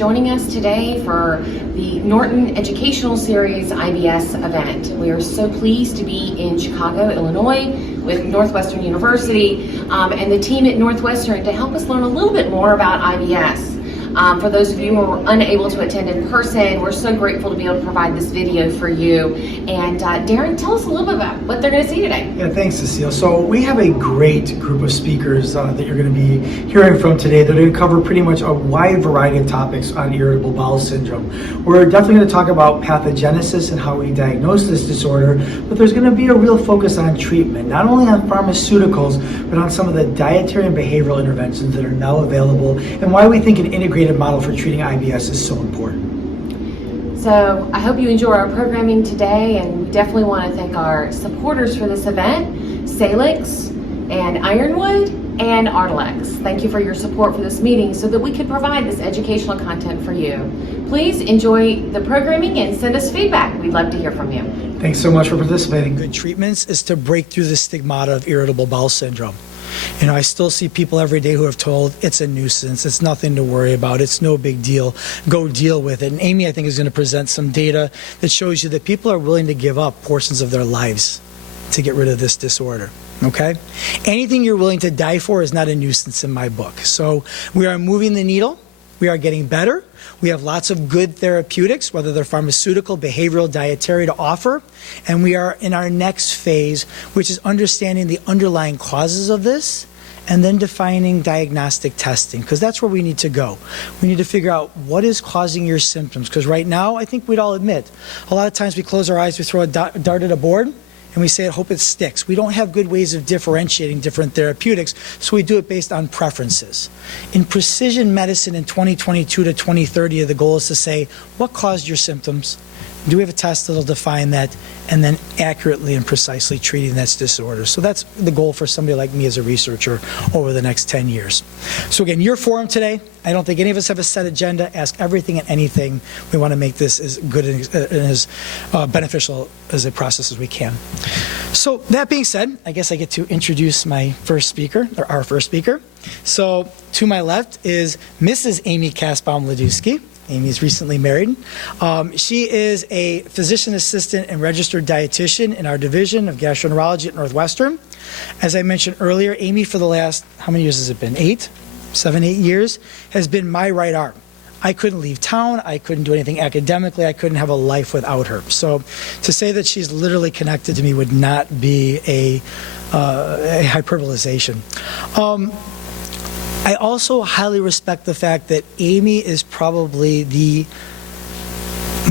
joining us today for the Norton Educational Series IBS event. We are so pleased to be in Chicago, Illinois with Northwestern University and the team at Northwestern to help us learn a little bit more about IBS. For those of you who were unable to attend in person, we're so grateful to be able to provide this video for you. And Darren, tell us a little bit about what they're going to see today. Yeah, thanks, Ceciel. So we have a great group of speakers that you're going to be hearing from today. They're going to cover pretty much a wide variety of topics on irritable bowel syndrome. We're definitely going to talk about pathogenesis and how we diagnose this disorder, but there's going to be a real focus on treatment, not only on pharmaceuticals, but on some of the dietary and behavioral interventions that are now available and why we think an integrated model for treating IBS is so important. So I hope you enjoy our programming today, and we definitely want to thank our supporters for this event, Salix and Ironwood and Artilex. Thank you for your support for this meeting so that we can provide this educational content for you. Please enjoy the programming and send us feedback. We'd love to hear from you. Thanks so much for participating. Good treatments is to break through the stigmata of irritable bowel syndrome. You know, I still see people every day who have told it's a nuisance, it's nothing to worry about, it's no big deal, go deal with it. And Amy, I think, is going to present some data that shows you that people are willing to give up portions of their lives to get rid of this disorder. Okay? Anything you're willing to die for is not a nuisance in my book. So we are moving the needle. We are getting better. We have lots of good therapeutics, whether they're pharmaceutical, behavioral, dietary, to offer. And we are in our next phase, which is understanding the underlying causes of this and then defining diagnostic testing, because that's where we need to go. We need to figure out what is causing your symptoms, because right now, I think we'd all admit, a lot of times we close our eyes, we throw a dart at a board, and we say, I hope it sticks. We don't have good ways of differentiating different therapeutics, so we do it based on preferences. In precision medicine in 2022 to 2030, the goal is to say, what caused your symptoms? Do we have a test that'll define that, and then accurately and precisely treating that disorder? So that's the goal for somebody like me as a researcher over the next 10 years. So again, your forum today, I don't think any of us have a set agenda. Ask everything and anything. We want to make this as good and as beneficial as a process as we can. So that being said, I guess I get to introduce my first speaker, or our first speaker. So to my left is Mrs. Amy Kassebaum-Ledewski. Amy's recently married. She is a physician assistant and registered dietitian in our division of gastroenterology at Northwestern. As I mentioned earlier, Amy, for the last, how many years has it been? 7, 8 years, has been my right arm. I couldn't leave town. I couldn't do anything academically. I couldn't have a life without her. So to say that she's literally connected to me would not be a hyperbolization. I also highly respect the fact that Amy is probably the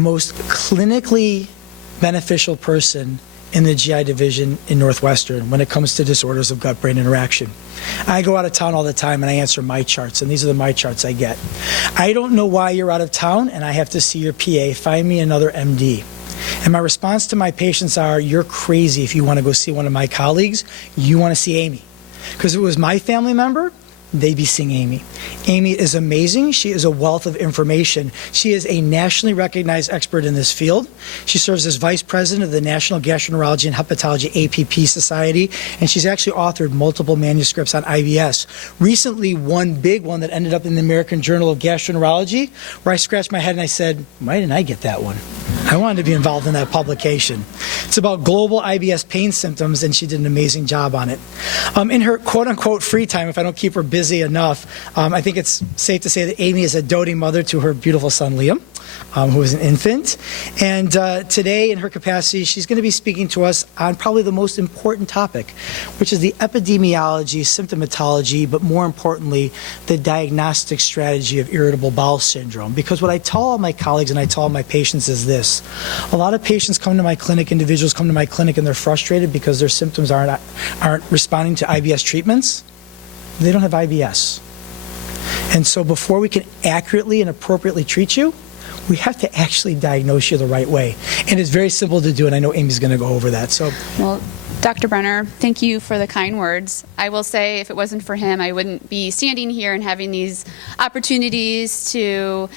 most clinically beneficial person in the GI division in Northwestern when it comes to disorders of gut-brain interaction. I go out of town all the time and I answer my charts, and these are my charts I get. I don't know why you're out of town and I have to see your PA. Find me another MD. And my response to my patients are, you're crazy if you want to go see one of my colleagues. You want to see Amy. Because if it was my family member, they'd be seeing Amy. Amy is amazing. She is a wealth of information. She is a nationally recognized expert in this field. She serves as vice president of the National Gastroenterology and Hepatology APP Society, and she's actually authored multiple manuscripts on IBS. Recently, one big one that ended up in the American Journal of Gastroenterology, where I scratched my head and I said, why didn't I get that one? I wanted to be involved in that publication. It's about global IBS pain symptoms, and she did an amazing job on it. In her quote-unquote free time, if I don't keep her busy enough, I think it's safe to say that Amy is a doting mother to her beautiful son, Liam, who is an infant. And today, in her capacity, she's going to be speaking to us on probably the most important topic, which is the epidemiology, symptomatology, but more importantly, the diagnostic strategy of irritable bowel syndrome. Because what I tell all my colleagues and I tell all my patients is this. A lot of patients come to my clinic, individuals come to my clinic, and they're frustrated because their symptoms aren't responding to IBS treatments. They don't have IBS. And so before we can accurately and appropriately treat you, we have to actually diagnose you the right way. And it's very simple to do, and I know Amy's going to go over that. So, Well, Dr. Brenner, thank you for the kind words. I will say if it wasn't for him, I wouldn't be standing here and having these opportunities to,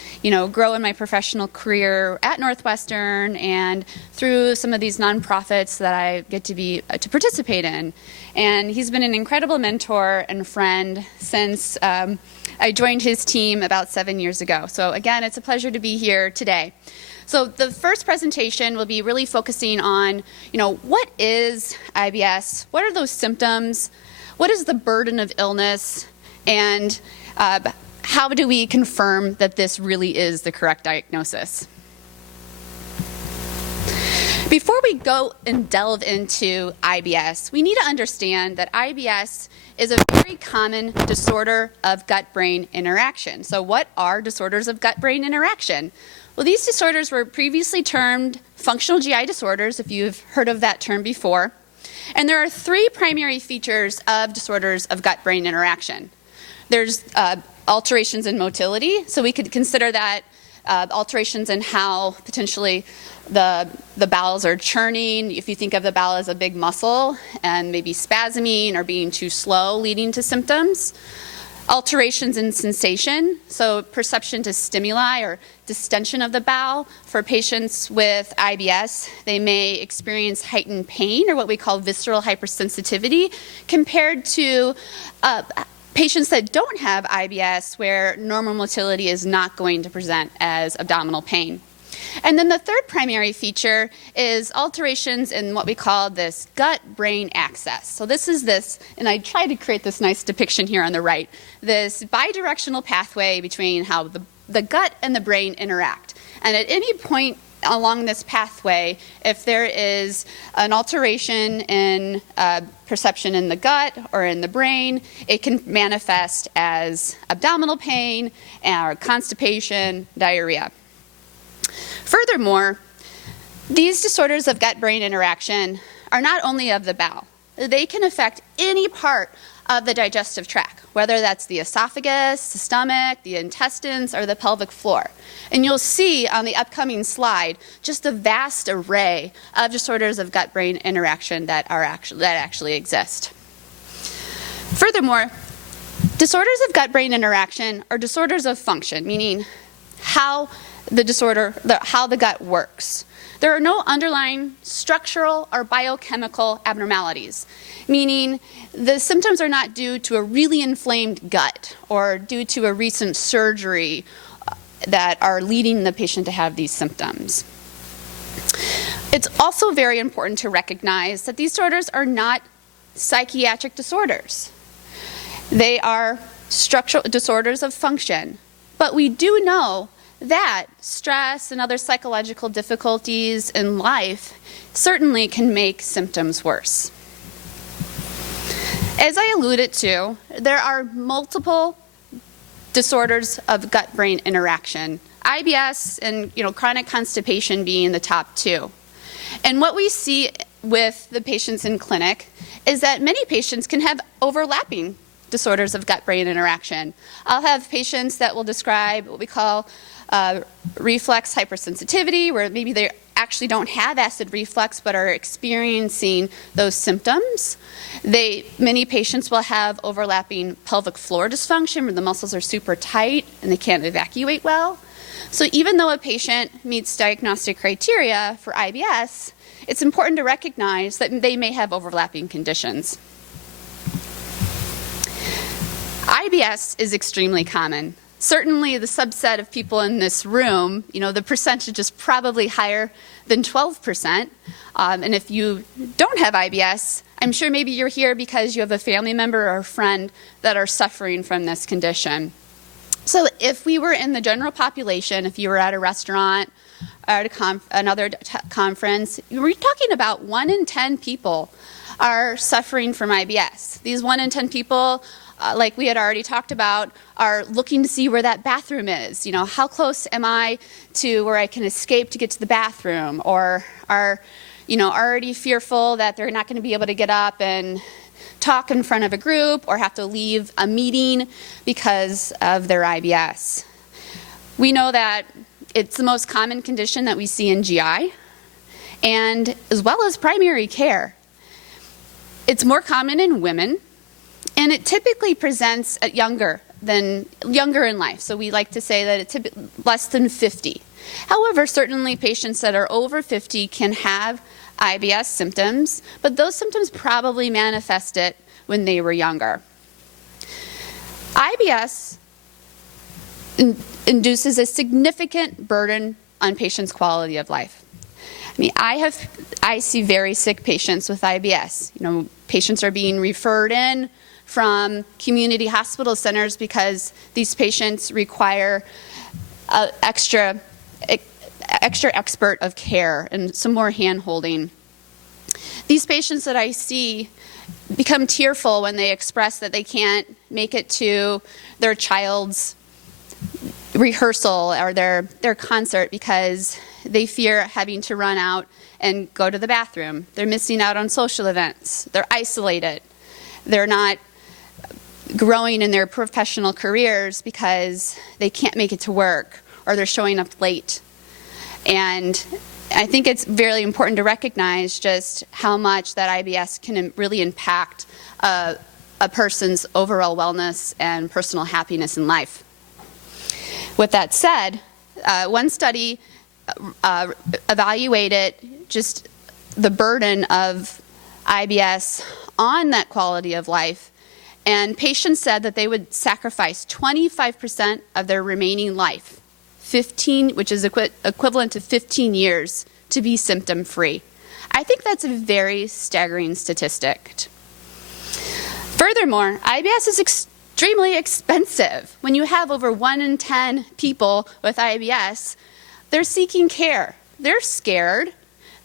grow in my professional career at Northwestern and through some of these nonprofits that I get to participate in. And he's been an incredible mentor and friend since I joined his team about 7 years ago. So again, it's a pleasure to be here today. So the first presentation will be really focusing on, what is IBS? What are those symptoms? What is the burden of illness? And how do we confirm that this really is the correct diagnosis? Before we go and delve into IBS, we need to understand that IBS is a very common disorder of gut-brain interaction. So what are disorders of gut-brain interaction? Well, these disorders were previously termed functional GI disorders, if you've heard of that term before. And there are three primary features of disorders of gut-brain interaction. There's alterations in motility, so we could consider that alterations in how potentially the bowels are churning. If you think of the bowel as a big muscle and maybe spasming or being too slow, leading to symptoms. Alterations in sensation, so perception to stimuli or distension of the bowel. For patients with IBS, they may experience heightened pain or what we call visceral hypersensitivity compared to patients that don't have IBS where normal motility is not going to present as abdominal pain. And then the third primary feature is alterations in what we call this gut-brain axis. So this is and I tried to create this nice depiction here on the right, this bidirectional pathway between how the gut and the brain interact. And at any point along this pathway, if there is an alteration in perception in the gut or in the brain, it can manifest as abdominal pain or constipation, diarrhea. Furthermore, these disorders of gut-brain interaction are not only of the bowel. They can affect any part of the digestive tract, whether that's the esophagus, the stomach, the intestines, or the pelvic floor. And you'll see on the upcoming slide just a vast array of disorders of gut-brain interaction that actually exist. Furthermore, disorders of gut-brain interaction are disorders of function, meaning how the gut works. There are no underlying structural or biochemical abnormalities, meaning the symptoms are not due to a really inflamed gut or due to a recent surgery that are leading the patient to have these symptoms. It's also very important to recognize that these disorders are not psychiatric disorders. They are structural disorders of function, but we do know that stress and other psychological difficulties in life certainly can make symptoms worse. As I alluded to, there are multiple disorders of gut-brain interaction, IBS and chronic constipation being the top two. And what we see with the patients in clinic is that many patients can have overlapping disorders of gut-brain interaction. I'll have patients that will describe what we call reflex hypersensitivity, where maybe they actually don't have acid reflux but are experiencing those symptoms. Many patients will have overlapping pelvic floor dysfunction where the muscles are super tight and they can't evacuate well. So even though a patient meets diagnostic criteria for IBS, it's important to recognize that they may have overlapping conditions. IBS is extremely common. Certainly the subset of people in this room, the percentage is probably higher than 12%. And if you don't have IBS, I'm sure maybe you're here because you have a family member or a friend that are suffering from this condition. So if we were in the general population, if you were at a restaurant or at another conference, we're talking about 1 in 10 people are suffering from IBS. These 1 in 10 people, like we had already talked about, are looking to see where that bathroom is. How close am I to where I can escape to get to the bathroom? Or are, already fearful that they're not going to be able to get up and talk in front of a group or have to leave a meeting because of their IBS. We know that it's the most common condition that we see in GI and as well as primary care. It's more common in women, and it typically presents at younger in life. So we like to say that it's less than 50. However, certainly patients that are over 50 can have IBS symptoms, but those symptoms probably manifested when they were younger. IBS induces a significant burden on patients' quality of life. I mean, I see very sick patients with IBS. You know, patients are being referred in from community hospital centers because these patients require extra expert of care and some more hand-holding. These patients that I see become tearful when they express that they can't make it to their child's rehearsal or their concert because they fear having to run out and go to the bathroom. They're missing out on social events. They're isolated. They're not growing in their professional careers because they can't make it to work or they're showing up late. And I think it's very important to recognize just how much that IBS can really impact a person's overall wellness and personal happiness in life. With that said, one study evaluated just the burden of IBS on that quality of life, and patients said that they would sacrifice 25% of their remaining life, 15, which is equivalent to 15 years, to be symptom-free. I think that's a very staggering statistic. Furthermore, IBS is extremely expensive. When you have over 1 in 10 people with IBS, they're seeking care. They're scared.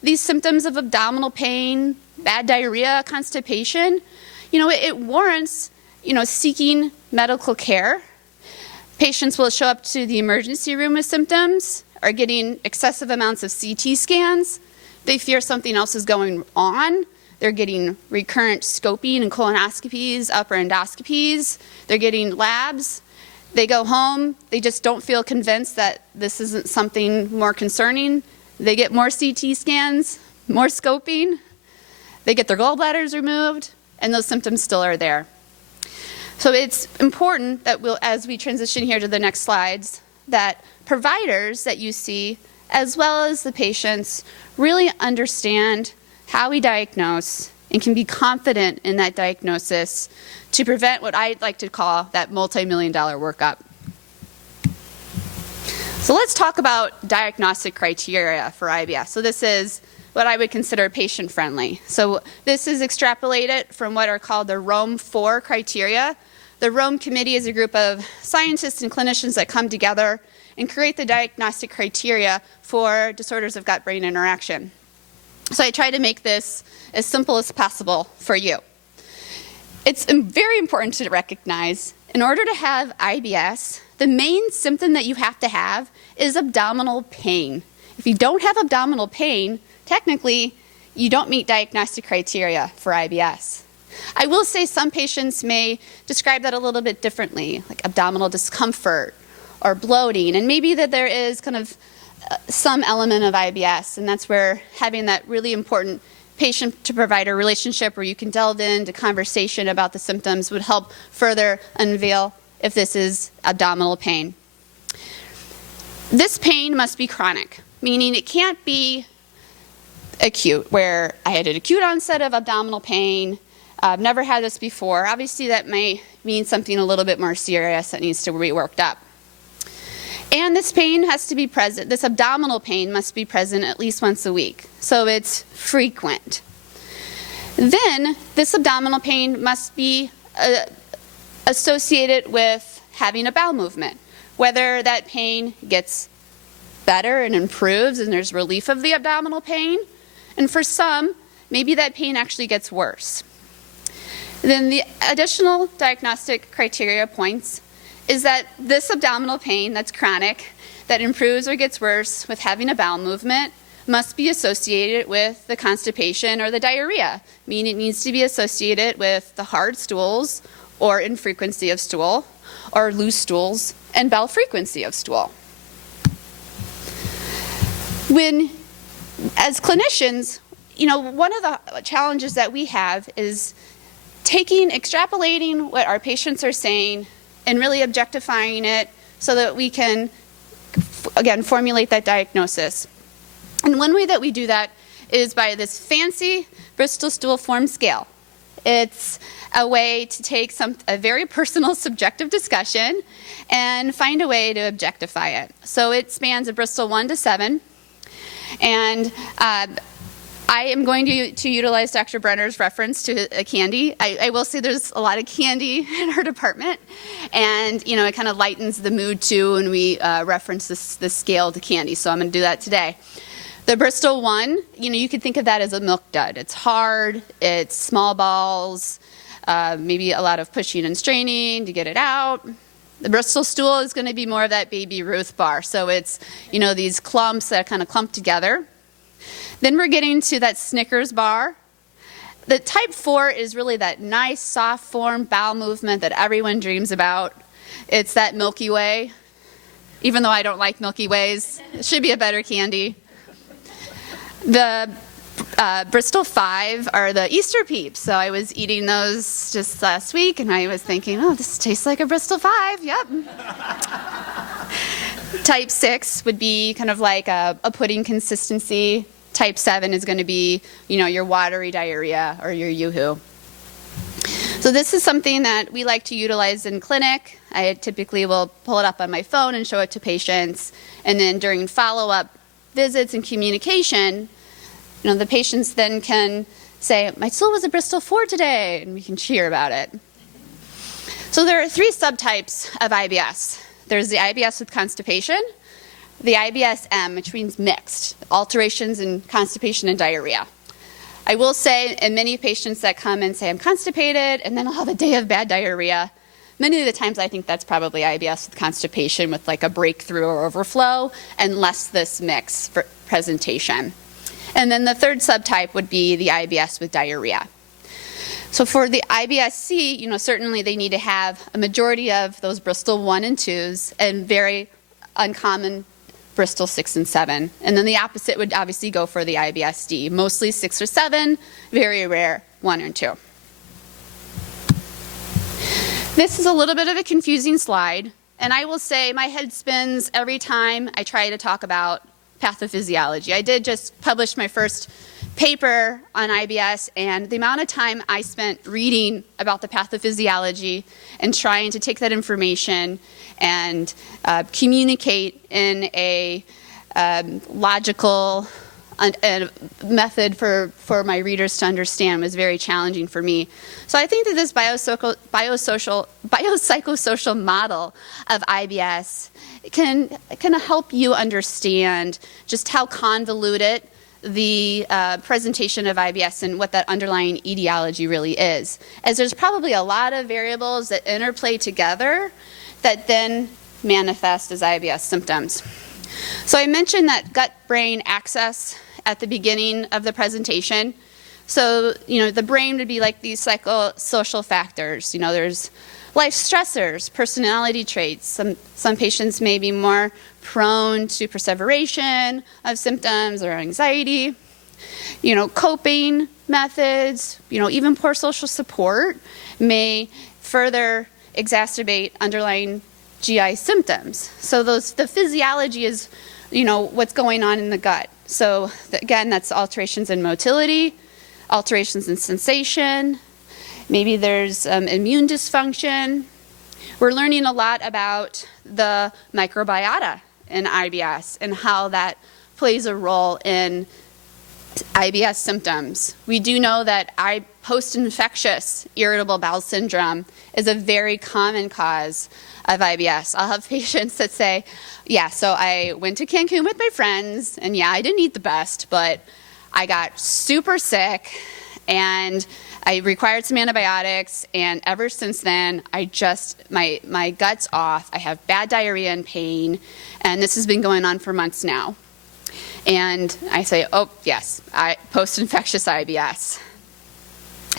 These symptoms of abdominal pain, bad diarrhea, constipation, it warrants, seeking medical care. Patients will show up to the emergency room with symptoms, are getting excessive amounts of CT scans. They fear something else is going on. They're getting recurrent scoping and colonoscopies, upper endoscopies. They're getting labs. They go home. They just don't feel convinced that this isn't something more concerning. They get more CT scans, more scoping. They get their gallbladders removed, and those symptoms still are there. So it's important that as we transition here to the next slides, that providers that you see, as well as the patients, really understand how we diagnose and can be confident in that diagnosis to prevent what I'd like to call that multi-million-dollar workup. So let's talk about diagnostic criteria for IBS. So this is what I would consider patient-friendly. So this is extrapolated from what are called the Rome 4 criteria. The Rome Committee is a group of scientists and clinicians that come together and create the diagnostic criteria for disorders of gut-brain interaction. So I try to make this as simple as possible for you. It's very important to recognize, in order to have IBS, the main symptom that you have to have is abdominal pain. If you don't have abdominal pain, technically, you don't meet diagnostic criteria for IBS. I will say some patients may describe that a little bit differently, like abdominal discomfort or bloating, and maybe that there is kind of some element of IBS, and that's where having that really important patient-to-provider relationship where you can delve into conversation about the symptoms would help further unveil if this is abdominal pain. This pain must be chronic, meaning it can't be acute, where I had an acute onset of abdominal pain, I've never had this before. Obviously, that may mean something a little bit more serious that needs to be worked up. And this pain has to be present. This abdominal pain must be present at least once a week, so it's frequent. Then, this abdominal pain must be associated with having a bowel movement, whether that pain gets better and improves and there's relief of the abdominal pain, and for some, maybe that pain actually gets worse. Then the additional diagnostic criteria points is that this abdominal pain that's chronic, that improves or gets worse with having a bowel movement, must be associated with the constipation or the diarrhea, meaning it needs to be associated with the hard stools or infrequency of stool, or loose stools and bowel frequency of stool. As clinicians, one of the challenges that we have is extrapolating what our patients are saying and really objectifying it so that we can, again, formulate that diagnosis. And one way that we do that is by this fancy Bristol Stool Form Scale. It's a way to take a very personal subjective discussion and find a way to objectify it. So it spans a Bristol 1 to 7. And I am going to utilize Dr. Brenner's reference to a candy. I will say there's a lot of candy in her department, and it kind of lightens the mood too when we reference this scale to candy. So I'm going to do that today. The Bristol 1, you could think of that as a milk dud. It's hard, it's small balls, maybe a lot of pushing and straining to get it out. The Bristol stool is going to be more of that Baby Ruth bar. So it's, these clumps that kind of clump together. Then we're getting to that Snickers bar. The type 4 is really that nice, soft form bowel movement that everyone dreams about. It's that Milky Way. Even though I don't like Milky Ways, it should be a better candy. The Bristol 5 are the Easter Peeps. So I was eating those just last week, and I was thinking, oh, this tastes like a Bristol 5. Yep. Type 6 would be kind of like a pudding consistency. Type 7 is going to be, your watery diarrhea or your yoo-hoo. So this is something that we like to utilize in clinic. I typically will pull it up on my phone and show it to patients. And then during follow-up visits and communication, the patients then can say, my stool was a Bristol 4 today, and we can cheer about it. So there are 3 subtypes of IBS. There's the IBS with constipation, the IBS-M, which means mixed, alterations in constipation and diarrhea. I will say, and many patients that come and say, I'm constipated, and then I'll have a day of bad diarrhea, many of the times I think that's probably IBS with constipation with like a breakthrough or overflow, and less this mix for presentation. And then the third subtype would be the IBS with diarrhea. So for the IBS-C, certainly they need to have a majority of those Bristol 1 and 2s and very uncommon Bristol 6 and 7. And then the opposite would obviously go for the IBS-D, mostly 6 or 7, very rare 1 or 2. This is a little bit of a confusing slide, and I will say my head spins every time I try to talk about pathophysiology. I did just publish my first paper on IBS, and the amount of time I spent reading about the pathophysiology and trying to take that information and communicate in a logical method for my readers to understand was very challenging for me. So I think that this biopsychosocial model of IBS can help you understand just how convoluted the presentation of IBS and what that underlying etiology really is, as there's probably a lot of variables that interplay together that then manifest as IBS symptoms. So I mentioned that gut-brain axis at the beginning of the presentation. So, the brain would be like these psychosocial factors. There's life stressors, personality traits. Some patients may be more prone to perseveration of symptoms or anxiety. Coping methods, even poor social support may further exacerbate underlying GI symptoms. So the physiology is, what's going on in the gut. So again, that's alterations in motility, alterations in sensation, maybe there's immune dysfunction. We're learning a lot about the microbiota in IBS and how that plays a role in IBS symptoms. We do know that post-infectious irritable bowel syndrome is a very common cause of IBS. I'll have patients that say, yeah, so I went to Cancun with my friends, and yeah, I didn't eat the best, but I got super sick, and I required some antibiotics, and ever since then, my gut's off. I have bad diarrhea and pain, and this has been going on for months now. And I say, oh, yes, post-infectious IBS.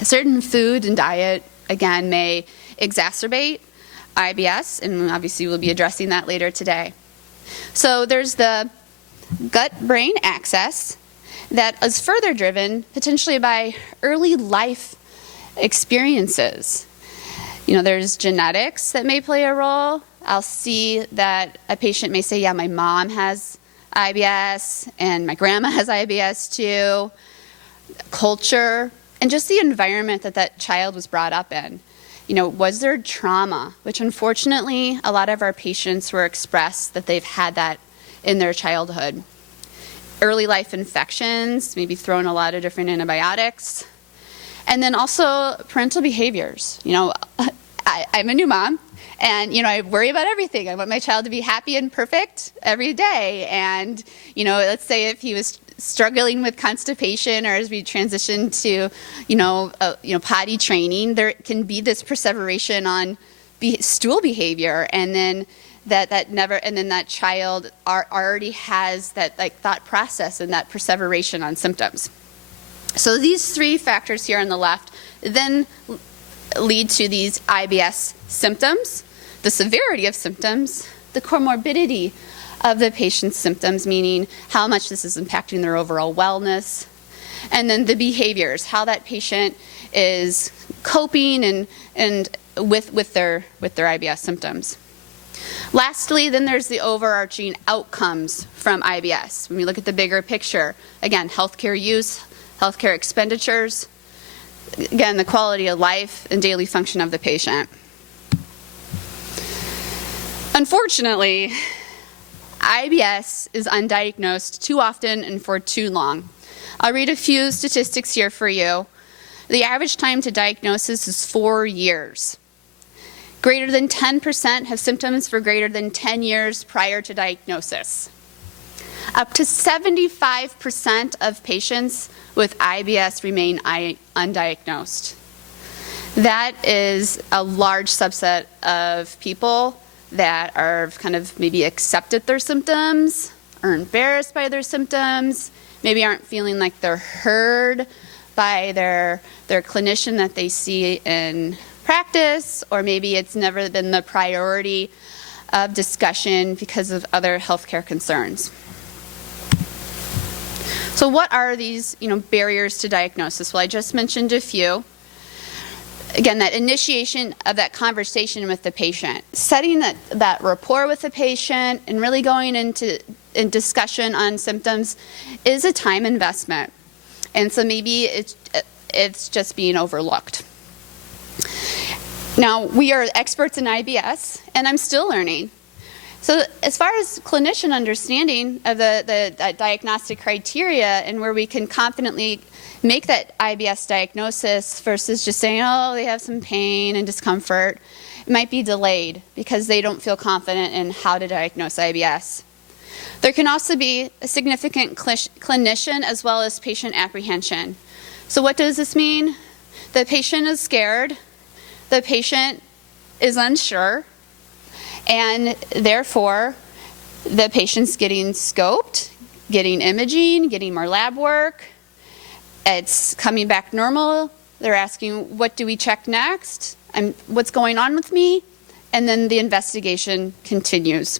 A certain food and diet, again, may exacerbate IBS, and obviously we'll be addressing that later today. So there's the gut-brain axis. that is further driven potentially by early life experiences. There's genetics that may play a role. I'll see that a patient may say, yeah, my mom has IBS and my grandma has IBS too. Culture and just the environment that child was brought up in. Was there trauma, which unfortunately a lot of our patients were expressed that they've had that in their childhood. Early life infections, maybe thrown a lot of different antibiotics. And then also parental behaviors. I'm a new mom, and, I worry about everything. I want my child to be happy and perfect every day. And, let's say if he was struggling with constipation, or as we transition to, potty training, there can be this perseveration on stool behavior, and then that child already has that thought process and that perseveration on symptoms. So these three factors here on the left then lead to these IBS symptoms, the severity of symptoms, the comorbidity of the patient's symptoms, meaning how much this is impacting their overall wellness, and then the behaviors, how that patient is coping and with their IBS symptoms. Lastly, then there's the overarching outcomes from IBS. When we look at the bigger picture, again, healthcare use, healthcare expenditures, again, the quality of life and daily function of the patient. Unfortunately, IBS is undiagnosed too often and for too long. I'll read a few statistics here for you. The average time to diagnosis is 4 years. Greater than 10% have symptoms for greater than 10 years prior to diagnosis. Up to 75% of patients with IBS remain undiagnosed. That is a large subset of people that are kind of maybe accepted their symptoms, are embarrassed by their symptoms, maybe aren't feeling like they're heard by their clinician that they see in practice, or maybe it's never been the priority of discussion because of other healthcare concerns. So what are these, barriers to diagnosis? Well, I just mentioned a few. Again, that initiation of that conversation with the patient, setting that rapport with the patient and really going into discussion on symptoms is a time investment. And so maybe it's just being overlooked. Now, we are experts in IBS, and I'm still learning. So as far as clinician understanding of the diagnostic criteria and where we can confidently make that IBS diagnosis versus just saying, oh, they have some pain and discomfort, it might be delayed because they don't feel confident in how to diagnose IBS. There can also be a significant clinician as well as patient apprehension. So what does this mean? The patient is scared, the patient is unsure, and therefore the patient's getting scoped, getting imaging, getting more lab work. It's coming back normal. They're asking, what do we check next? What's going on with me? And then the investigation continues.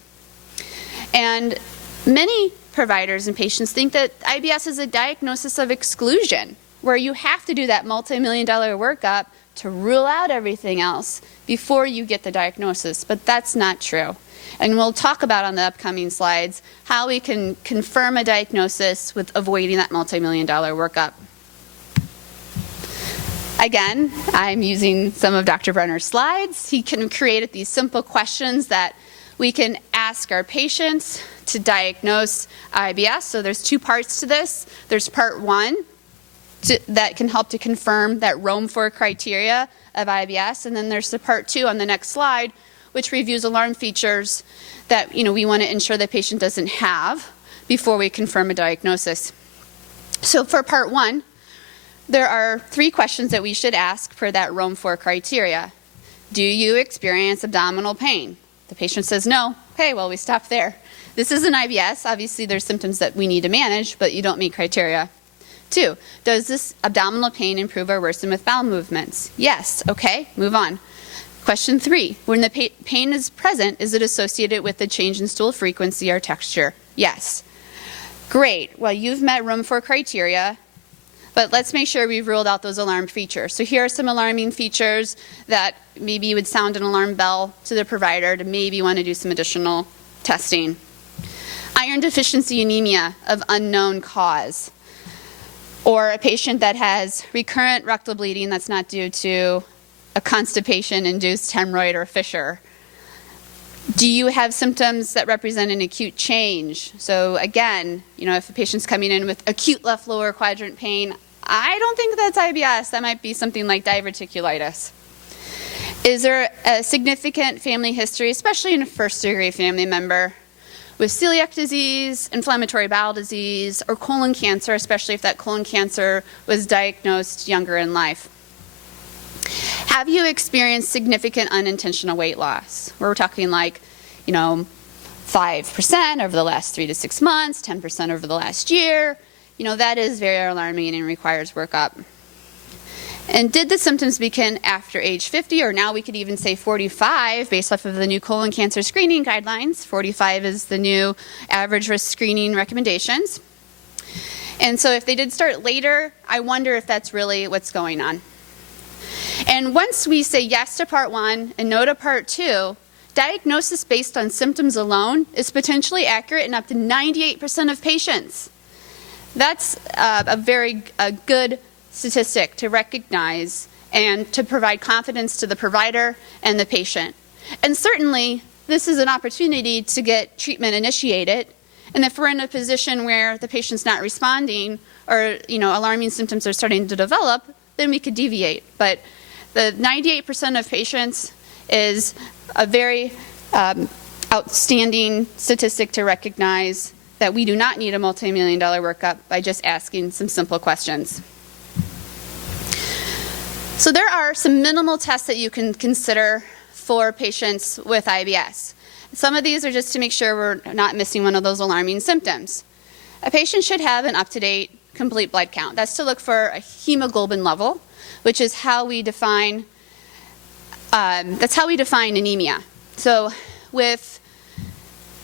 And many providers and patients think that IBS is a diagnosis of exclusion, where you have to do that multi-million-dollar workup to rule out everything else before you get the diagnosis. But that's not true. And we'll talk about on the upcoming slides how we can confirm a diagnosis with avoiding that multi-million-dollar workup. Again, I'm using some of Dr. Brenner's slides. He can create these simple questions that we can ask our patients to diagnose IBS. So there's two parts to this. There's part one that can help to confirm that Rome-4 criteria of IBS. And then there's the part two on the next slide, which reviews alarm features that we want to ensure the patient doesn't have before we confirm a diagnosis. So for part one, there are 3 questions that we should ask for that Rome-4 criteria. Do you experience abdominal pain? The patient says no. Okay, well, we stop there. This is an IBS. Obviously, there's symptoms that we need to manage, but you don't meet criteria. 2, does this abdominal pain improve or worsen with bowel movements? Yes. Okay, move on. Question 3, when the pain is present, is it associated with the change in stool frequency or texture? Yes. Great. Well, you've met room 4 criteria, but let's make sure we've ruled out those alarm features. So here are some alarming features that maybe would sound an alarm bell to the provider to maybe want to do some additional testing. Iron deficiency anemia of unknown cause, or a patient that has recurrent rectal bleeding that's not due to a constipation-induced hemorrhoid or fissure. Do you have symptoms that represent an acute change? So again, if a patient's coming in with acute left lower quadrant pain, I don't think that's IBS. That might be something like diverticulitis. Is there a significant family history, especially in a first-degree family member, with celiac disease, inflammatory bowel disease, or colon cancer, especially if that colon cancer was diagnosed younger in life? Have you experienced significant unintentional weight loss? We're talking like, 5% over the last 3 to 6 months, 10% over the last year. That is very alarming and requires workup. And did the symptoms begin after age 50, or now we could even say 45, based off of the new colon cancer screening guidelines? 45 is the new average risk screening recommendations. And so if they did start later, I wonder if that's really what's going on. And once we say yes to part 1 and no to part 2, diagnosis based on symptoms alone is potentially accurate in up to 98% of patients. That's a very good statistic to recognize and to provide confidence to the provider and the patient. And certainly, this is an opportunity to get treatment initiated. And if we're in a position where the patient's not responding or, alarming symptoms are starting to develop, then we could deviate. But the 98% of patients is a very outstanding statistic to recognize that we do not need a multi-million-dollar workup by just asking some simple questions. So there are some minimal tests that you can consider for patients with IBS. Some of these are just to make sure we're not missing one of those alarming symptoms. A patient should have an up-to-date complete blood count. That's to look for a hemoglobin level, which is how we define anemia. So if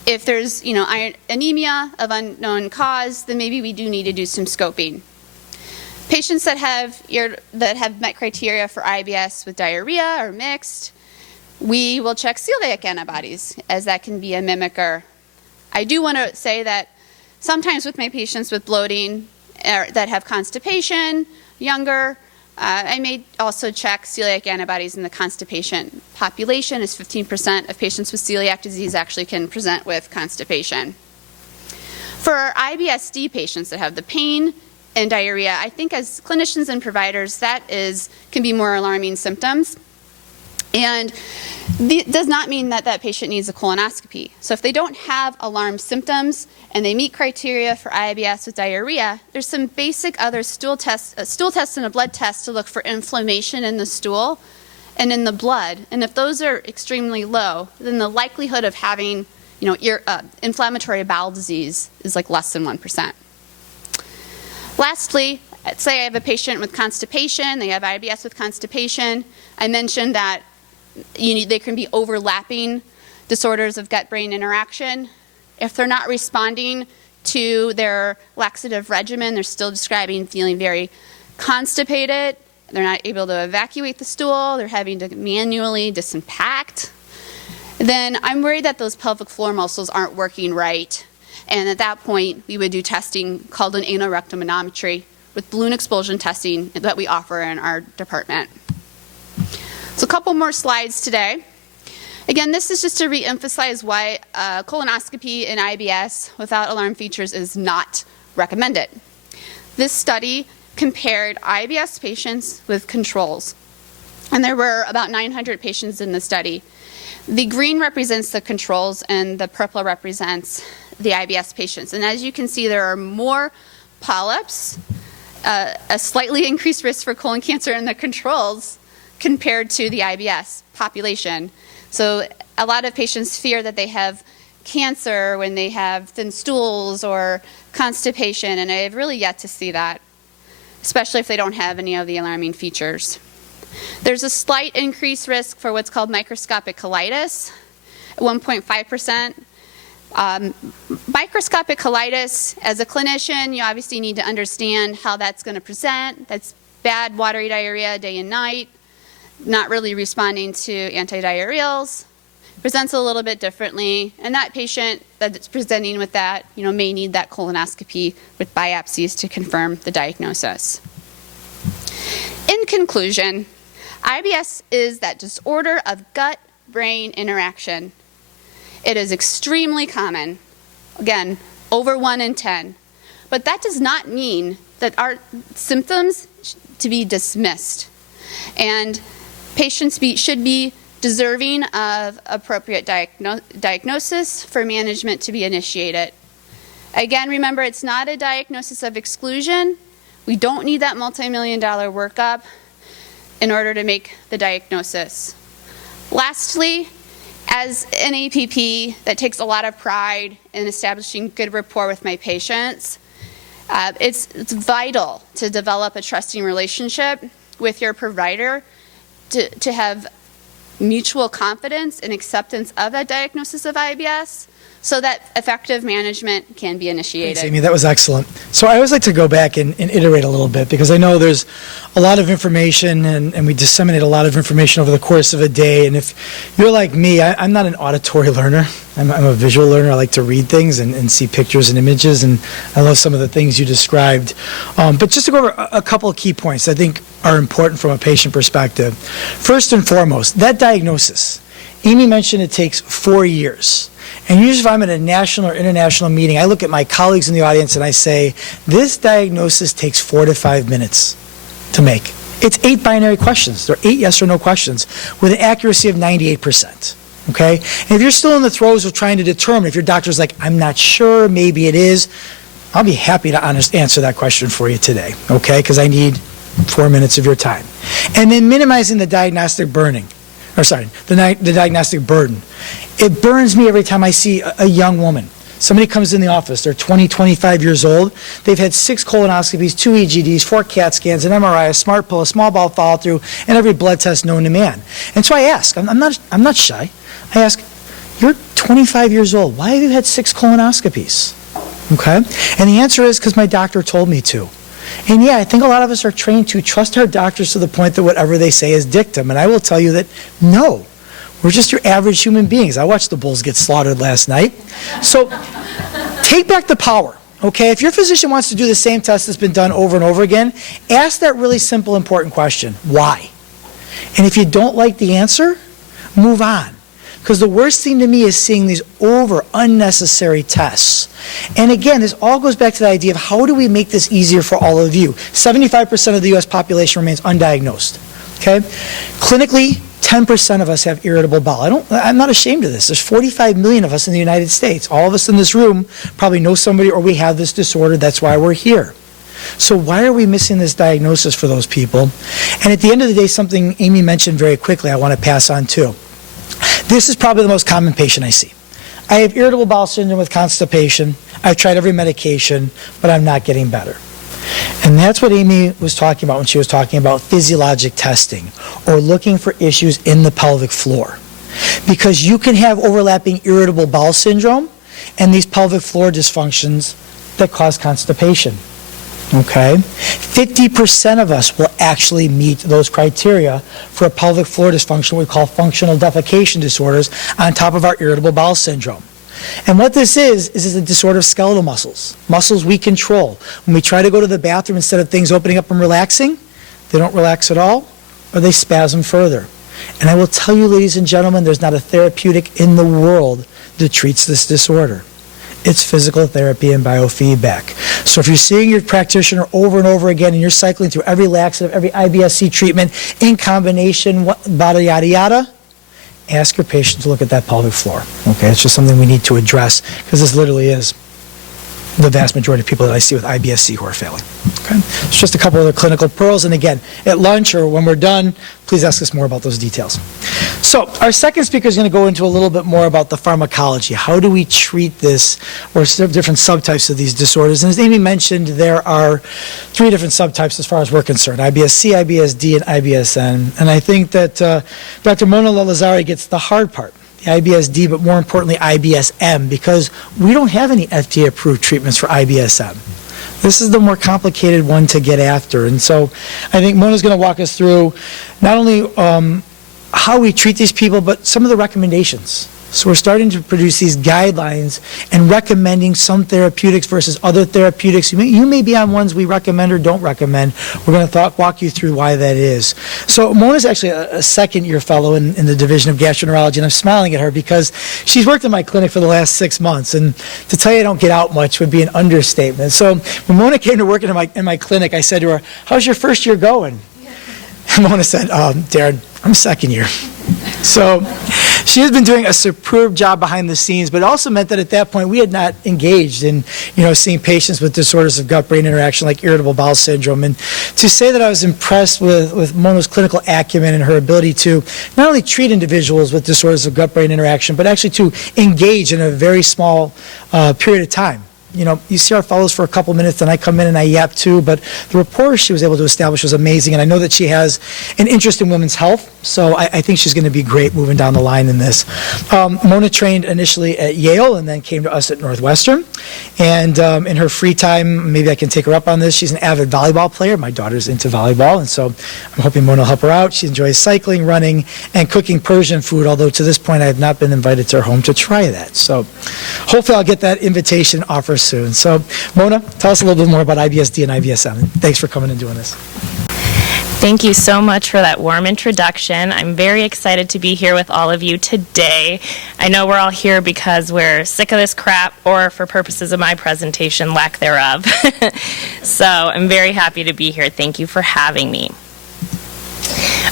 there's anemia of unknown cause, then maybe we do need to do some scoping. Patients that have met criteria for IBS with diarrhea or mixed, we will check celiac antibodies, as that can be a mimicker. I do want to say that sometimes with my patients with bloating that have constipation, younger, I may also check celiac antibodies in the constipation population, as 15% of patients with celiac disease actually can present with constipation. For our IBS-D patients that have the pain and diarrhea, I think as clinicians and providers, that can be more alarming symptoms. And does not mean that that patient needs a colonoscopy. So if they don't have alarm symptoms and they meet criteria for IBS with diarrhea, there's some basic other stool tests and a blood test to look for inflammation in the stool and in the blood. And if those are extremely low, then the likelihood of having inflammatory bowel disease is like less than 1%. Lastly, say I have a patient with constipation, they have IBS with constipation. I mentioned that they can be overlapping disorders of gut-brain interaction. If they're not responding to their laxative regimen, they're still describing feeling very constipated, they're not able to evacuate the stool, they're having to manually disimpact, then I'm worried that those pelvic floor muscles aren't working right. And at that point, we would do testing called an anal rectal manometry with balloon expulsion testing that we offer in our department. So a couple more slides today. Again, this is just to re-emphasize why colonoscopy in IBS without alarm features is not recommended. This study compared IBS patients with controls. And there were about 900 patients in the study. The green represents the controls and the purple represents the IBS patients. And as you can see, there are more polyps, a slightly increased risk for colon cancer in the controls compared to the IBS population. So a lot of patients fear that they have cancer when they have thin stools or constipation, and I have really yet to see that, especially if they don't have any of the alarming features. There's a slight increased risk for what's called microscopic colitis, 1.5%. Microscopic colitis, as a clinician, you obviously need to understand how that's going to present. That's bad watery diarrhea day and night, not really responding to antidiarrheals. Presents a little bit differently, and that patient that's presenting with that, may need that colonoscopy with biopsies to confirm the diagnosis. In conclusion, IBS is that disorder of gut-brain interaction. It is extremely common, again, over 1 in 10. But that does not mean that our symptoms to be dismissed. And patients should be deserving of appropriate diagnosis for management to be initiated. Again, remember, it's not a diagnosis of exclusion. We don't need that multi-million-dollar workup in order to make the diagnosis. Lastly, as an APP that takes a lot of pride in establishing good rapport with my patients, it's vital to develop a trusting relationship with your provider to have mutual confidence and acceptance of that diagnosis of IBS so that effective management can be initiated. Thanks, Amy. That was excellent. So I always like to go back and iterate a little bit because I know there's a lot of information and we disseminate a lot of information over the course of a day. And if you're like me, I'm not an auditory learner. I'm a visual learner. I like to read things and see pictures and images, and I love some of the things you described. But just to go over a couple of key points I think are important from a patient perspective. First and foremost, that diagnosis. Amy mentioned it takes 4 years. And usually if I'm at a national or international meeting, I look at my colleagues in the audience and I say, this diagnosis takes 4 to 5 minutes to make. It's 8 binary questions. They're 8 yes or no questions with an accuracy of 98%. Okay? And if you're still in the throes of trying to determine, if your doctor's like, I'm not sure, maybe it is, I'll be happy to answer that question for you today. Okay? Because I need 4 minutes of your time. And then minimizing the diagnostic burden. It burns me every time I see a young woman. Somebody comes in the office, they're 20, 25 years old, they've had 6 colonoscopies, 2 EGDs, 4 CAT scans, an MRI, a smart pill, a small bowel follow-through, and every blood test known to man. And so I ask, I'm not shy, I ask, you're 25 years old, why have you had 6 colonoscopies? Okay? And the answer is because my doctor told me to. And yeah, I think a lot of us are trained to trust our doctors to the point that whatever they say is dictum. And I will tell you that, no, we're just your average human beings. I watched the bulls get slaughtered last night. So take back the power, okay? If your physician wants to do the same test that's been done over and over again, ask that really simple, important question, why? And if you don't like the answer, move on. Because the worst thing to me is seeing these unnecessary tests. And again, this all goes back to the idea of how do we make this easier for all of you? 75% of the U.S. population remains undiagnosed. Okay? Clinically, 10% of us have irritable bowel. I'm not ashamed of this. There's 45 million of us in the United States. All of us in this room probably know somebody or we have this disorder. That's why we're here. So why are we missing this diagnosis for those people? And at the end of the day, something Amy mentioned very quickly I want to pass on too. This is probably the most common patient I see. I have irritable bowel syndrome with constipation. I've tried every medication, but I'm not getting better. And that's what Amy was talking about when she was talking about physiologic testing or looking for issues in the pelvic floor. Because you can have overlapping irritable bowel syndrome and these pelvic floor dysfunctions that cause constipation. Okay? 50% of us will actually meet those criteria for a pelvic floor dysfunction we call functional defecation disorders on top of our irritable bowel syndrome. And what this is a disorder of skeletal muscles, muscles we control. When we try to go to the bathroom, instead of things opening up and relaxing, they don't relax at all, or they spasm further. And I will tell you, ladies and gentlemen, there's not a therapeutic in the world that treats this disorder. It's physical therapy and biofeedback. So if you're seeing your practitioner over and over again and you're cycling through every laxative, every IBS-C treatment in combination, yada, yada, yada, ask your patient to look at that pelvic floor. Okay, it's just something we need to address because this literally is the vast majority of people that I see with IBS-C who are failing. Okay, it's just a couple of the clinical pearls, and again, at lunch or when we're done, please ask us more about those details. So our second speaker is going to go into a little bit more about the pharmacology. How do we treat this, or different subtypes of these disorders? And as Amy mentioned, there are 3 different subtypes as far as we're concerned: IBS-C, IBS-D, and IBS-N. And I think that Dr. Mona Lalehzari gets the hard part. the IBS-D, but more importantly, IBS-M, because we don't have any FDA-approved treatments for IBS-M. This is the more complicated one to get after. And so I think Mona's going to walk us through not only how we treat these people, but some of the recommendations. So we're starting to produce these guidelines and recommending some therapeutics versus other therapeutics. You may be on ones we recommend or don't recommend. We're going to walk you through why that is. So Mona's actually a second-year fellow in the Division of Gastroenterology, and I'm smiling at her because she's worked in my clinic for the last 6 months, and to tell you I don't get out much would be an understatement. So when Mona came to work in my clinic, I said to her, "How's your first year going?" And Mona said, "Darren, I'm second year." So she has been doing a superb job behind the scenes, but it also meant that at that point we had not engaged in, seeing patients with disorders of gut-brain interaction like irritable bowel syndrome. And to say that I was impressed with Mona's clinical acumen and her ability to not only treat individuals with disorders of gut-brain interaction, but actually to engage in a very small period of time. You see our fellows for a couple minutes, and I come in and I yap too, but the rapport she was able to establish was amazing, and I know that she has an interest in women's health, so I think she's going to be great moving down the line in this. Mona trained initially at Yale and then came to us at Northwestern, and in her free time, maybe I can take her up on this, she's an avid volleyball player. My daughter's into volleyball, and so I'm hoping Mona will help her out. She enjoys cycling, running, and cooking Persian food, although to this point I have not been invited to her home to try that. So hopefully I'll get that invitation offer soon. So, Mona, tell us a little bit more about IBS-D and IBS-M. Thanks for coming and doing this. Thank you so much for that warm introduction. I'm very excited to be here with all of you today. I know we're all here because we're sick of this crap, or for purposes of my presentation, lack thereof. So I'm very happy to be here. Thank you for having me.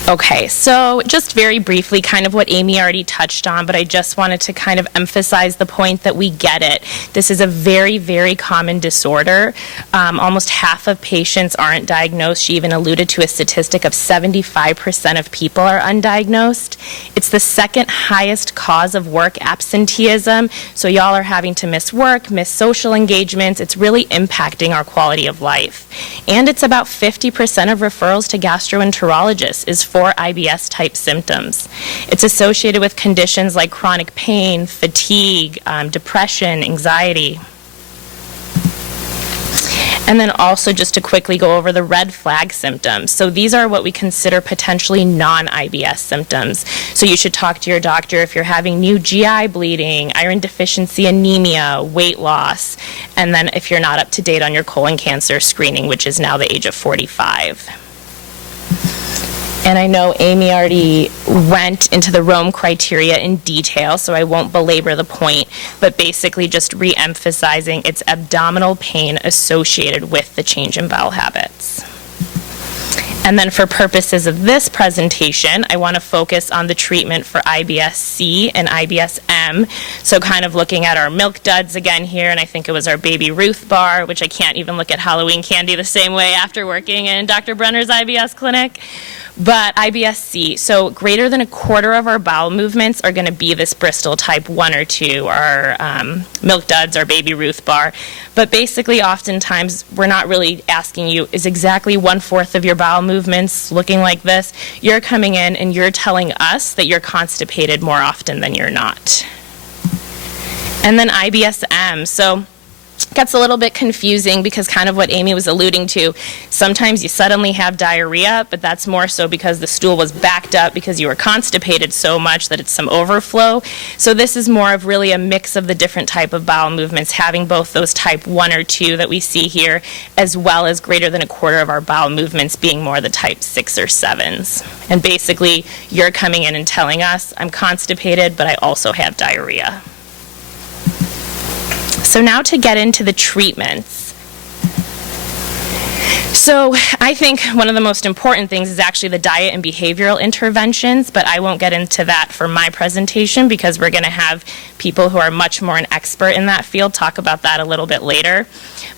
Okay, so just very briefly, kind of what Amy already touched on, but I just wanted to kind of emphasize the point that we get it. This is a very, very common disorder. Almost half of patients aren't diagnosed. She even alluded to a statistic of 75% of people are undiagnosed. It's the second highest cause of work absenteeism, so y'all are having to miss work, miss social engagements. It's really impacting our quality of life. And it's about 50% of referrals to gastroenterologists is for IBS-type symptoms. It's associated with conditions like chronic pain, fatigue, depression, anxiety. And then also just to quickly go over the red flag symptoms. So these are what we consider potentially non-IBS symptoms. So you should talk to your doctor if you're having new GI bleeding, iron deficiency anemia, weight loss, and then if you're not up to date on your colon cancer screening, which is now the age of 45. And I know Amy already went into the Rome criteria in detail, so I won't belabor the point, but basically just re-emphasizing it's abdominal pain associated with the change in bowel habits. And then for purposes of this presentation, I want to focus on the treatment for IBS-C and IBS-M. So kind of looking at our milk duds again here, and I think it was our Baby Ruth bar, which I can't even look at Halloween candy the same way after working in Dr. Brenner's IBS clinic. But IBS-C, so greater than a quarter of our bowel movements are going to be this Bristol type 1 or 2, our milk duds, our Baby Ruth bar. But basically, oftentimes, we're not really asking you, is exactly 1/4 of your bowel movements looking like this? You're coming in and you're telling us that you're constipated more often than you're not. And then IBS-M, so gets a little bit confusing because kind of what Amy was alluding to, sometimes you suddenly have diarrhea, but that's more so because the stool was backed up because you were constipated so much that it's some overflow. So this is more of really a mix of the different type of bowel movements, having both those type 1 or 2 that we see here, as well as greater than a quarter of our bowel movements being more the type 6 or 7s. And basically, you're coming in and telling us, I'm constipated, but I also have diarrhea. So now to get into the treatments. So I think one of the most important things is actually the diet and behavioral interventions, but I won't get into that for my presentation because we're going to have people who are much more an expert in that field talk about that a little bit later.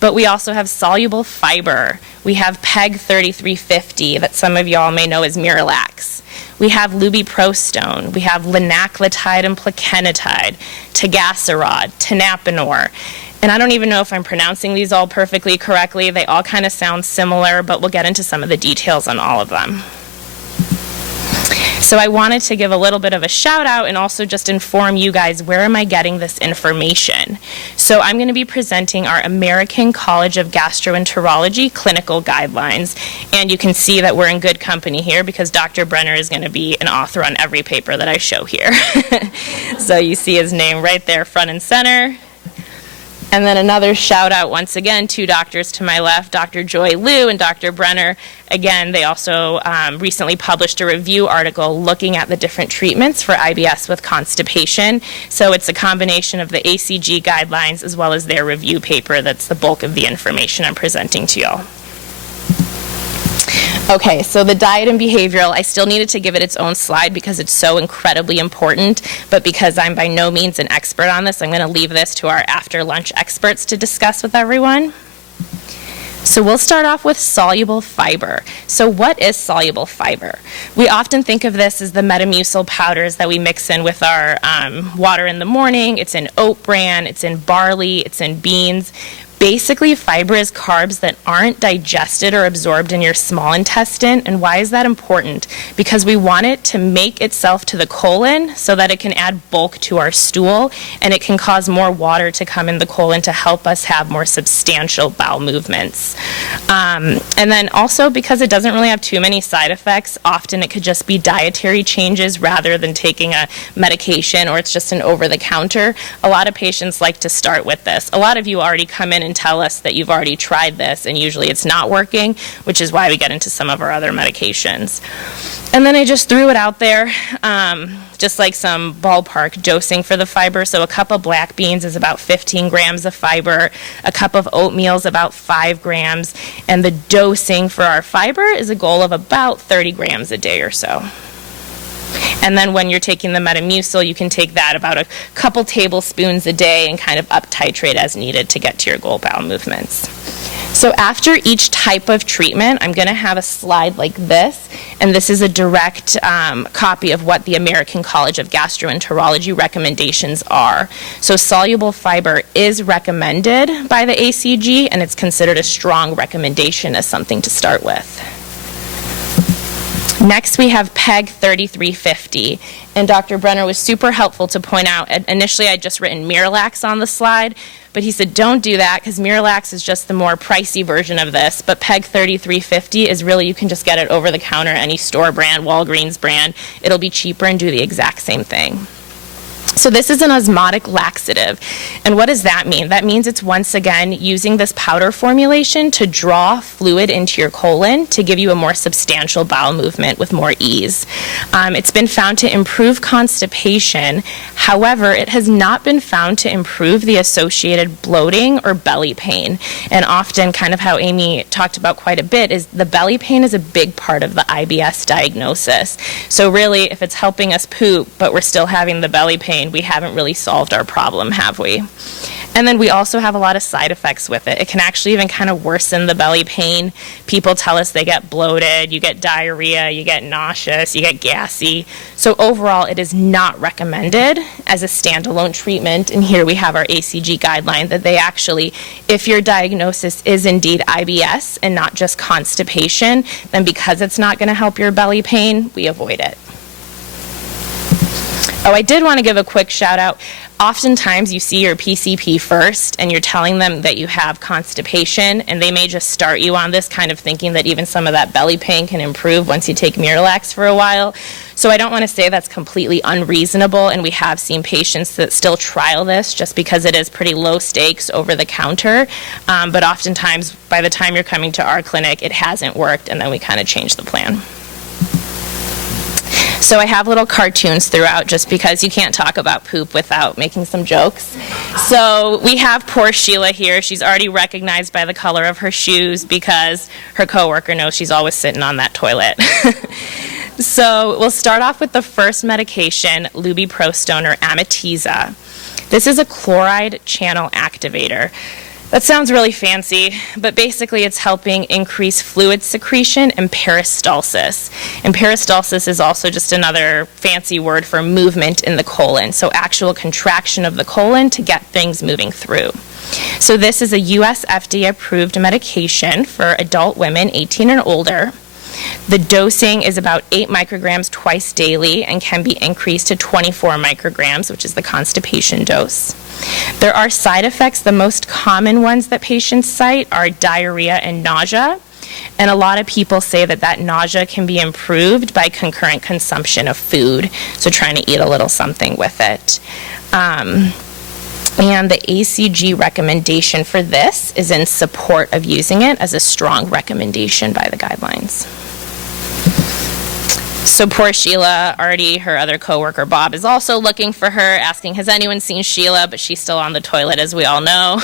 But we also have soluble fiber. We have PEG 3350 that some of y'all may know as Miralax. We have lubiprostone, we have linaclotide and plakenetide, tegaserod, tenapanor. And I don't even know if I'm pronouncing these all perfectly correctly. They all kind of sound similar, but we'll get into some of the details on all of them. So I wanted to give a little bit of a shout out and also just inform you guys, where am I getting this information? So I'm going to be presenting our American College of Gastroenterology clinical guidelines, and you can see that we're in good company here because Dr. Brenner is going to be an author on every paper that I show here. So you see his name right there, front and center. And then another shout out once again, two doctors to my left, Dr. Joy Liu and Dr. Brenner. Again, they also recently published a review article looking at the different treatments for IBS with constipation. So it's a combination of the ACG guidelines as well as their review paper that's the bulk of the information I'm presenting to y'all. Okay, so the diet and behavioral, I still needed to give it its own slide because it's so incredibly important, but because I'm by no means an expert on this, I'm going to leave this to our after lunch experts to discuss with everyone. So we'll start off with soluble fiber. So what is soluble fiber? We often think of this as the Metamucil powders that we mix in with our water in the morning. It's in oat bran, it's in barley, it's in beans. Basically, fiber is carbs that aren't digested or absorbed in your small intestine. And why is that important? Because we want it to make itself to the colon so that it can add bulk to our stool, and it can cause more water to come in the colon to help us have more substantial bowel movements. And then also, because it doesn't really have too many side effects, often it could just be dietary changes rather than taking a medication, or it's just an over-the-counter. A lot of patients like to start with this. A lot of you already come in and tell us that you've already tried this, and usually it's not working, which is why we get into some of our other medications. And then I just threw it out there, just like some ballpark dosing for the fiber. So a cup of black beans is about 15 grams of fiber, a cup of oatmeal is about 5 grams, and the dosing for our fiber is a goal of about 30 grams a day or so. And then when you're taking the Metamucil, you can take that about a couple tablespoons a day and kind of up titrate as needed to get to your goal bowel movements. So after each type of treatment, I'm going to have a slide like this, and this is a direct copy of what the American College of Gastroenterology recommendations are. So soluble fiber is recommended by the ACG, and it's considered a strong recommendation as something to start with. Next, we have PEG 3350, and Dr. Brenner was super helpful to point out. Initially, I'd just written Miralax on the slide, but he said, don't do that, because Miralax is just the more pricey version of this, but PEG 3350 is really, you can just get it over the counter, any store brand, Walgreens brand. It'll be cheaper and do the exact same thing. So this is an osmotic laxative. And what does that mean? That means it's once again using this powder formulation to draw fluid into your colon to give you a more substantial bowel movement with more ease. It's been found to improve constipation. However, it has not been found to improve the associated bloating or belly pain. And often, kind of how Amy talked about quite a bit, is the belly pain is a big part of the IBS diagnosis. So really, if it's helping us poop, but we're still having the belly pain, we haven't really solved our problem, have we? And then we also have a lot of side effects with it. It can actually even kind of worsen the belly pain. People tell us they get bloated, you get diarrhea, you get nauseous, you get gassy. So overall, it is not recommended as a standalone treatment. And here we have our ACG guideline that they actually, if your diagnosis is indeed IBS and not just constipation, then because it's not going to help your belly pain, we avoid it. Oh, I did want to give a quick shout out. Oftentimes you see your PCP first and you're telling them that you have constipation, and they may just start you on this kind of thinking that even some of that belly pain can improve once you take Miralax for a while. So I don't want to say that's completely unreasonable, and we have seen patients that still trial this just because it is pretty low stakes over the counter. But oftentimes by the time you're coming to our clinic, it hasn't worked, and then we kind of change the plan. So I have little cartoons throughout just because you can't talk about poop without making some jokes. So we have poor Sheila here. She's already recognized by the color of her shoes because her coworker knows she's always sitting on that toilet. So we'll start off with the first medication, lubiprostone or Amitiza. This is a chloride channel activator. That sounds really fancy, but basically it's helping increase fluid secretion and peristalsis. And peristalsis is also just another fancy word for movement in the colon, so actual contraction of the colon to get things moving through. So this is a US FDA approved medication for adult women 18 and older. The dosing is about 8 micrograms twice daily and can be increased to 24 micrograms, which is the constipation dose. There are side effects. The most common ones that patients cite are diarrhea and nausea. And a lot of people say that that nausea can be improved by concurrent consumption of food, so trying to eat a little something with it. And the ACG recommendation for this is in support of using it as a strong recommendation by the guidelines. So poor Sheila, already her other coworker Bob is also looking for her, asking, has anyone seen Sheila? But she's still on the toilet, as we all know.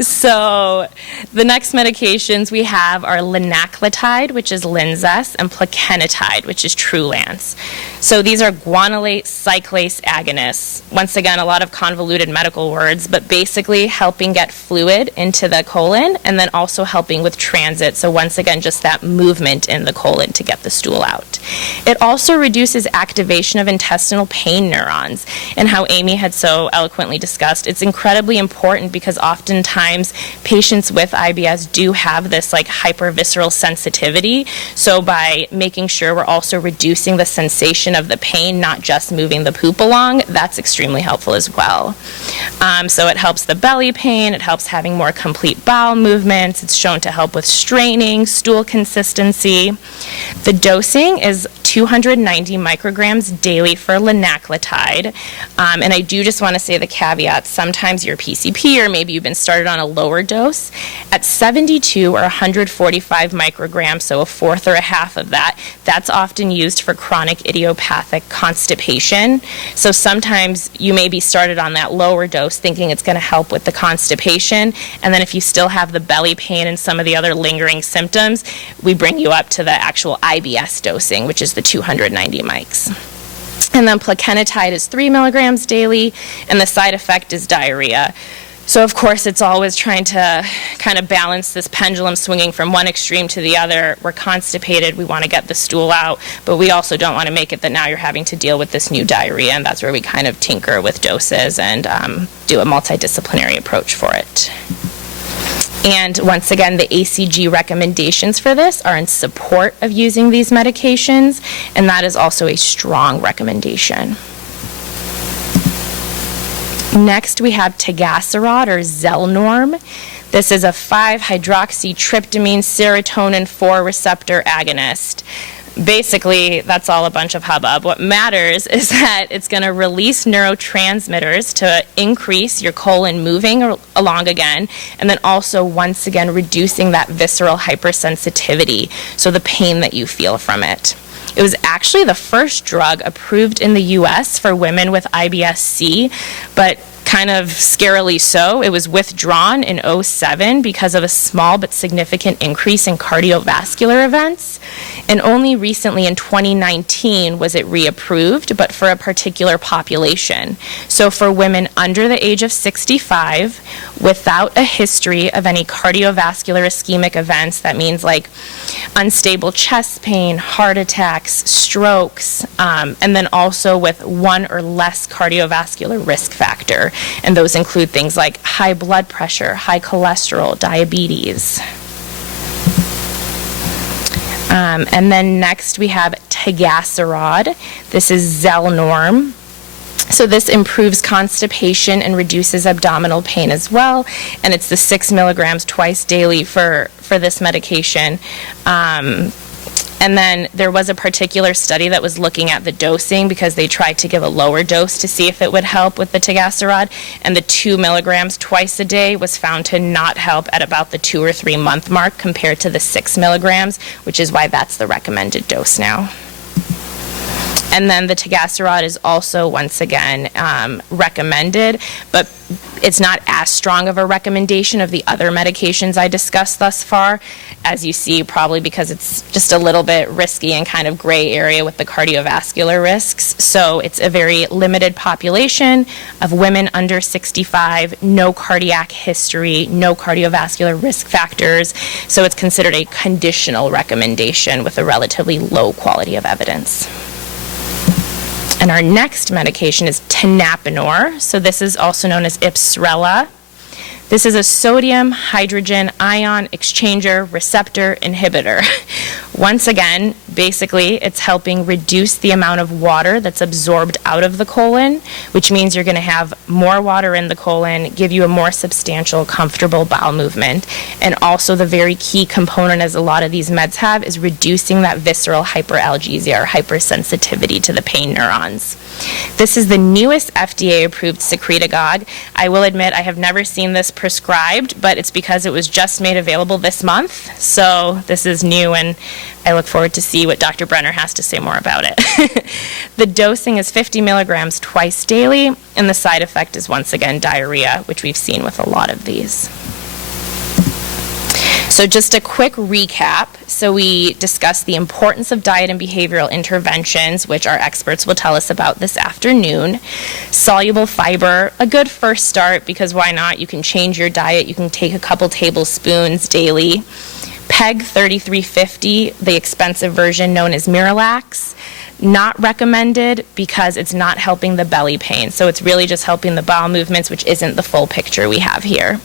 So the next medications we have are linaclotide, which is Linzess, and plakenetide, which is Trulance. So these are guanylate cyclase agonists. Once again, a lot of convoluted medical words, but basically helping get fluid into the colon and then also helping with transit. So once again, just that movement in the colon to get the stool out. It also reduces activation of intestinal pain neurons. And how Amy had so eloquently discussed, it's incredibly important because oftentimes patients with IBS do have this like hypervisceral sensitivity. So by making sure we're also reducing the sensation of the pain, not just moving the poop along, that's extremely helpful as well. So it helps the belly pain, it helps having more complete bowel movements, it's shown to help with straining, stool consistency. The dosing is 290 micrograms daily for linaclotide. And I do just want to say the caveat, sometimes you're PCP or maybe you've been started on a lower dose. At 72 or 145 micrograms, so a fourth or a half of that, that's often used for chronic idiopathic constipation. So sometimes you may be started on that lower dose thinking it's going to help with the constipation, and then if you still have the belly pain and some of the other lingering symptoms, we bring you up to the actual IBS dosing, which is the 290 mics. And then plakenetide is 3 milligrams daily, and the side effect is diarrhea. So of course it's always trying to kind of balance this pendulum swinging from one extreme to the other. We're constipated, we want to get the stool out, but we also don't want to make it that now you're having to deal with this new diarrhea, and that's where we kind of tinker with doses and do a multidisciplinary approach for it. And once again, the ACG recommendations for this are in support of using these medications, and that is also a strong recommendation. Next, we have Tegaserod or Zelnorm. This is a 5-hydroxytryptamine serotonin 4 receptor agonist. Basically, that's all a bunch of hubbub. What matters is that it's going to release neurotransmitters to increase your colon moving along again, and then also, once again, reducing that visceral hypersensitivity, so the pain that you feel from it. It was actually the first drug approved in the U.S. for women with IBS-C, but kind of scarily so, it was withdrawn in 2007 because of a small but significant increase in cardiovascular events. And only recently in 2019 was it reapproved, but for a particular population. So for women under the age of 65, without a history of any cardiovascular ischemic events, that means like unstable chest pain, heart attacks, strokes, and then also with one or less cardiovascular risk factor. And those include things like high blood pressure, high cholesterol, diabetes. And then next we have Tegaserod. This is Zelnorm. So this improves constipation and reduces abdominal pain as well. And it's the 6 milligrams twice daily for this medication. And then there was a particular study that was looking at the dosing because they tried to give a lower dose to see if it would help with the Tegaserod, and the 2 milligrams twice a day was found to not help at about the 2 or 3 month mark compared to the 6 milligrams, which is why that's the recommended dose now. And then the Tegaserod is also, once again, recommended, but it's not as strong of a recommendation of the other medications I discussed thus far, as you see, probably because it's just a little bit risky and kind of gray area with the cardiovascular risks. So it's a very limited population of women under 65, no cardiac history, no cardiovascular risk factors. So it's considered a conditional recommendation with a relatively low quality of evidence. And our next medication is tenapanor. So this is also known as Ipsrela. This is a sodium hydrogen ion exchanger receptor inhibitor. Once again, basically, it's helping reduce the amount of water that's absorbed out of the colon, which means you're going to have more water in the colon, give you a more substantial, comfortable bowel movement. And also the very key component, as a lot of these meds have, is reducing that visceral hyperalgesia or hypersensitivity to the pain neurons. This is the newest FDA-approved secretagogue. I will admit I have never seen this prescribed, but it's because it was just made available this month. So this is new, and I look forward to see what Dr. Brenner has to say more about it. The dosing is 50 milligrams twice daily, and the side effect is once again diarrhea, which we've seen with a lot of these. So just a quick recap. So we discussed the importance of diet and behavioral interventions, which our experts will tell us about this afternoon. Soluble fiber, a good first start, because why not? You can change your diet. You can take a couple tablespoons daily. PEG 3350, the expensive version known as Miralax. Not recommended because it's not helping the belly pain. So it's really just helping the bowel movements, which isn't the full picture we have here.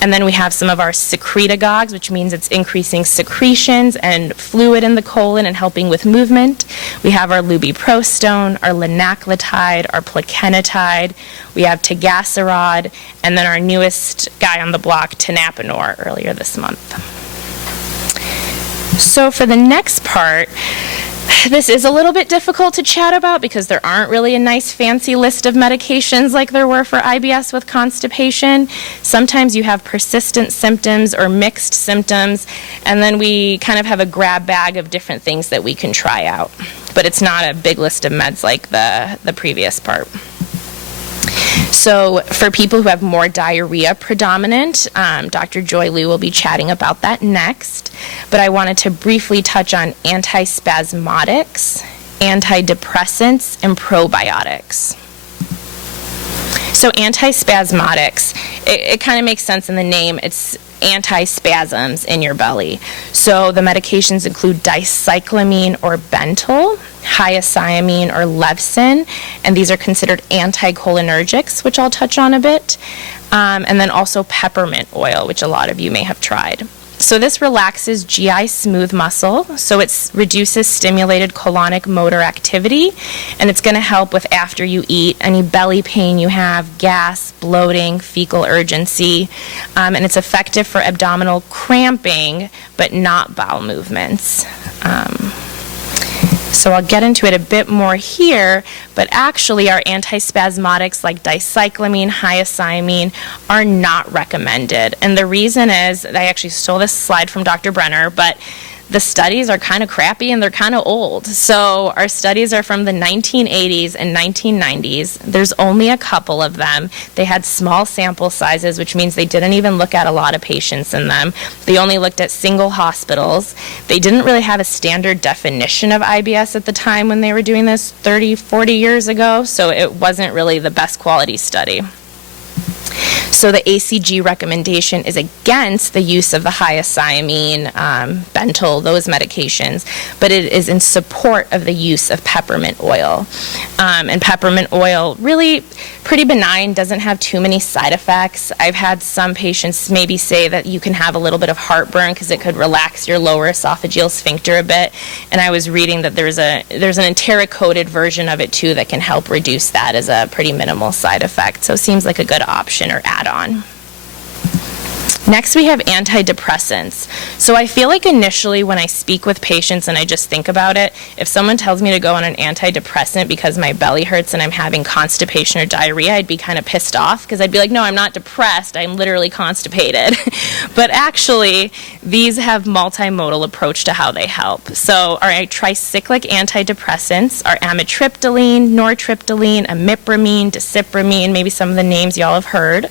And then we have some of our secretagogues, which means it's increasing secretions and fluid in the colon and helping with movement. We have our lubiprostone, our linaclotide, our plakenetide. We have tegaserod, and then our newest guy on the block, tenapanor, earlier this month. So for the next part, this is a little bit difficult to chat about because there aren't really a nice fancy list of medications like there were for IBS with constipation. Sometimes you have persistent symptoms or mixed symptoms, and then we kind of have a grab bag of different things that we can try out. But it's not a big list of meds like the previous part. So for people who have more diarrhea predominant, Dr. Joy Liu will be chatting about that next. But I wanted to briefly touch on antispasmodics, antidepressants, and probiotics. So antispasmodics, it kind of makes sense in the name. It's antispasms in your belly. So the medications include dicyclamine or Bentyl, hyoscyamine or Levsin, and these are considered anticholinergics, which I'll touch on a bit, and then also peppermint oil, which a lot of you may have tried. So this relaxes GI smooth muscle, so it reduces stimulated colonic motor activity, and it's going to help with after you eat, any belly pain you have, gas, bloating, fecal urgency, and it's effective for abdominal cramping, but not bowel movements. So I'll get into it a bit more here, but actually our antispasmodics like dicyclamine, hyoscyamine are not recommended. And the reason is, I actually stole this slide from Dr. Brenner, but the studies are kind of crappy and they're kind of old. So our studies are from the 1980s and 1990s. There's only a couple of them. They had small sample sizes, which means they didn't even look at a lot of patients in them. They only looked at single hospitals. They didn't really have a standard definition of IBS at the time when they were doing this 30, 40 years ago, so it wasn't really the best quality study. So the ACG recommendation is against the use of the hyoscyamine, Bentyl, those medications, but it is in support of the use of peppermint oil. And peppermint oil, really pretty benign, doesn't have too many side effects. I've had some patients maybe say that you can have a little bit of heartburn because it could relax your lower esophageal sphincter a bit. And I was reading that there's an enteric-coated version of it too that can help reduce that as a pretty minimal side effect. So it seems like a good option or add-on. Next, we have antidepressants. So I feel like initially when I speak with patients and I just think about it, if someone tells me to go on an antidepressant because my belly hurts and I'm having constipation or diarrhea, I'd be kind of pissed off because I'd be like, no, I'm not depressed, I'm literally constipated. But actually, these have multimodal approach to how they help. So our tricyclic antidepressants are amitriptyline, nortriptyline, imipramine, desipramine, maybe some of the names y'all have heard.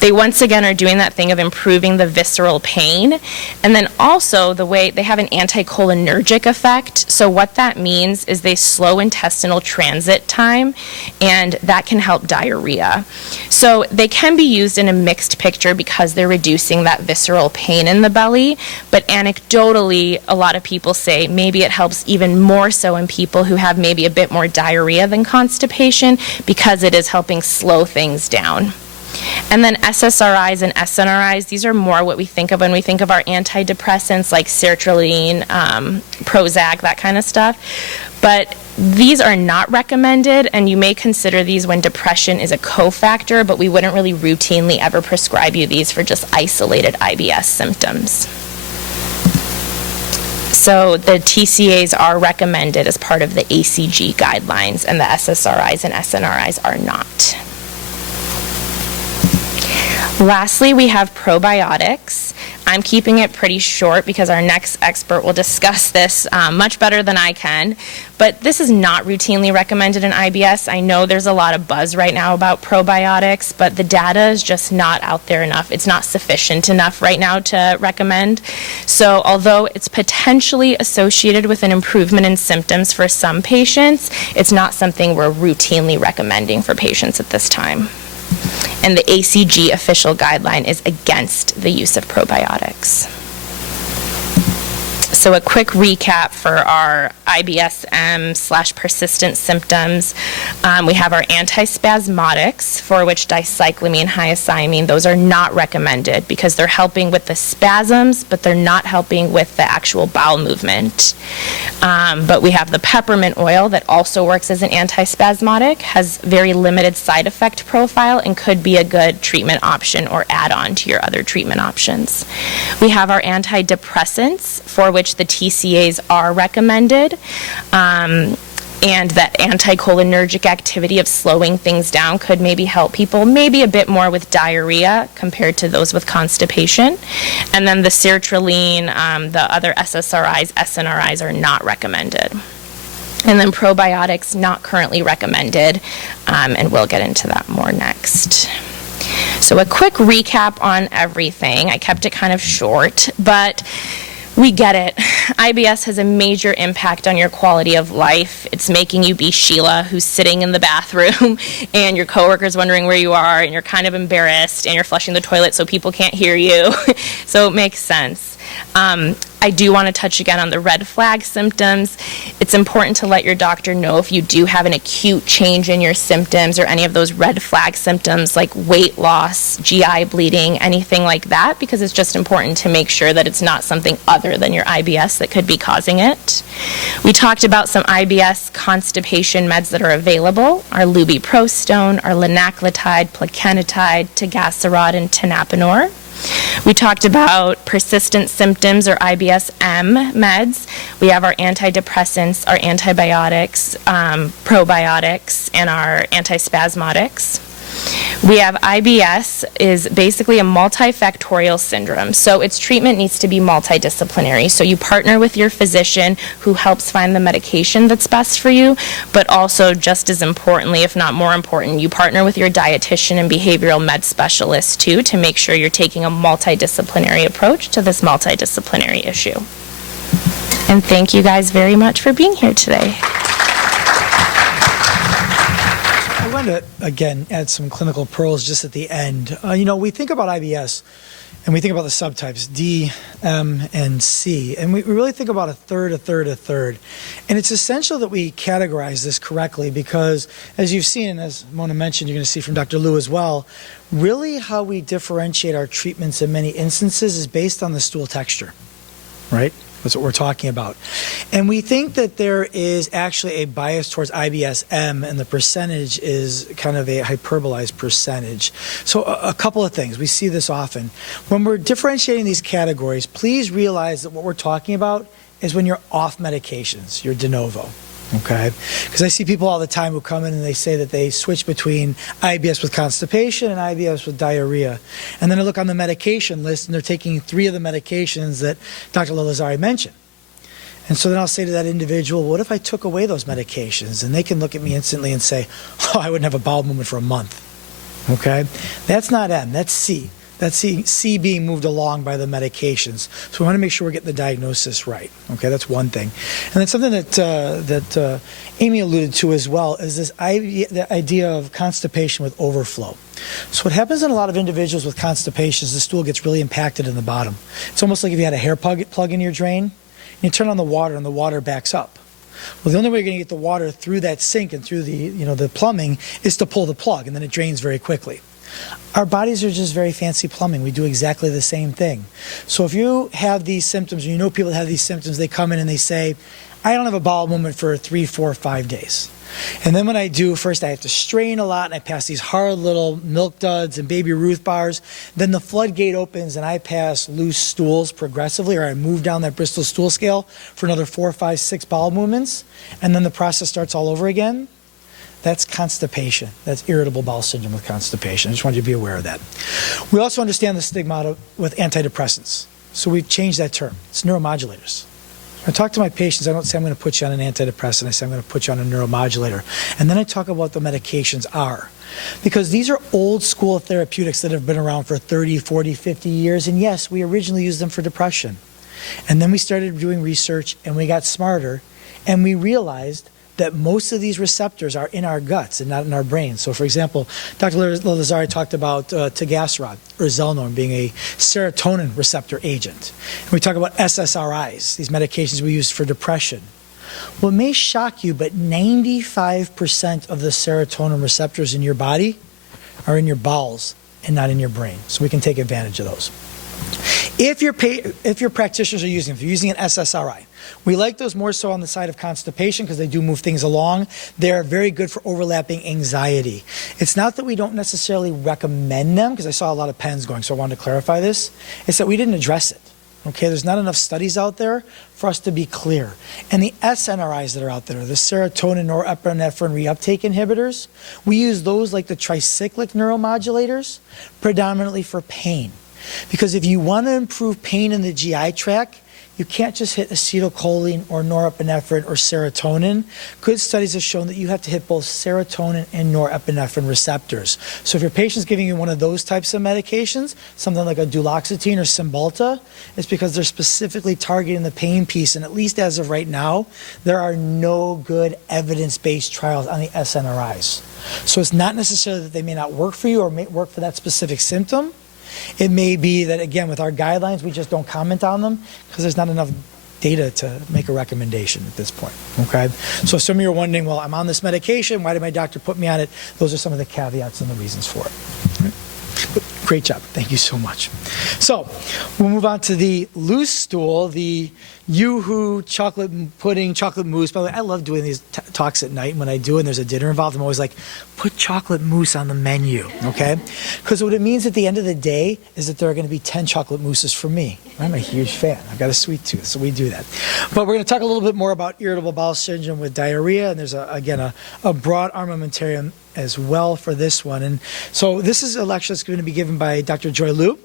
They once again are doing that thing of improving the visceral pain. And then also the way they have an anticholinergic effect. So what that means is they slow intestinal transit time, and that can help diarrhea. So they can be used in a mixed picture because they're reducing that visceral pain in the belly. But anecdotally, a lot of people say maybe it helps even more so in people who have maybe a bit more diarrhea than constipation because it is helping slow things down. And then SSRIs and SNRIs, these are more what we think of when we think of our antidepressants like sertraline, Prozac, that kind of stuff. But these are not recommended, and you may consider these when depression is a cofactor, but we wouldn't really routinely ever prescribe you these for just isolated IBS symptoms. So the TCAs are recommended as part of the ACG guidelines, and the SSRIs and SNRIs are not. Lastly, we have probiotics. I'm keeping it pretty short because our next expert will discuss this much better than I can. But this is not routinely recommended in IBS. I know there's a lot of buzz right now about probiotics, but the data is just not out there enough. It's not sufficient enough right now to recommend. So although it's potentially associated with an improvement in symptoms for some patients, it's not something we're routinely recommending for patients at this time. And the ACG official guideline is against the use of probiotics. So a quick recap for our IBS-M/persistent symptoms. We have our antispasmodics, for which dicyclamine, hyoscyamine, those are not recommended because they're helping with the spasms, but they're not helping with the actual bowel movement. But we have the peppermint oil that also works as an antispasmodic, has very limited side effect profile, and could be a good treatment option or add-on to your other treatment options. We have our antidepressants, for which the TCAs are recommended, and that anticholinergic activity of slowing things down could maybe help people maybe a bit more with diarrhea compared to those with constipation. And then the sertraline, the other SSRIs, SNRIs are not recommended. And then probiotics, not currently recommended, and we'll get into that more next. So a quick recap on everything. I kept it kind of short, but we get it. IBS has a major impact on your quality of life. It's making you be Sheila, who's sitting in the bathroom, and your coworker's wondering where you are, and you're kind of embarrassed, and you're flushing the toilet so people can't hear you. So it makes sense. I do want to touch again on the red flag symptoms. It's important to let your doctor know if you do have an acute change in your symptoms or any of those red flag symptoms like weight loss, GI bleeding, anything like that, because it's just important to make sure that it's not something other than your IBS that could be causing it. We talked about some IBS constipation meds that are available, our lubiprostone, our linaclotide, plakenetide, tegaserod, and tenapanor. We talked about persistent symptoms or IBS-M meds. We have our antidepressants, our antibiotics, probiotics, and our antispasmodics. We have IBS is basically a multifactorial syndrome, so its treatment needs to be multidisciplinary. So you partner with your physician who helps find the medication that's best for you, but also just as importantly, if not more important, you partner with your dietitian and behavioral med specialist too to make sure you're taking a multidisciplinary approach to this multidisciplinary issue. And thank you guys very much for being here today. I want to, again, add some clinical pearls just at the end. We think about IBS, and we think about the subtypes, D, M, and C, and we really think about a third. And it's essential that we categorize this correctly because, as you've seen, and as Mona mentioned, you're going to see from Dr. Liu as well, really how we differentiate our treatments in many instances is based on the stool texture, right? That's what we're talking about. And we think that there is actually a bias towards IBS-M, and the percentage is kind of a hyperbolized percentage. So a couple of things. We see this often. When we're differentiating these categories, please realize that what we're talking about is when you're off medications, you're de novo. Okay? Because I see people all the time who come in and they say that they switch between IBS with constipation and IBS with diarrhea. And then I look on the medication list and they're taking 3 of the medications that Dr. Lalehzari mentioned. And so then I'll say to that individual, what if I took away those medications? And they can look at me instantly and say, oh, I wouldn't have a bowel movement for a month. Okay? That's not M, that's C. That's C being moved along by the medications. So we want to make sure we're getting the diagnosis right. Okay, that's one thing. And then something that Amy alluded to as well is the idea of constipation with overflow. So what happens in a lot of individuals with constipation is the stool gets really impacted in the bottom. It's almost like if you had a hair plug in your drain, and you turn on the water and the water backs up. Well, the only way you're going to get the water through that sink and through the plumbing is to pull the plug, and then it drains very quickly. Our bodies are just very fancy plumbing. We do exactly the same thing. So if you have these symptoms, or you know people that have these symptoms, they come in and they say, I don't have a bowel movement for 3, 4, 5 days. And then when I do, first I have to strain a lot, and I pass these hard little milk duds and baby Ruth bars. Then the floodgate opens, and I pass loose stools progressively, or I move down that Bristol stool scale for another 4, 5, 6 bowel movements, and then the process starts all over again. That's constipation. That's irritable bowel syndrome with constipation. I just wanted you to be aware of that. We also understand the stigma with antidepressants. So we've changed that term. It's neuromodulators. When I talk to my patients, I don't say I'm going to put you on an antidepressant. I say I'm going to put you on a neuromodulator. And then I talk about what the medications are. Because these are old school therapeutics that have been around for 30, 40, 50 years. And yes, we originally used them for depression. And then we started doing research, and we got smarter, and we realized that most of these receptors are in our guts and not in our brains. So for example, Dr. Lalehzari talked about tegaserod, or Zelnorm, being a serotonin receptor agent. And we talk about SSRIs, these medications we use for depression. Well, it may shock you, but 95% of the serotonin receptors in your body are in your bowels and not in your brain. So we can take advantage of those. If your practitioners are using, if you're using an SSRI, we like those more so on the side of constipation because they do move things along. They're very good for overlapping anxiety. It's not that we don't necessarily recommend them, because I saw a lot of pens going, so I wanted to clarify this. It's that we didn't address it. Okay, there's not enough studies out there for us to be clear. And the SNRIs that are out there, the serotonin norepinephrine reuptake inhibitors, we use those like the tricyclic neuromodulators predominantly for pain. Because if you want to improve pain in the GI tract, you can't just hit acetylcholine or norepinephrine or serotonin. Good studies have shown that you have to hit both serotonin and norepinephrine receptors. So if your patient's giving you one of those types of medications, something like a duloxetine or Cymbalta, it's because they're specifically targeting the pain piece. And at least as of right now, there are no good evidence-based trials on the SNRIs. So it's not necessarily that they may not work for you or may work for that specific symptom. It may be that, again, with our guidelines, we just don't comment on them because there's not enough data to make a recommendation at this point, okay? So some of you are wondering, well, I'm on this medication. Why did my doctor put me on it? Those are some of the caveats and the reasons for it. Right? But great job. Thank you so much. So we'll move on to the loose stool, the Yoo-hoo chocolate pudding, chocolate mousse. By the way, I love doing these talks at night. And when I do and there's a dinner involved, I'm always like, put chocolate mousse on the menu, okay? Because what it means at the end of the day is that there are going to be 10 chocolate mousses for me. I'm a huge fan. I've got a sweet tooth, so we do that. But we're going to talk a little bit more about irritable bowel syndrome with diarrhea, and there's, again, a broad armamentarium as well for this one. And so this is a lecture that's going to be given by Dr. Joy Liu.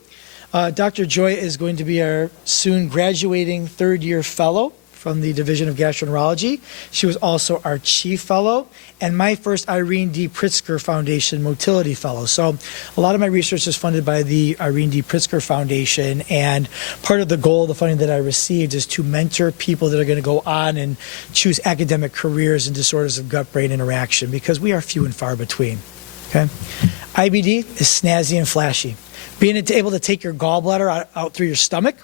Dr. Joy is going to be our soon graduating third-year fellow from the Division of Gastroenterology. She was also our chief fellow and my first Irene D. Pritzker Foundation motility fellow. So a lot of my research is funded by the Irene D. Pritzker Foundation, and part of the goal of the funding that I received is to mentor people that are going to go on and choose academic careers in disorders of gut-brain interaction, because we are few and far between. Okay? IBD is snazzy and flashy. Being able to take your gallbladder out through your stomach,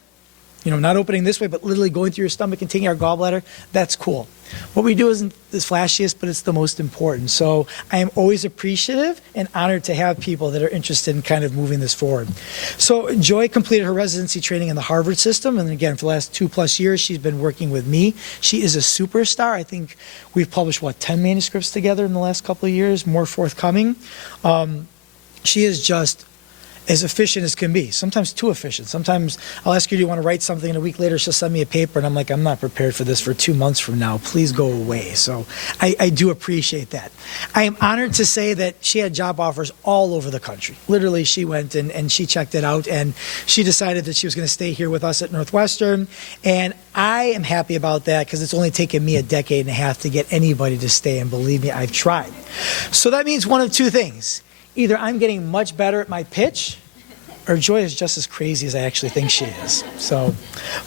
you know, not opening this way, but literally going through your stomach and taking our gallbladder, that's cool. What we do isn't the flashiest, but it's the most important. So I am always appreciative and honored to have people that are interested in kind of moving this forward. So Joy completed her residency training in the Harvard system, and again, for the last 2+ years, she's been working with me. She is a superstar. I think we've published, 10 manuscripts together in the last couple of years, more forthcoming. She is just as efficient as can be, sometimes too efficient. Sometimes I'll ask her, do you want to write something, and a week later she'll send me a paper, and I'm like, I'm not prepared for this for 2 months from now. Please go away. So I do appreciate that. I am honored to say that she had job offers all over the country. Literally, she went and she checked it out, and she decided that she was going to stay here with us at Northwestern, and I am happy about that because it's only taken me a decade and a half to get anybody to stay, and believe me, I've tried. So that means one of two things. Either I'm getting much better at my pitch, or Joy is just as crazy as I actually think she is. So,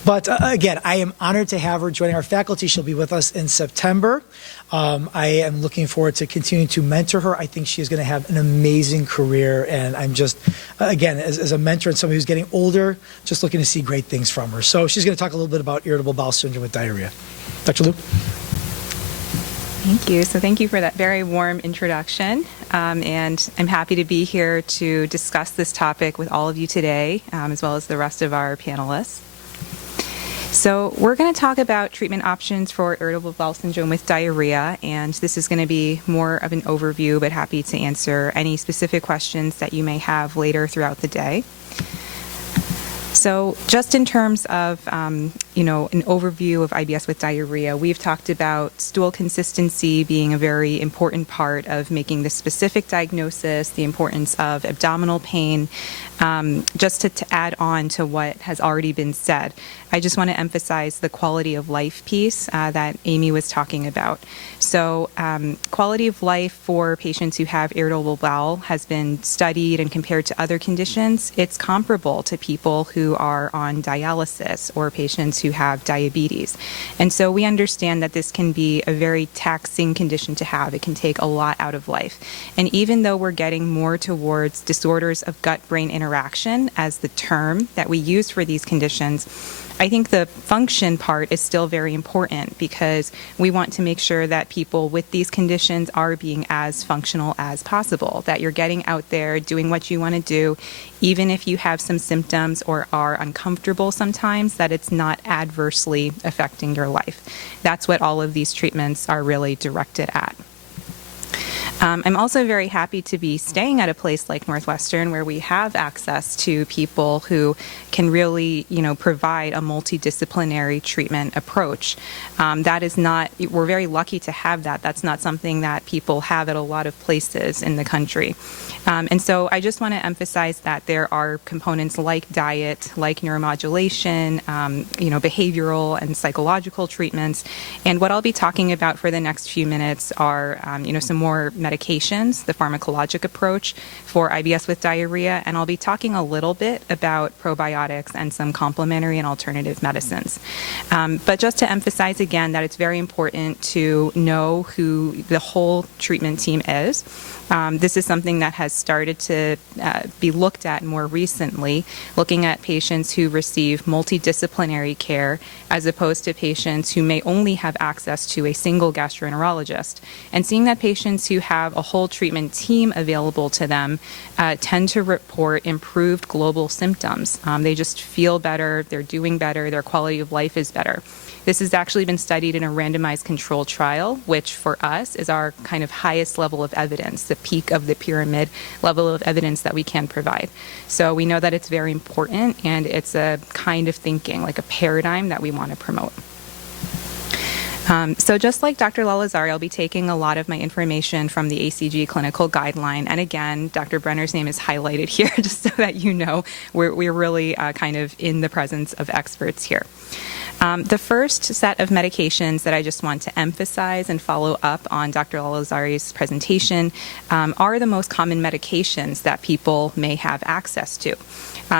but again, I am honored to have her joining our faculty. She'll be with us in September. I am looking forward to continuing to mentor her. I think she is going to have an amazing career, and I'm just, again, as a mentor and somebody who's getting older, just looking to see great things from her. So she's going to talk a little bit about irritable bowel syndrome with diarrhea. Dr. Liu? Thank you. So thank you for that very warm introduction. And I'm happy to be here to discuss this topic with all of you today, as well as the rest of our panelists. So we're going to talk about treatment options for irritable bowel syndrome with diarrhea, and this is going to be more of an overview, but happy to answer any specific questions that you may have later throughout the day. So just in terms of, an overview of IBS with diarrhea, we've talked about stool consistency being a very important part of making the specific diagnosis, the importance of abdominal pain. Just to add on to what has already been said, I just want to emphasize the quality of life piece that Amy was talking about. So quality of life for patients who have irritable bowel has been studied and compared to other conditions. It's comparable to people who are on dialysis or patients who have diabetes. And so we understand that this can be a very taxing condition to have. It can take a lot out of life. And even though we're getting more towards disorders of gut-brain interaction as the term that we use for these conditions, I think the function part is still very important because we want to make sure that people with these conditions are being as functional as possible, that you're getting out there doing what you want to do, even if you have some symptoms or are uncomfortable sometimes, that it's not adversely affecting your life. That's what all of these treatments are really directed at. I'm also very happy to be staying at a place like Northwestern where we have access to people who can really, provide a multidisciplinary treatment approach. That is not, we're very lucky to have that. That's not something that people have at a lot of places in the country. And so I just want to emphasize that there are components like diet, like neuromodulation, behavioral and psychological treatments. And what I'll be talking about for the next few minutes are, some more medications, the pharmacologic approach for IBS with diarrhea, and I'll be talking a little bit about probiotics and some complementary and alternative medicines. But just to emphasize again that it's very important to know who the whole treatment team is. This is something that has started to be looked at more recently, looking at patients who receive multidisciplinary care as opposed to patients who may only have access to a single gastroenterologist, and seeing that patients who have a whole treatment team available to them tend to report improved global symptoms. They just feel better, they're doing better, their quality of life is better. This has actually been studied in a randomized control trial, which for us is our kind of highest level of evidence, the peak of the pyramid level of evidence that we can provide. So we know that it's very important, and it's a kind of thinking, like a paradigm that we want to promote. So just like Dr. Lalehzari, I'll be taking a lot of my information from the ACG clinical guideline. And again, Dr. Brenner's name is highlighted here just so that you know we're really kind of in the presence of experts here. The first set of medications that I just want to emphasize and follow up on Dr. Lalehzari's presentation are the most common medications that people may have access to.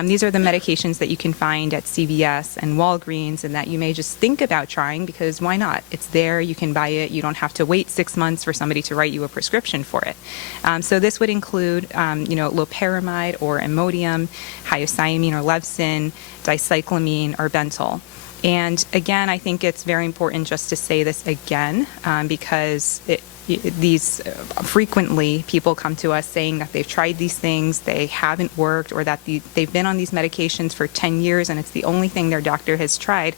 These are the medications that you can find at CVS and Walgreens and that you may just think about trying because why not? It's there, you can buy it, you don't have to wait 6 months for somebody to write you a prescription for it. So this would include, loperamide or Imodium, hyoscyamine or Levsin, dicyclamine or Bentyl. And again, I think it's very important just to say this again because frequently people come to us saying that they've tried these things, they haven't worked, or that they've been on these medications for 10 years and it's the only thing their doctor has tried.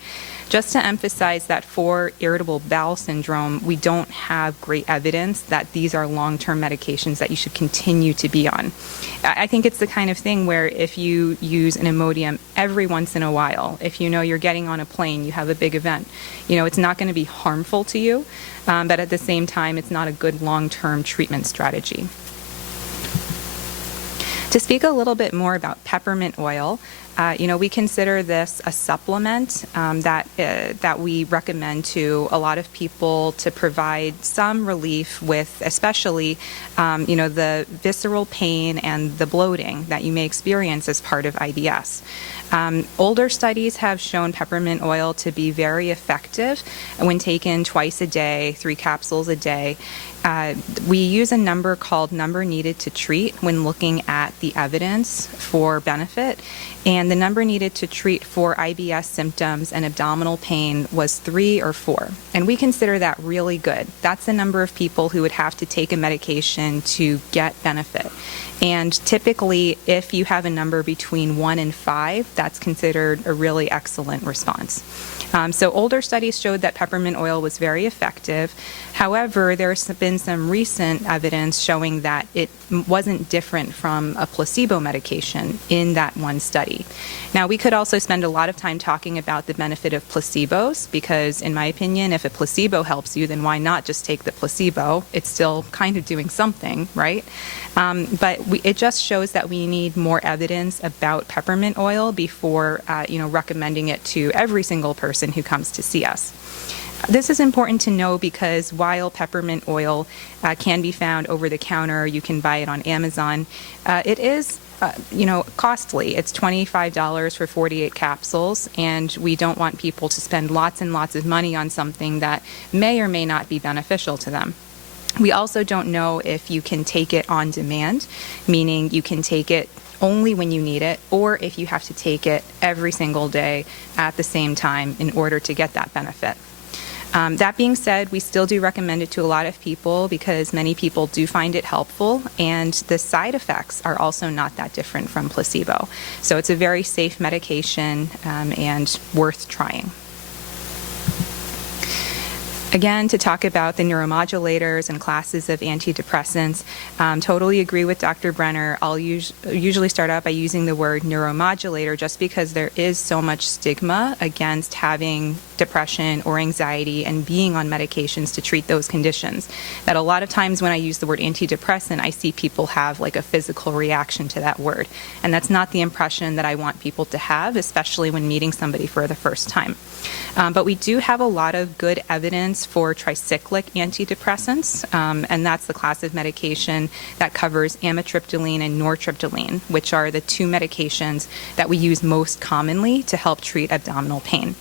Just to emphasize that for irritable bowel syndrome, we don't have great evidence that these are long-term medications that you should continue to be on. I think it's the kind of thing where if you use an Imodium every once in a while, if you know you're getting on a plane, you have a big event, it's not going to be harmful to you, but at the same time, it's not a good long-term treatment strategy. To speak a little bit more about peppermint oil, we consider this a supplement that we recommend to a lot of people to provide some relief with, especially, the visceral pain and the bloating that you may experience as part of IBS. Older studies have shown peppermint oil to be very effective when taken twice a day, 3 capsules a day. We use a number called number needed to treat when looking at the evidence for benefit, and the number needed to treat for IBS symptoms and abdominal pain was 3 or 4, and we consider that really good. That's the number of people who would have to take a medication to get benefit. And typically, if you have a number between 1 and 5, that's considered a really excellent response. So older studies showed that peppermint oil was very effective. However, there's been some recent evidence showing that it wasn't different from a placebo medication in that one study. Now, we could also spend a lot of time talking about the benefit of placebos, because in my opinion, if a placebo helps you, then why not just take the placebo? It's still kind of doing something, right? But it just shows that we need more evidence about peppermint oil before recommending it to every single person who comes to see us. This is important to know because while peppermint oil can be found over the counter, you can buy it on Amazon, it is costly. It's $25 for 48 capsules, and we don't want people to spend lots and lots of money on something that may or may not be beneficial to them. We also don't know if you can take it on demand, meaning you can take it only when you need it, or if you have to take it every single day at the same time in order to get that benefit. That being said, we still do recommend it to a lot of people because many people do find it helpful, and the side effects are also not that different from placebo. So it's a very safe medication and worth trying. Again, to talk about the neuromodulators and classes of antidepressants, totally agree with Dr. Brenner. I'll usually start out by using the word neuromodulator just because there is so much stigma against having depression or anxiety and being on medications to treat those conditions. That a lot of times when I use the word antidepressant, I see people have like a physical reaction to that word. And that's not the impression that I want people to have, especially when meeting somebody for the first time. But we do have a lot of good evidence for tricyclic antidepressants, and that's the class of medication that covers amitriptyline and nortriptyline, which are the 2 medications that we use most commonly to help treat abdominal pain.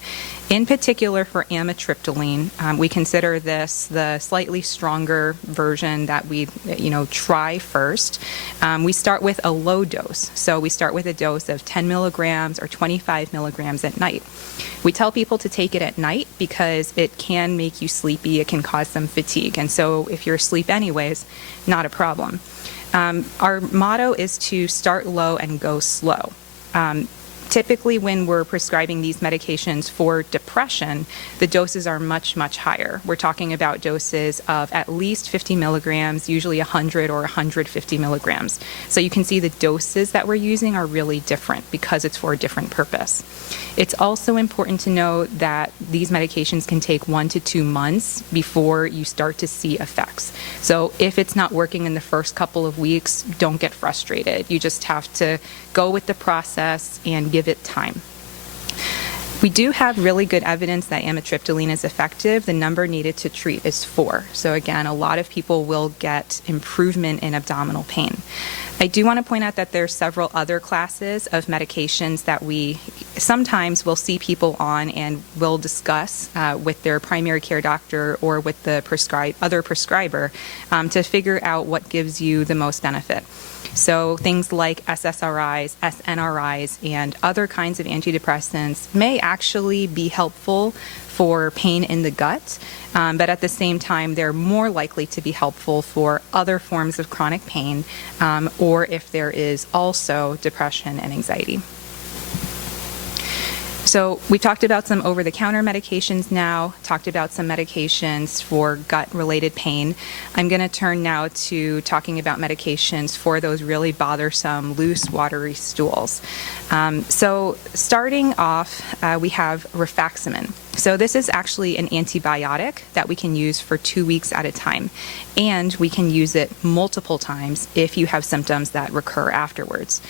In particular for amitriptyline, we consider this the slightly stronger version that we try first. We start with a low dose. So we start with a dose of 10 milligrams or 25 milligrams at night. We tell people to take it at night because it can make you sleepy, it can cause some fatigue. And so if you're asleep anyways, not a problem. Our motto is to start low and go slow. Typically, when we're prescribing these medications for depression, the doses are much, much higher. We're talking about doses of at least 50 milligrams, usually 100 or 150 milligrams. So you can see the doses that we're using are really different because it's for a different purpose. It's also important to know that these medications can take 1 to 2 months before you start to see effects. So if it's not working in the first couple of weeks, don't get frustrated. You just have to go with the process and give it time. We do have really good evidence that amitriptyline is effective. The number needed to treat is 4. So again, a lot of people will get improvement in abdominal pain. I do want to point out that there are several other classes of medications that we sometimes will see people on and will discuss with their primary care doctor or with the other prescriber to figure out what gives you the most benefit. So things like SSRIs, SNRIs, and other kinds of antidepressants may actually be helpful for pain in the gut, but at the same time, they're more likely to be helpful for other forms of chronic pain or if there is also depression and anxiety. So we talked about some over-the-counter medications now, talked about some medications for gut-related pain. I'm going to turn now to talking about medications for those really bothersome, loose, watery stools. So starting off, we have rifaximin. So this is actually an antibiotic that we can use for 2 weeks at a time, and we can use it multiple times if you have symptoms that recur afterwards.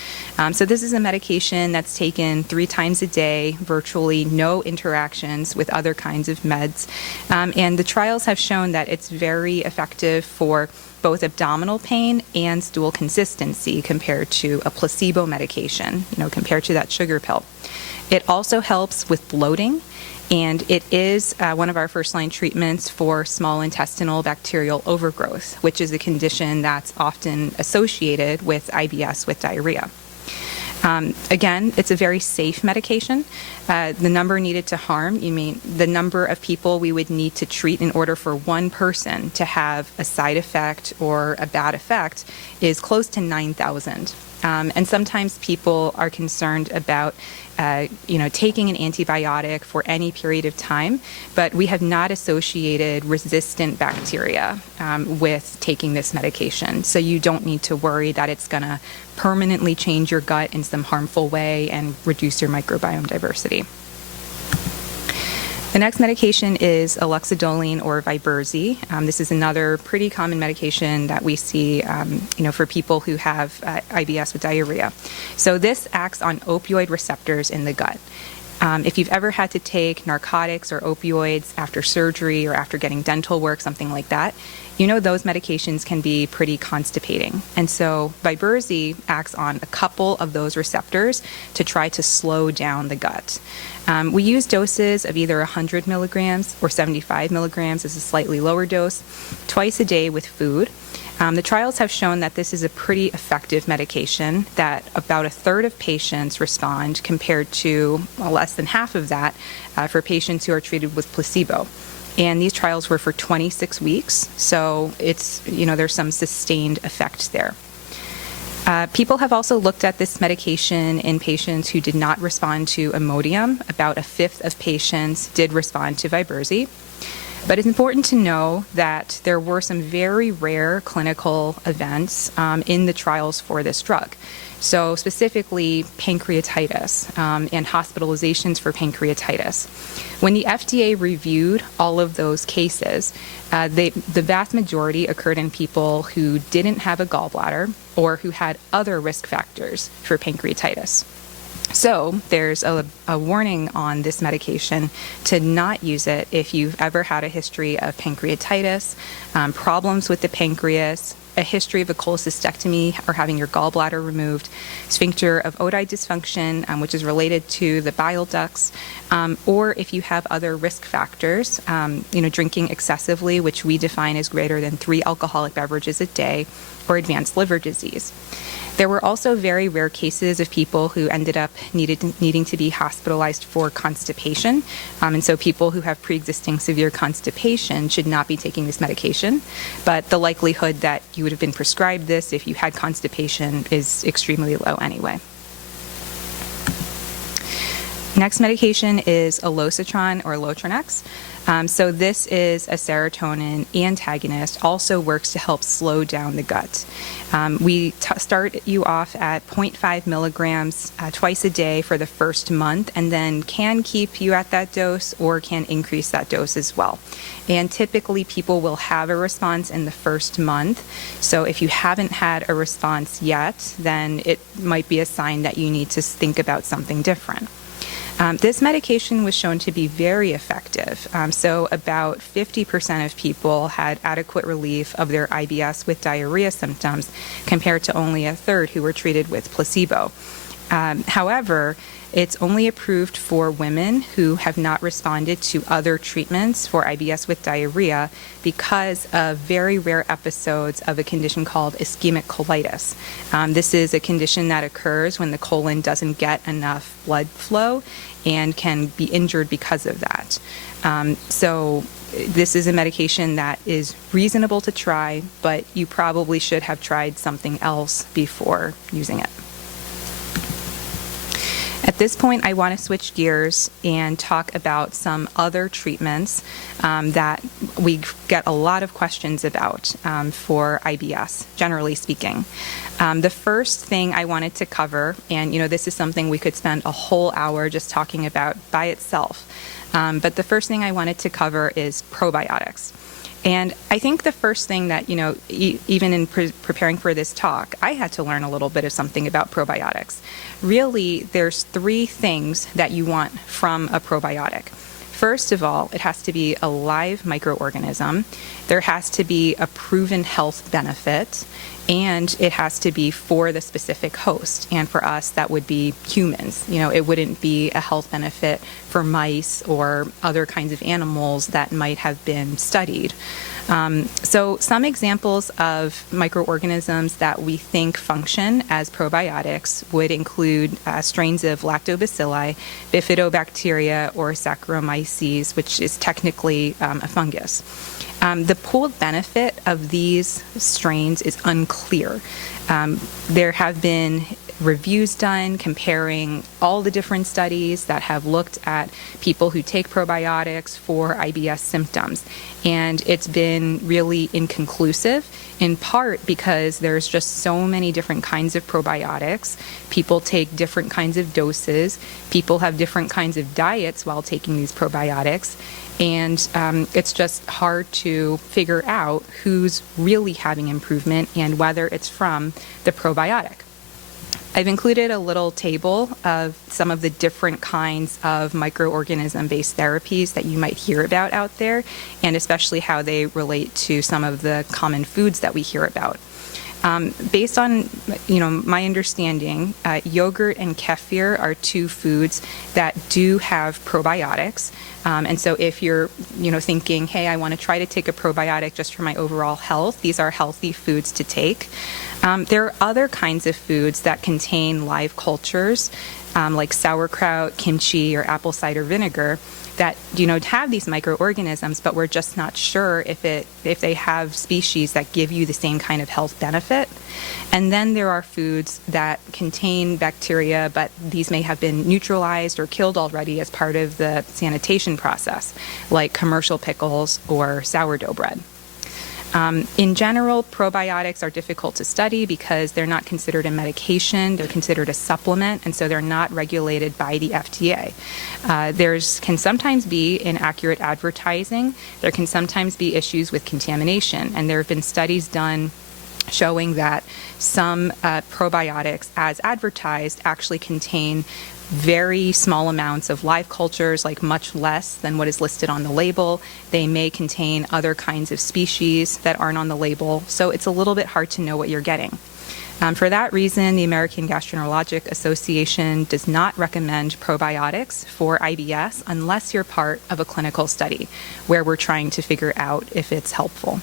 So this is a medication that's taken 3 times a day, virtually no interactions with other kinds of meds, and the trials have shown that it's very effective for both abdominal pain and stool consistency compared to a placebo medication, compared to that sugar pill. It also helps with bloating, and it is one of our first-line treatments for small intestinal bacterial overgrowth, which is a condition that's often associated with IBS with diarrhea. Again, it's a very safe medication. The number needed to harm, you mean the number of people we would need to treat in order for one person to have a side effect or a bad effect is close to 9,000. And sometimes people are concerned about, taking an antibiotic for any period of time, but we have not associated resistant bacteria with taking this medication. So you don't need to worry that it's going to permanently change your gut in some harmful way and reduce your microbiome diversity. The next medication is aloxidolene or Viberzi. This is another pretty common medication that we see, for people who have IBS with diarrhea. So this acts on opioid receptors in the gut. If you've ever had to take narcotics or opioids after surgery or after getting dental work, something like that, those medications can be pretty constipating. And so Viberzi acts on a couple of those receptors to try to slow down the gut. We use doses of either 100 milligrams or 75 milligrams as a slightly lower dose, twice a day with food. The trials have shown that this is a pretty effective medication, that about a third of patients respond compared to less than half of that for patients who are treated with placebo. And these trials were for 26 weeks, so it's, there's some sustained effect there. People have also looked at this medication in patients who did not respond to Imodium. About a fifth of patients did respond to Viberzi. But it's important to know that there were some very rare clinical events in the trials for this drug. So specifically pancreatitis and hospitalizations for pancreatitis. When the FDA reviewed all of those cases, the vast majority occurred in people who didn't have a gallbladder or who had other risk factors for pancreatitis. So there's a warning on this medication to not use it if you've ever had a history of pancreatitis, problems with the pancreas, a history of a cholecystectomy or having your gallbladder removed, sphincter of Oddi dysfunction, which is related to the bile ducts, or if you have other risk factors, drinking excessively, which we define as greater than 3 alcoholic beverages a day, or advanced liver disease. There were also very rare cases of people who ended up needing to be hospitalized for constipation. And so people who have pre-existing severe constipation should not be taking this medication. But the likelihood that you would have been prescribed this if you had constipation is extremely low anyway. Next medication is elocitron or Lotronex. So this is a serotonin antagonist, also works to help slow down the gut. We start you off at 0.5 milligrams twice a day for the first month, and then can keep you at that dose or can increase that dose as well. And typically people will have a response in the first month. So if you haven't had a response yet, then it might be a sign that you need to think about something different. This medication was shown to be very effective. So about 50% of people had adequate relief of their IBS with diarrhea symptoms compared to only a third who were treated with placebo. However, it's only approved for women who have not responded to other treatments for IBS with diarrhea because of very rare episodes of a condition called ischemic colitis. This is a condition that occurs when the colon doesn't get enough blood flow and can be injured because of that. So this is a medication that is reasonable to try, but you probably should have tried something else before using it. At this point, I want to switch gears and talk about some other treatments that we get a lot of questions about for IBS, generally speaking. The first thing I wanted to cover, and this is something we could spend a whole hour just talking about by itself, But the first thing I wanted to cover is probiotics. And I think the first thing that, even in preparing for this talk, I had to learn a little bit of something about probiotics. Really, there's 3 things that you want from a probiotic. First of all, it has to be a live microorganism. There has to be a proven health benefit, and it has to be for the specific host. And for us, that would be humans. It wouldn't be a health benefit for mice or other kinds of animals that might have been studied. So some examples of microorganisms that we think function as probiotics would include strains of lactobacilli, bifidobacteria, or Saccharomyces, which is technically a fungus. The pooled benefit of these strains is unclear. There have been reviews done comparing all the different studies that have looked at people who take probiotics for IBS symptoms. And it's been really inconclusive, in part because there's just so many different kinds of probiotics. People take different kinds of doses. People have different kinds of diets while taking these probiotics. And it's just hard to figure out who's really having improvement and whether it's from the probiotic. I've included a little table of some of the different kinds of microorganism-based therapies that you might hear about out there, and especially how they relate to some of the common foods that we hear about. Based on my understanding, yogurt and kefir are 2 foods that do have probiotics. And so if you're thinking, hey, I want to try to take a probiotic just for my overall health, these are healthy foods to take. There are other kinds of foods that contain live cultures, like sauerkraut, kimchi, or apple cider vinegar, that have these microorganisms, but we're just not sure if they have species that give you the same kind of health benefit. And then there are foods that contain bacteria, but these may have been neutralized or killed already as part of the sanitation process, like commercial pickles or sourdough bread. In general, probiotics are difficult to study because they're not considered a medication, they're considered a supplement, and so they're not regulated by the FDA. There can sometimes be inaccurate advertising, there can sometimes be issues with contamination, and there have been studies done showing that some probiotics, as advertised, actually contain very small amounts of live cultures, like much less than what is listed on the label. They may contain other kinds of species that aren't on the label, so it's a little bit hard to know what you're getting. For that reason, the American Gastroenterologic Association does not recommend probiotics for IBS unless you're part of a clinical study where we're trying to figure out if it's helpful.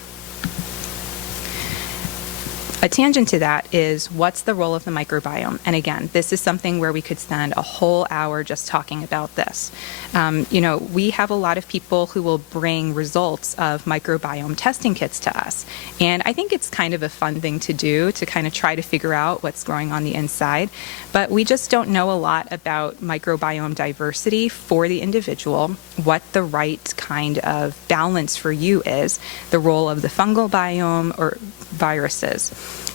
A tangent to that is, what's the role of the microbiome? And again, this is something where we could spend a whole hour just talking about this. We have a lot of people who will bring results of microbiome testing kits to us. And I think it's kind of a fun thing to do, to kind of try to figure out what's growing on the inside. But we just don't know a lot about microbiome diversity for the individual, what the right kind of balance for you is, the role of the fungal biome or viruses.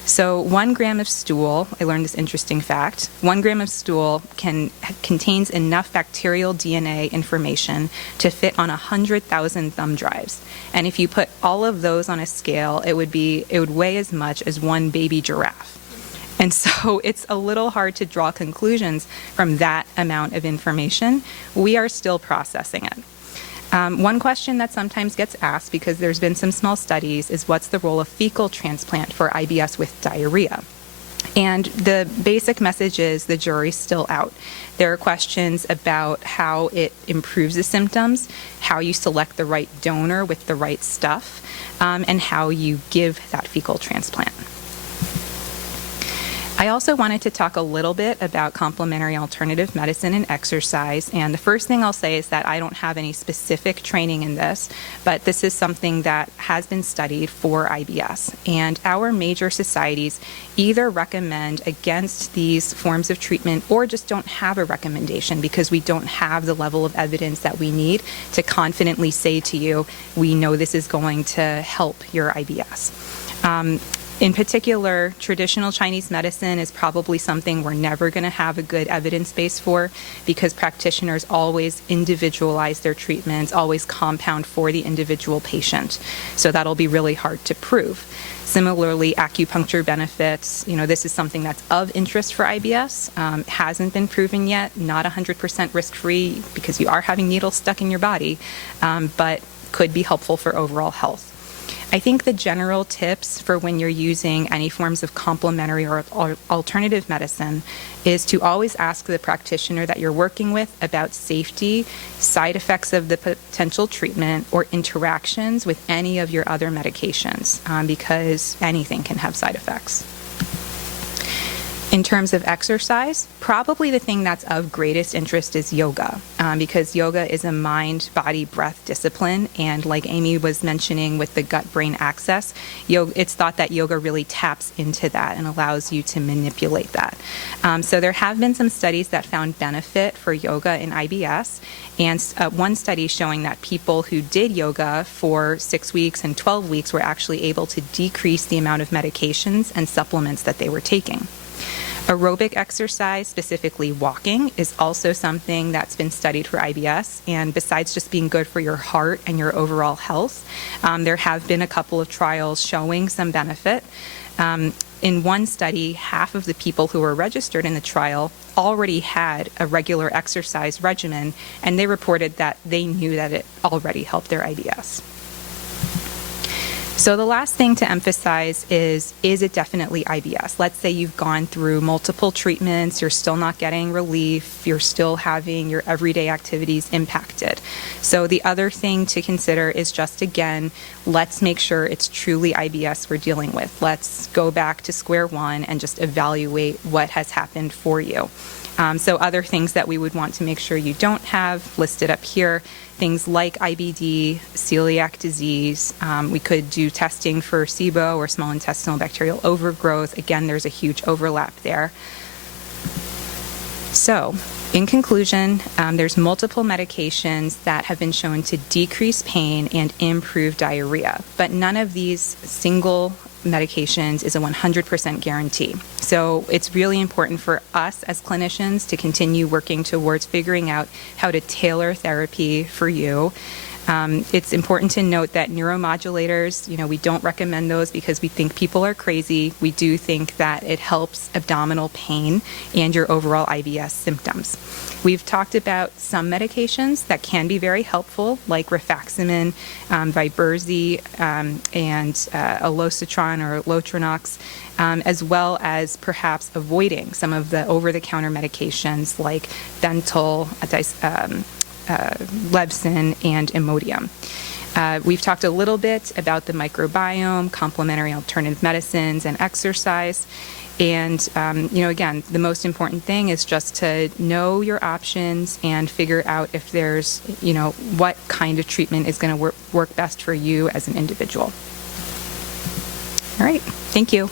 So 1 gram of stool, I learned this interesting fact, 1 gram of stool contains enough bacterial DNA information to fit on 100,000 thumb drives. And if you put all of those on a scale, it would weigh as much as 1 baby giraffe. And so it's a little hard to draw conclusions from that amount of information. We are still processing it. One question that sometimes gets asked, because there's been some small studies, is what's the role of fecal transplant for IBS with diarrhea? And the basic message is the jury's still out. There are questions about how it improves the symptoms, how you select the right donor with the right stuff, and how you give that fecal transplant. I also wanted to talk a little bit about complementary alternative medicine and exercise. And the first thing I'll say is that I don't have any specific training in this, but this is something that has been studied for IBS. And our major societies either recommend against these forms of treatment or just don't have a recommendation because we don't have the level of evidence that we need to confidently say to you, we know this is going to help your IBS. In particular, traditional Chinese medicine is probably something we're never going to have a good evidence base for, because practitioners always individualize their treatments, always compound for the individual patient. So that'll be really hard to prove. Similarly, acupuncture benefits, this is something that's of interest for IBS, hasn't been proven yet, not 100% risk-free because you are having needles stuck in your body, but could be helpful for overall health. I think the general tips for when you're using any forms of complementary or alternative medicine is to always ask the practitioner that you're working with about safety, side effects of the potential treatment, or interactions with any of your other medications, because anything can have side effects. In terms of exercise, probably the thing that's of greatest interest is yoga, because yoga is a mind, body, breath discipline, and like Amy was mentioning with the gut-brain axis, it's thought that yoga really taps into that and allows you to manipulate that. So there have been some studies that found benefit for yoga in IBS, and one study showing that people who did yoga for 6 weeks and 12 weeks were actually able to decrease the amount of medications and supplements that they were taking. Aerobic exercise, specifically walking, is also something that's been studied for IBS, and besides just being good for your heart and your overall health, there have been a couple of trials showing some benefit. In one study, half of the people who were registered in the trial already had a regular exercise regimen, and they reported that they knew that it already helped their IBS. So the last thing to emphasize is it definitely IBS? Let's say you've gone through multiple treatments, you're still not getting relief, you're still having your everyday activities impacted. So the other thing to consider is just, again, let's make sure it's truly IBS we're dealing with. Let's go back to square one and just evaluate what has happened for you. So other things that we would want to make sure you don't have listed up here, things like IBD, celiac disease. We could do testing for SIBO or small intestinal bacterial overgrowth. Again, there's a huge overlap there. So, in conclusion, there's multiple medications that have been shown to decrease pain and improve diarrhea, but none of these single medications is a 100% guarantee. So it's really important for us as clinicians to continue working towards figuring out how to tailor therapy for you. It's important to note that neuromodulators, we don't recommend those because we think people are crazy. We do think that it helps abdominal pain and your overall IBS symptoms. We've talked about some medications that can be very helpful, like rifaximin, Viberzi, and Elocitron or Lotrinox, as well as perhaps avoiding some of the over-the-counter medications like Dental, Levsin, and Imodium. We've talked a little bit about the microbiome, complementary alternative medicines, and exercise. And, again, the most important thing is just to know your options and figure out if there's, what kind of treatment is going to work best for you as an individual. All right. Thank you.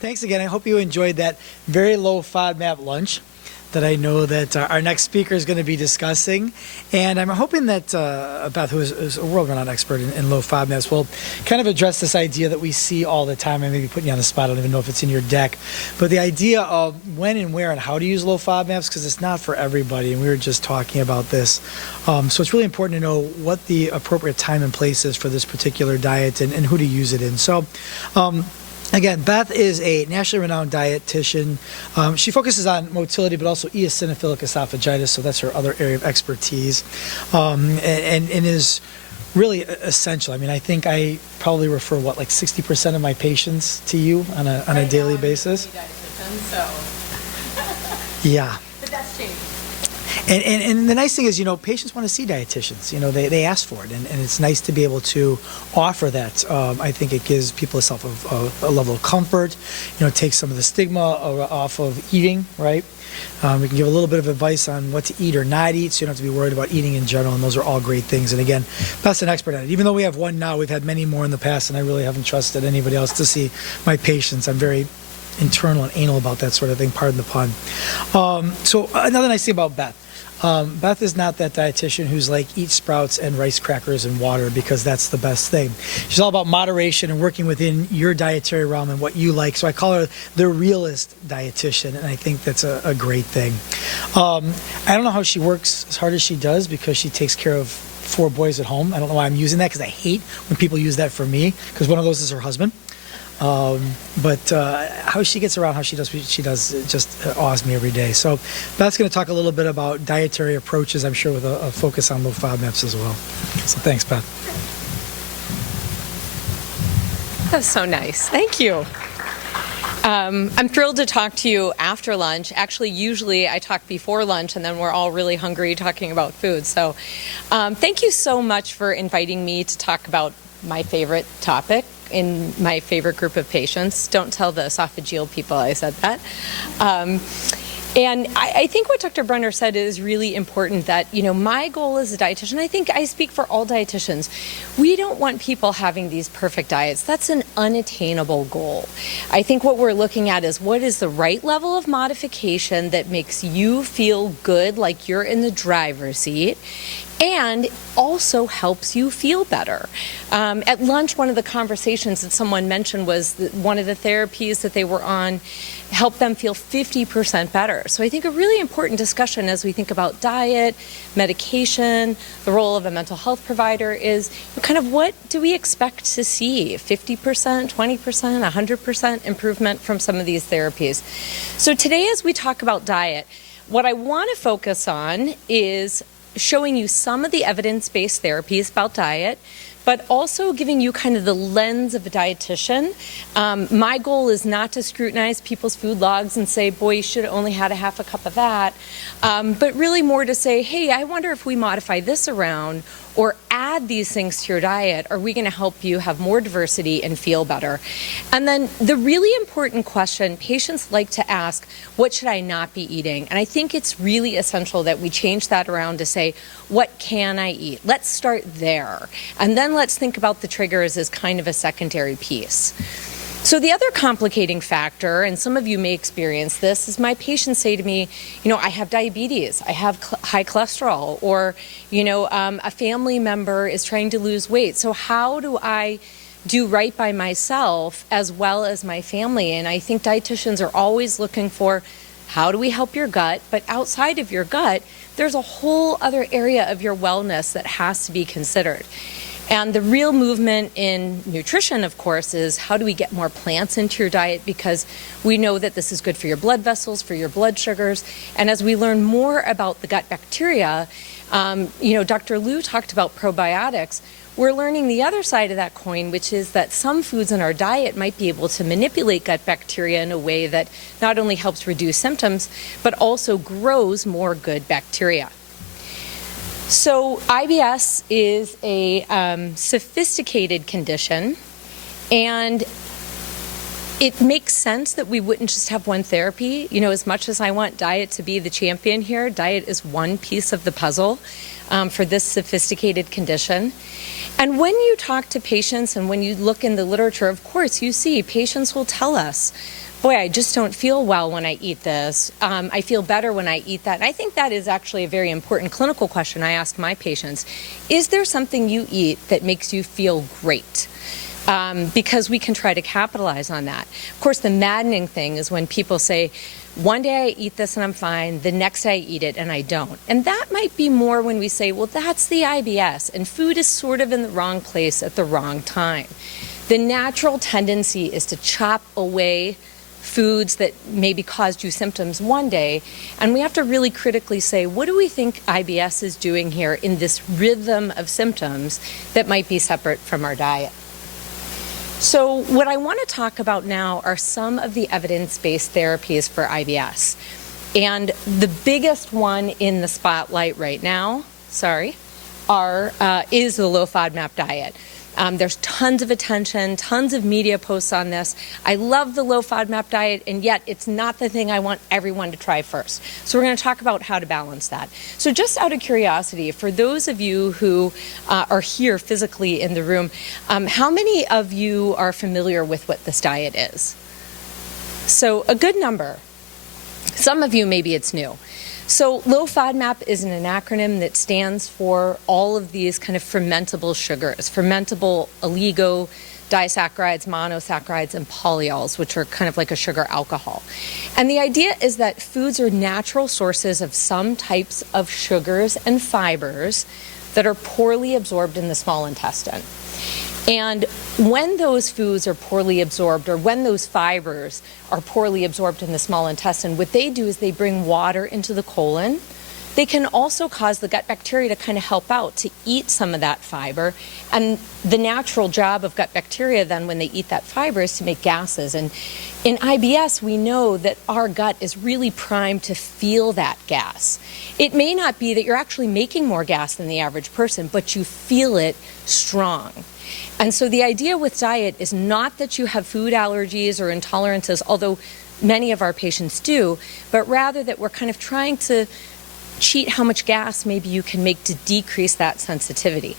Thanks again. I hope you enjoyed that very low FODMAP lunch. that I know that our next speaker is going to be discussing. And I'm hoping that Beth, who is a world-renowned expert in low FODMAPs, will kind of address this idea that we see all the time. I may be putting you on the spot. I don't even know if it's in your deck. But the idea of when and where and how to use low FODMAPs, because it's not for everybody. And we were just talking about this. So it's really important to know what the appropriate time and place is for this particular diet and who to use it in. So, again, Beth is a nationally renowned dietitian. She focuses on motility, but also eosinophilic esophagitis, so that's her other area of expertise, and is really essential. I mean, I think I probably refer, like 60% of my patients to you on a daily basis? Yeah. But that's changed. And the nice thing is, patients want to see dietitians. They ask for it, and it's nice to be able to offer that. I think it gives people a level of comfort. Takes some of the stigma off of eating, right? We can give a little bit of advice on what to eat or not eat, so you don't have to be worried about eating in general, and those are all great things. And again, Beth's an expert at it. Even though we have one now, we've had many more in the past, and I really haven't trusted anybody else to see my patients. I'm very internal and anal about that sort of thing, pardon the pun. So another nice thing about Beth. Beth is not that dietitian who's like, eat sprouts and rice crackers and water because that's the best thing. She's all about moderation and working within your dietary realm and what you like. So I call her the realist dietitian, and I think that's a great thing. I don't know how she works as hard as she does because she takes care of 4 boys at home. I don't know why I'm using that, because I hate when people use that for me, because one of those is her husband. But how she gets around, how she does what she does, it just awes me every day. So Beth's going to talk a little bit about dietary approaches, I'm sure with a focus on low FODMAPs as well. So thanks, Beth. That was so nice. Thank you. I'm thrilled to talk to you after lunch. Actually, usually I talk before lunch, and then we're all really hungry talking about food. So thank you so much for inviting me to talk about my favorite topic in my favorite group of patients. Don't tell the esophageal people I said that. And I think what Dr. Brenner said is really important, that, my goal as a dietitian, I think I speak for all dietitians, we don't want people having these perfect diets. That's an unattainable goal. I think what we're looking at is what is the right level of modification that makes you feel good, like you're in the driver's seat, and also helps you feel better. At lunch, one of the conversations that someone mentioned was that one of the therapies that they were on helped them feel 50% better. So I think a really important discussion as we think about diet, medication, the role of a mental health provider is kind of what do we expect to see? 50%, 20%, 100% improvement from some of these therapies. So today, as we talk about diet, what I want to focus on is showing you some of the evidence-based therapies about diet, but also giving you kind of the lens of a dietitian. My goal is not to scrutinize people's food logs and say, boy, you should have only had a half a cup of that, but really more to say, hey, I wonder if we modify this around or add these things to your diet, are we going to help you have more diversity and feel better? And then the really important question patients like to ask, what should I not be eating? And I think it's really essential that we change that around to say, what can I eat? Let's start there. And then let's think about the triggers as kind of a secondary piece. So the other complicating factor, and some of you may experience this, is my patients say to me, I have diabetes, I have high cholesterol, or, a family member is trying to lose weight. So how do I do right by myself as well as my family? And I think dietitians are always looking for, how do we help your gut? But outside of your gut, there's a whole other area of your wellness that has to be considered. And the real movement in nutrition, of course, is how do we get more plants into your diet, because we know that this is good for your blood vessels, for your blood sugars. And as we learn more about the gut bacteria, Dr. Liu talked about probiotics. We're learning the other side of that coin, which is that some foods in our diet might be able to manipulate gut bacteria in a way that not only helps reduce symptoms, but also grows more good bacteria. So IBS is a sophisticated condition, and it makes sense that we wouldn't just have one therapy. As much as I want diet to be the champion here, diet is one piece of the puzzle for this sophisticated condition. And when you talk to patients and when you look in the literature, of course, you see patients will tell us, boy, I just don't feel well when I eat this. I feel better when I eat that. And I think that is actually a very important clinical question I ask my patients. Is there something you eat that makes you feel great? Because we can try to capitalize on that. Of course, the maddening thing is when people say, one day I eat this and I'm fine, the next day I eat it and I don't. And that might be more when we say, well, that's the IBS, and food is sort of in the wrong place at the wrong time. The natural tendency is to chop away foods that maybe caused you symptoms one day, and we have to really critically say, what do we think IBS is doing here in this rhythm of symptoms that might be separate from our diet? So what I want to talk about now are some of the evidence-based therapies for IBS. And the biggest one in the spotlight right now, is the low FODMAP diet. There's tons of attention, tons of media posts on this. I love the low FODMAP diet, and yet it's not the thing I want everyone to try first. So we're going to talk about how to balance that. So just out of curiosity, for those of you who are here physically in the room, how many of you are familiar with what this diet is? So a good number. Some of you, maybe it's new. So low FODMAP is an acronym that stands for all of these kind of fermentable sugars, fermentable oligo, disaccharides, monosaccharides, and polyols, which are kind of like a sugar alcohol. And the idea is that foods are natural sources of some types of sugars and fibers that are poorly absorbed in the small intestine. And when those foods are poorly absorbed, or when those fibers are poorly absorbed in the small intestine, what they do is they bring water into the colon. They can also cause the gut bacteria to kind of help out, to eat some of that fiber. And the natural job of gut bacteria then when they eat that fiber is to make gases. And in IBS, we know that our gut is really primed to feel that gas. It may not be that you're actually making more gas than the average person, but you feel it strong. And so the idea with diet is not that you have food allergies or intolerances, although many of our patients do, but rather that we're kind of trying to cheat how much gas maybe you can make to decrease that sensitivity.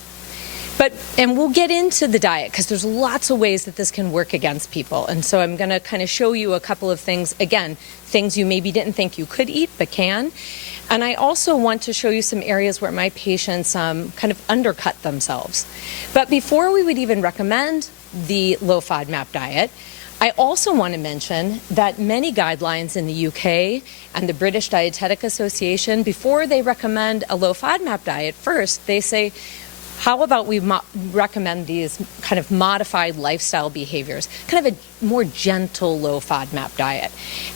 And we'll get into the diet because there's lots of ways that this can work against people. And so I'm going to kind of show you a couple of things, again, things you maybe didn't think you could eat but can. And I also want to show you some areas where my patients kind of undercut themselves. But before we would even recommend the low FODMAP diet, I also want to mention that many guidelines in the UK and the British Dietetic Association, before they recommend a low FODMAP diet, first they say, how about we recommend these kind of modified lifestyle behaviors, kind of a more gentle low FODMAP diet.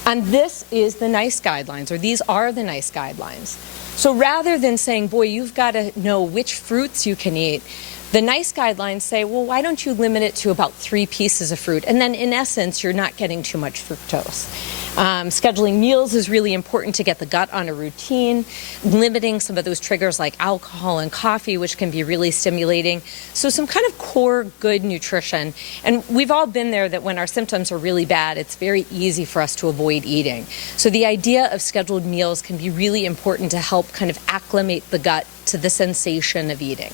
And this is the NICE guidelines, or these are the NICE guidelines. So rather than saying, boy, you've got to know which fruits you can eat, the NICE guidelines say, well, why don't you limit it to about 3 pieces of fruit? And then in essence, you're not getting too much fructose. Scheduling meals is really important to get the gut on a routine, limiting some of those triggers like alcohol and coffee, which can be really stimulating. So some kind of core good nutrition. And we've all been there that when our symptoms are really bad, it's very easy for us to avoid eating. So the idea of scheduled meals can be really important to help kind of acclimate the gut to the sensation of eating.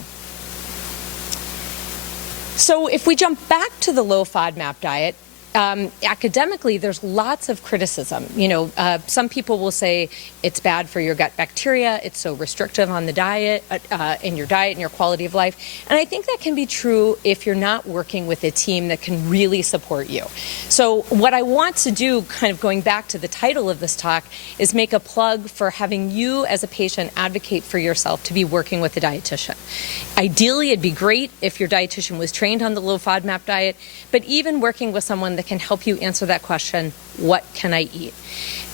So if we jump back to the low FODMAP diet, academically, there's lots of criticism. Some people will say it's bad for your gut bacteria, it's so restrictive on the diet, in your diet and your quality of life. And I think that can be true if you're not working with a team that can really support you. So what I want to do, kind of going back to the title of this talk, is make a plug for having you as a patient advocate for yourself to be working with a dietitian. Ideally, it'd be great if your dietitian was trained on the low FODMAP diet, but even working with someone that can help you answer that question, what can I eat?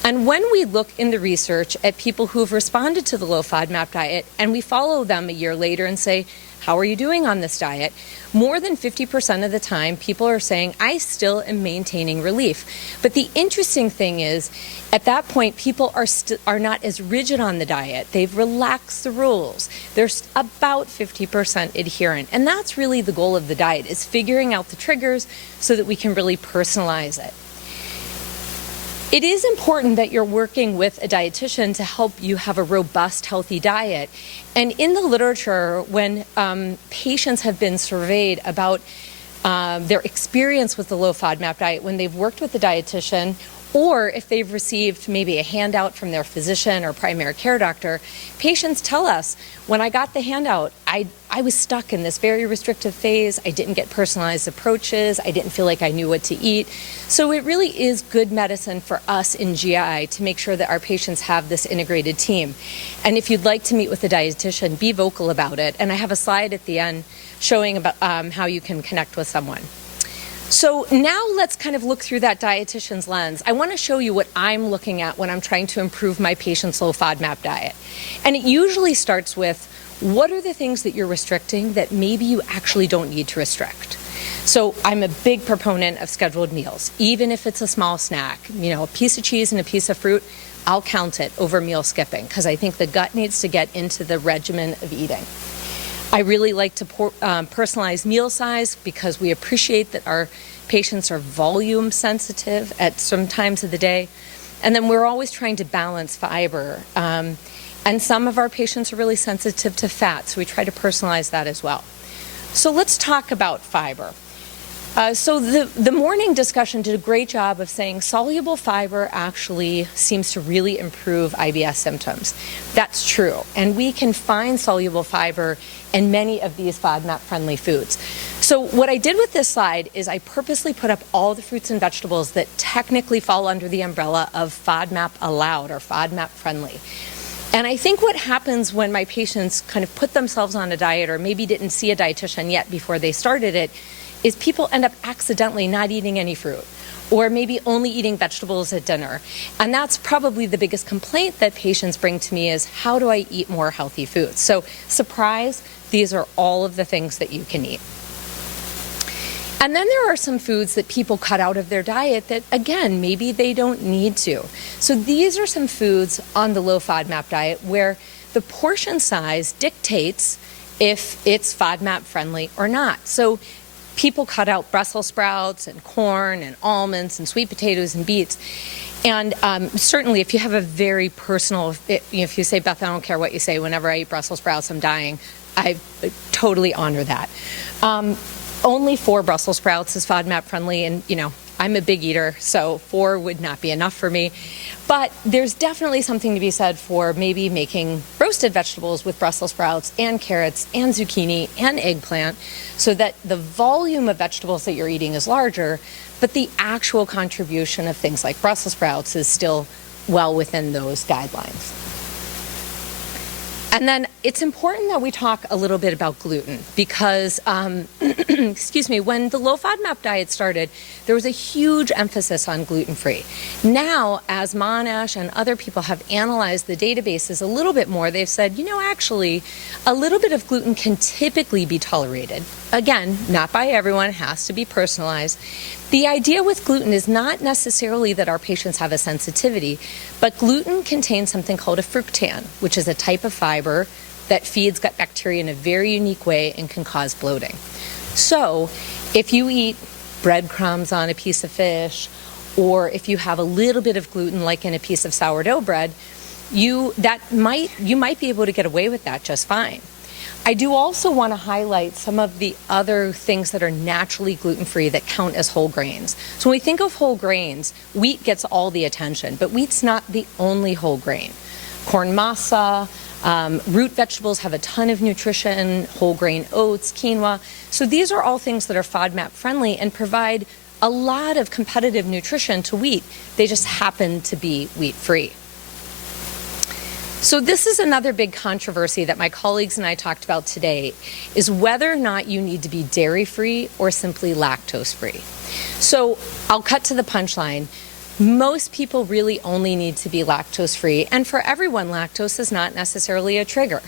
And when we look in the research at people who've responded to the low FODMAP diet and we follow them a year later and say, how are you doing on this diet? More than 50% of the time, people are saying, I still am maintaining relief. But the interesting thing is, at that point, people are not as rigid on the diet. They've relaxed the rules. They're about 50% adherent. And that's really the goal of the diet, is figuring out the triggers so that we can really personalize it. It is important that you're working with a dietitian to help you have a robust, healthy diet. And in the literature, when patients have been surveyed about their experience with the low FODMAP diet when they've worked with the dietitian, or if they've received maybe a handout from their physician or primary care doctor. Patients tell us, when I got the handout, I was stuck in this very restrictive phase. I didn't get personalized approaches. I didn't feel like I knew what to eat. So it really is good medicine for us in GI to make sure that our patients have this integrated team. And if you'd like to meet with a dietitian, be vocal about it. And I have a slide at the end showing about how you can connect with someone. So now let's kind of look through that dietitian's lens. I want to show you what I'm looking at when I'm trying to improve my patient's low FODMAP diet. And it usually starts with, what are the things that you're restricting that maybe you actually don't need to restrict? So I'm a big proponent of scheduled meals, even if it's a small snack. You know, a piece of cheese and a piece of fruit, I'll count it over meal skipping, because I think the gut needs to get into the regimen of eating. I really like to personalize meal size, because we appreciate that our patients are volume sensitive at some times of the day. And then we're always trying to balance fiber. And some of our patients are really sensitive to fat, so we try to personalize that as well. So let's talk about fiber. So the morning discussion did a great job of saying soluble fiber actually seems to really improve IBS symptoms. That's true. And we can find soluble fiber in many of these FODMAP-friendly foods. So what I did with this slide is I purposely put up all the fruits and vegetables that technically fall under the umbrella of FODMAP allowed or FODMAP friendly. And I think what happens when my patients kind of put themselves on a diet, or maybe didn't see a dietitian yet before they started it, is people end up accidentally not eating any fruit, or maybe only eating vegetables at dinner. And that's probably the biggest complaint that patients bring to me is, how do I eat more healthy foods? So surprise, these are all of the things that you can eat. And then there are some foods that people cut out of their diet that, again, maybe they don't need to. So these are some foods on the low FODMAP diet where the portion size dictates if it's FODMAP friendly or not. So people cut out Brussels sprouts and corn and almonds and sweet potatoes and beets. And certainly if you have a very personal, if you say, Beth, I don't care what you say, whenever I eat Brussels sprouts, I'm dying, I totally honor that. Only 4 Brussels sprouts is FODMAP friendly, and you know, I'm a big eater, so 4 would not be enough for me. But there's definitely something to be said for maybe making roasted vegetables with Brussels sprouts and carrots and zucchini and eggplant, so that the volume of vegetables that you're eating is larger, but the actual contribution of things like Brussels sprouts is still well within those guidelines. And then it's important that we talk a little bit about gluten, because, excuse me, when the low FODMAP diet started, there was a huge emphasis on gluten-free. Now, as Monash and other people have analyzed the databases a little bit more, they've said, you know, actually, a little bit of gluten can typically be tolerated. Again, not by everyone, it has to be personalized. The idea with gluten is not necessarily that our patients have a sensitivity, but gluten contains something called a fructan, which is a type of fiber that feeds gut bacteria in a very unique way and can cause bloating. So if you eat breadcrumbs on a piece of fish, or if you have a little bit of gluten like in a piece of sourdough bread, you might be able to get away with that just fine. I do also want to highlight some of the other things that are naturally gluten-free that count as whole grains. So when we think of whole grains, wheat gets all the attention, but wheat's not the only whole grain. Corn masa, root vegetables have a ton of nutrition, whole grain oats, quinoa. So these are all things that are FODMAP friendly and provide a lot of competitive nutrition to wheat. They just happen to be wheat-free. So this is another big controversy that my colleagues and I talked about today, is whether or not you need to be dairy-free or simply lactose-free. So I'll cut to the punchline. Most people really only need to be lactose-free, and for everyone, lactose is not necessarily a trigger.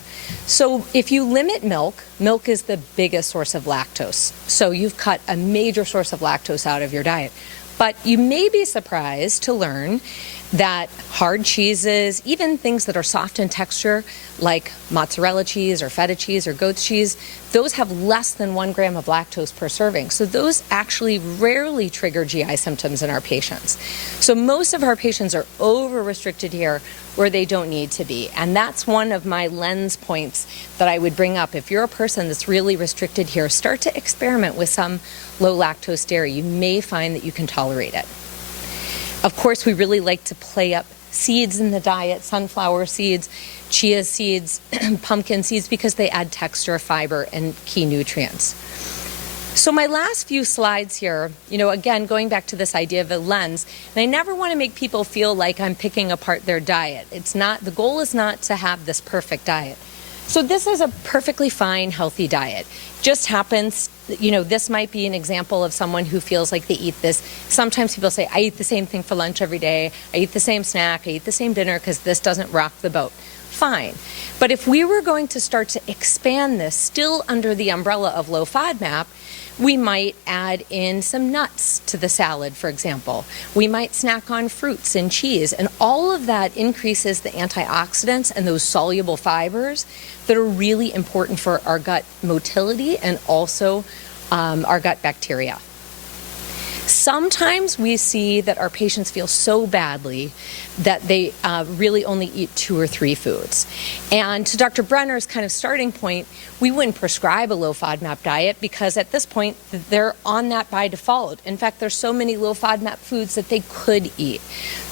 So if you limit milk, milk is the biggest source of lactose. So you've cut a major source of lactose out of your diet. But you may be surprised to learn that hard cheeses, even things that are soft in texture, like mozzarella cheese or feta cheese or goat's cheese, those have less than 1 gram of lactose per serving. So those actually rarely trigger GI symptoms in our patients. So most of our patients are over-restricted here where they don't need to be. And that's one of my lens points that I would bring up. If you're a person that's really restricted here, start to experiment with some low lactose dairy. You may find that you can tolerate it. Of course, we really like to play up seeds in the diet, sunflower seeds, chia seeds, pumpkin seeds, because they add texture, fiber, and key nutrients. So my last few slides here, again, going back to this idea of a lens, and I never want to make people feel like I'm picking apart their diet. The goal is not to have this perfect diet. So this is a perfectly fine, healthy diet. Just happens, this might be an example of someone who feels like they eat this. Sometimes people say, I eat the same thing for lunch every day. I eat the same snack. I eat the same dinner because this doesn't rock the boat. Fine. But if we were going to start to expand this still under the umbrella of low FODMAP, we might add in some nuts to the salad, for example. We might snack on fruits and cheese, and all of that increases the antioxidants and those soluble fibers that are really important for our gut motility and also our gut bacteria. Sometimes we see that our patients feel so badly that they really only eat 2 or 3 foods. And to Dr. Brenner's kind of starting point, we wouldn't prescribe a low FODMAP diet because at this point they're on that by default. In fact, there's so many low FODMAP foods that they could eat.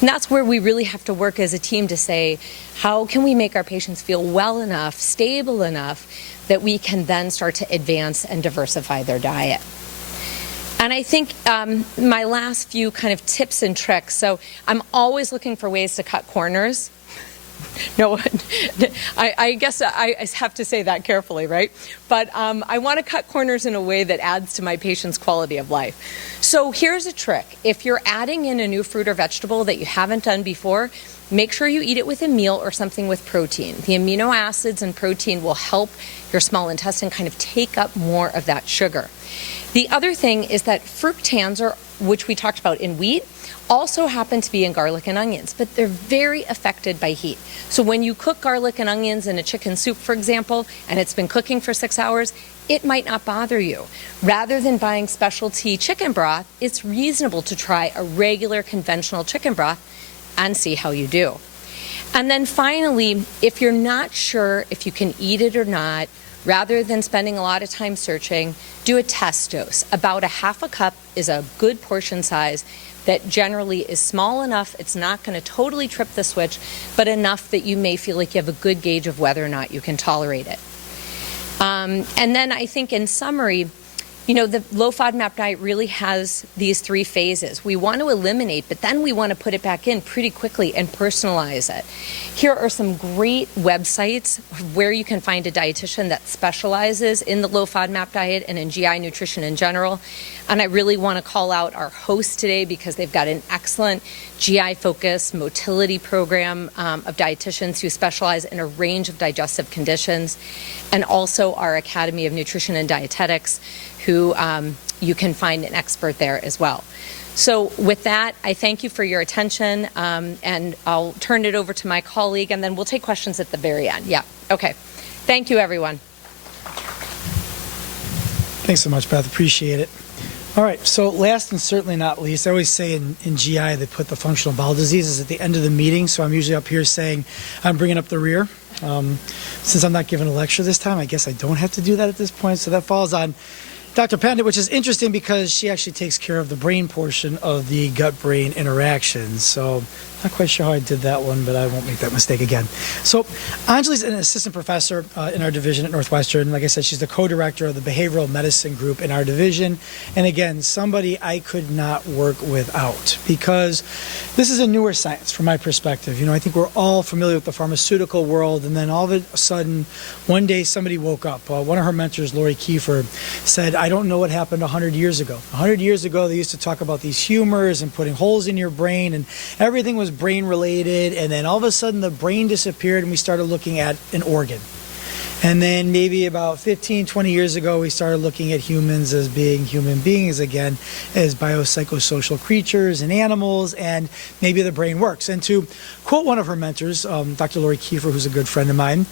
And that's where we really have to work as a team to say, how can we make our patients feel well enough, stable enough, that we can then start to advance and diversify their diet. And I think my last few kind of tips and tricks, so I'm always looking for ways to cut corners. No, I guess I have to say that carefully, right? But I want to cut corners in a way that adds to my patient's quality of life. So here's a trick. If you're adding in a new fruit or vegetable that you haven't done before, make sure you eat it with a meal or something with protein. The amino acids and protein will help your small intestine kind of take up more of that sugar. The other thing is that fructans, which we talked about in wheat, also happen to be in garlic and onions, but they're very affected by heat. So when you cook garlic and onions in a chicken soup, for example, and it's been cooking for 6 hours, it might not bother you. Rather than buying specialty chicken broth, it's reasonable to try a regular conventional chicken broth and see how you do. And then finally, if you're not sure if you can eat it or not, rather than spending a lot of time searching, do a test dose. About a half a cup is a good portion size that generally is small enough, it's not going to totally trip the switch, but enough that you may feel like you have a good gauge of whether or not you can tolerate it. And then I think in summary, the low FODMAP diet really has these 3 phases. We want to eliminate, but then we want to put it back in pretty quickly and personalize it. Here are some great websites where you can find a dietitian that specializes in the low FODMAP diet and in GI nutrition in general. And I really want to call out our hosts today because they've got an excellent GI-focused motility program of dietitians who specialize in a range of digestive conditions, and also our Academy of Nutrition and Dietetics, who you can find an expert there as well. So with that, I thank you for your attention, and I'll turn it over to my colleague, and then we'll take questions at the very end. Yeah, okay. Thank you, everyone. Thanks so much, Beth. Appreciate it. All right, so last and certainly not least, I always say in GI they put the functional bowel diseases at the end of the meeting, so I'm usually up here saying I'm bringing up the rear. Since I'm not giving a lecture this time, I guess I don't have to do that at this point, so that falls on Dr. Pandit, which is interesting because she actually takes care of the brain portion of the gut-brain interaction. So not quite sure how I did that one, but I won't make that mistake again. So Anjali's an assistant professor in our division at Northwestern. Like I said, she's the co-director of the behavioral medicine group in our division. And again, somebody I could not work without because this is a newer science from my perspective. I think we're all familiar with the pharmaceutical world, and then all of a sudden, one day somebody woke up. One of her mentors, Lori Kiefer, said, I don't know what happened 100 years ago. 100 years ago, they used to talk about these humors and putting holes in your brain, and everything was brain related, and then all of a sudden the brain disappeared and we started looking at an organ. And then maybe about 15, 20 years ago, we started looking at humans as being human beings again, as biopsychosocial creatures and animals, and maybe the brain works. And to quote one of her mentors, Dr. Lori Kiefer, who's a good friend of mine,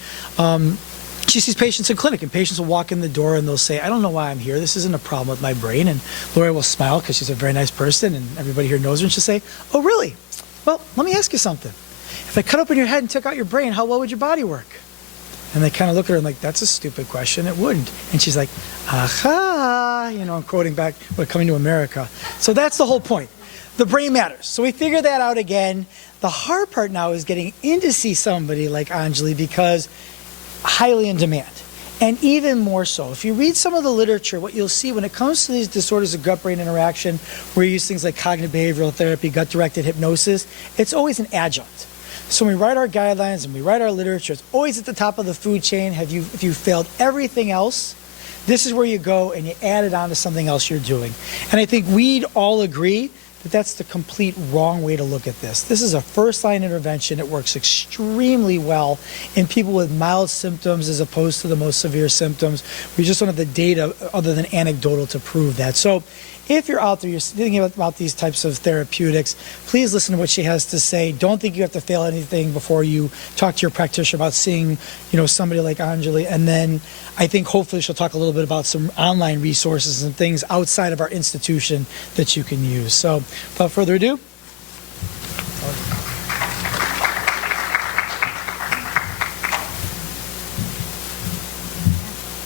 she sees patients in clinic, and patients will walk in the door and they'll say, I don't know why I'm here. This isn't a problem with my brain. And Lori will smile because she's a very nice person and everybody here knows her. And she'll say, oh, really? Well, let me ask you something. If I cut open your head and took out your brain, how well would your body work? And they kind of look at her and like, that's a stupid question. It wouldn't. And she's like, aha, I'm quoting back, Coming to America. So that's the whole point. The brain matters. So we figured that out again. The hard part now is getting in to see somebody like Anjali because highly in demand. And even more so, if you read some of the literature, what you'll see when it comes to these disorders of gut-brain interaction, where you use things like cognitive behavioral therapy, gut-directed hypnosis, it's always an adjunct. So when we write our guidelines and we write our literature, it's always at the top of the food chain. If you failed everything else, this is where you go and you add it on to something else you're doing. And I think we'd all agree that that's the complete wrong way to look at this. This is a first-line intervention. It works extremely well in people with mild symptoms as opposed to the most severe symptoms. We just don't have the data other than anecdotal to prove that. So if you're out there, you're thinking about these types of therapeutics, please listen to what she has to say. Don't think you have to fail anything before you talk to your practitioner about seeing, somebody like Anjali. And then I think hopefully she'll talk a little bit about some online resources and things outside of our institution that you can use. So without further ado.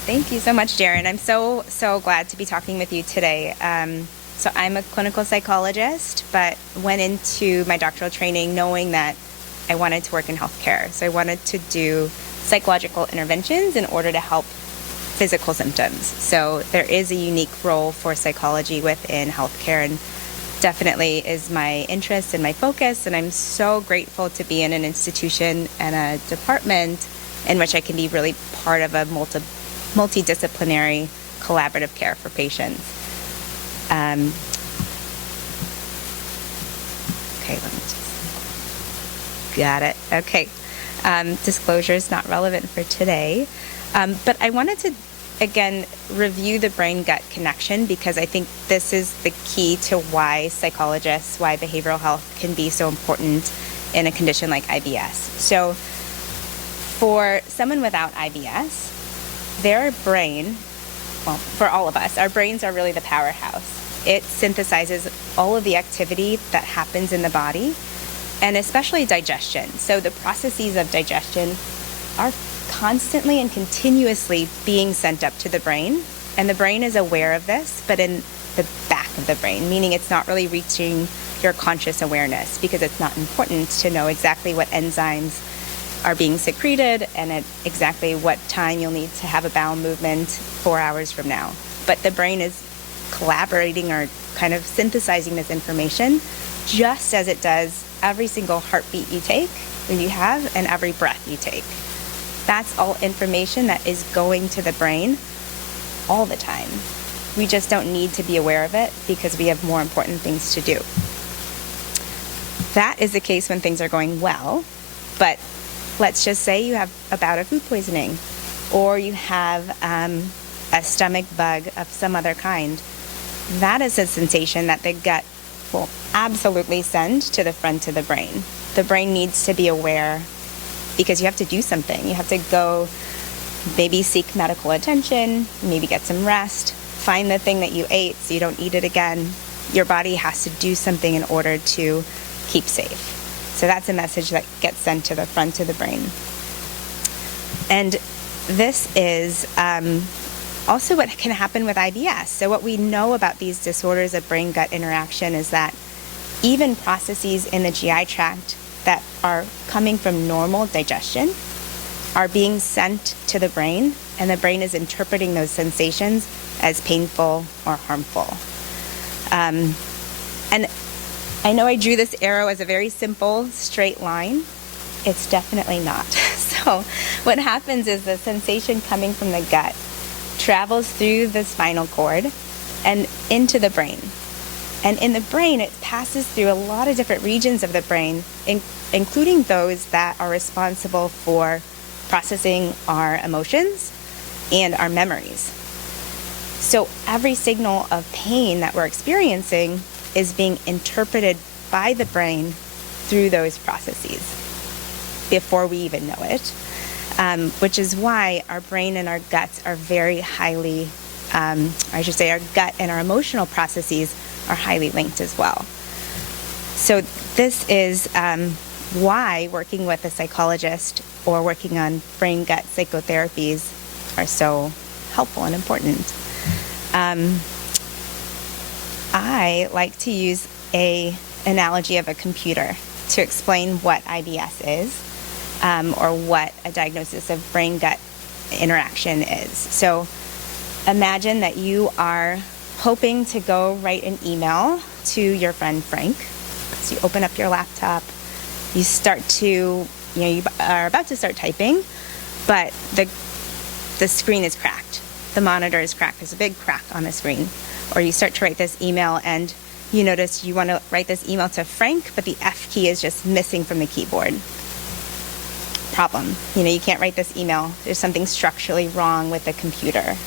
Thank you so much, Darren. I'm so glad to be talking with you today. So I'm a clinical psychologist, but went into my doctoral training knowing that I wanted to work in healthcare. So I wanted to do psychological interventions in order to help physical symptoms. So there is a unique role for psychology within healthcare, and definitely is my interest and my focus. And I'm so grateful to be in an institution and a department in which I can be really part of a multidisciplinary collaborative care for patients. Okay, let me just, got it. Okay, disclosure is not relevant for today, but I wanted to, again, review the brain-gut connection because I think this is the key to why psychologists, why behavioral health can be so important in a condition like IBS. So for someone without IBS, their brain, well, for all of us, our brains are really the powerhouse. It synthesizes all of the activity that happens in the body, and especially digestion. So the processes of digestion are constantly and continuously being sent up to the brain, and the brain is aware of this, but in the back of the brain, meaning it's not really reaching your conscious awareness because it's not important to know exactly what enzymes are being secreted and at exactly what time you'll need to have a bowel movement 4 hours from now. But the brain is collaborating or kind of synthesizing this information just as it does every single heartbeat you take, or you have, and every breath you take. That's all information that is going to the brain all the time. We just don't need to be aware of it because we have more important things to do. That is the case when things are going well, but let's just say you have a bout of food poisoning, or you have a stomach bug of some other kind. That is a sensation that the gut will absolutely send to the front of the brain. The brain needs to be aware because you have to do something. You have to go maybe seek medical attention, maybe get some rest, find the thing that you ate so you don't eat it again. Your body has to do something in order to keep safe. So that's a message that gets sent to the front of the brain. And this is also what can happen with IBS. So what we know about these disorders of brain-gut interaction is that even processes in the GI tract that are coming from normal digestion are being sent to the brain, and the brain is interpreting those sensations as painful or harmful. And I know I drew this arrow as a very simple, straight line. It's definitely not. So what happens is the sensation coming from the gut travels through the spinal cord and into the brain. And in the brain, it passes through a lot of different regions of the brain, including those that are responsible for processing our emotions and our memories. So every signal of pain that we're experiencing is being interpreted by the brain through those processes before we even know it, which is why our brain and our guts are very highly, our gut and our emotional processes are highly linked as well. So this is why working with a psychologist or working on brain-gut psychotherapies are so helpful and important. I like to use an analogy of a computer to explain what IBS is, or what a diagnosis of brain-gut interaction is. So imagine that you are hoping to go write an email to your friend Frank. So you open up your laptop, you are about to start typing, but the screen is cracked. The monitor is cracked. There's a big crack on the screen. Or you start to write this email and you notice you want to write this email to Frank, but the F key is just missing from the keyboard. Problem. You can't write this email. There's something structurally wrong with the computer.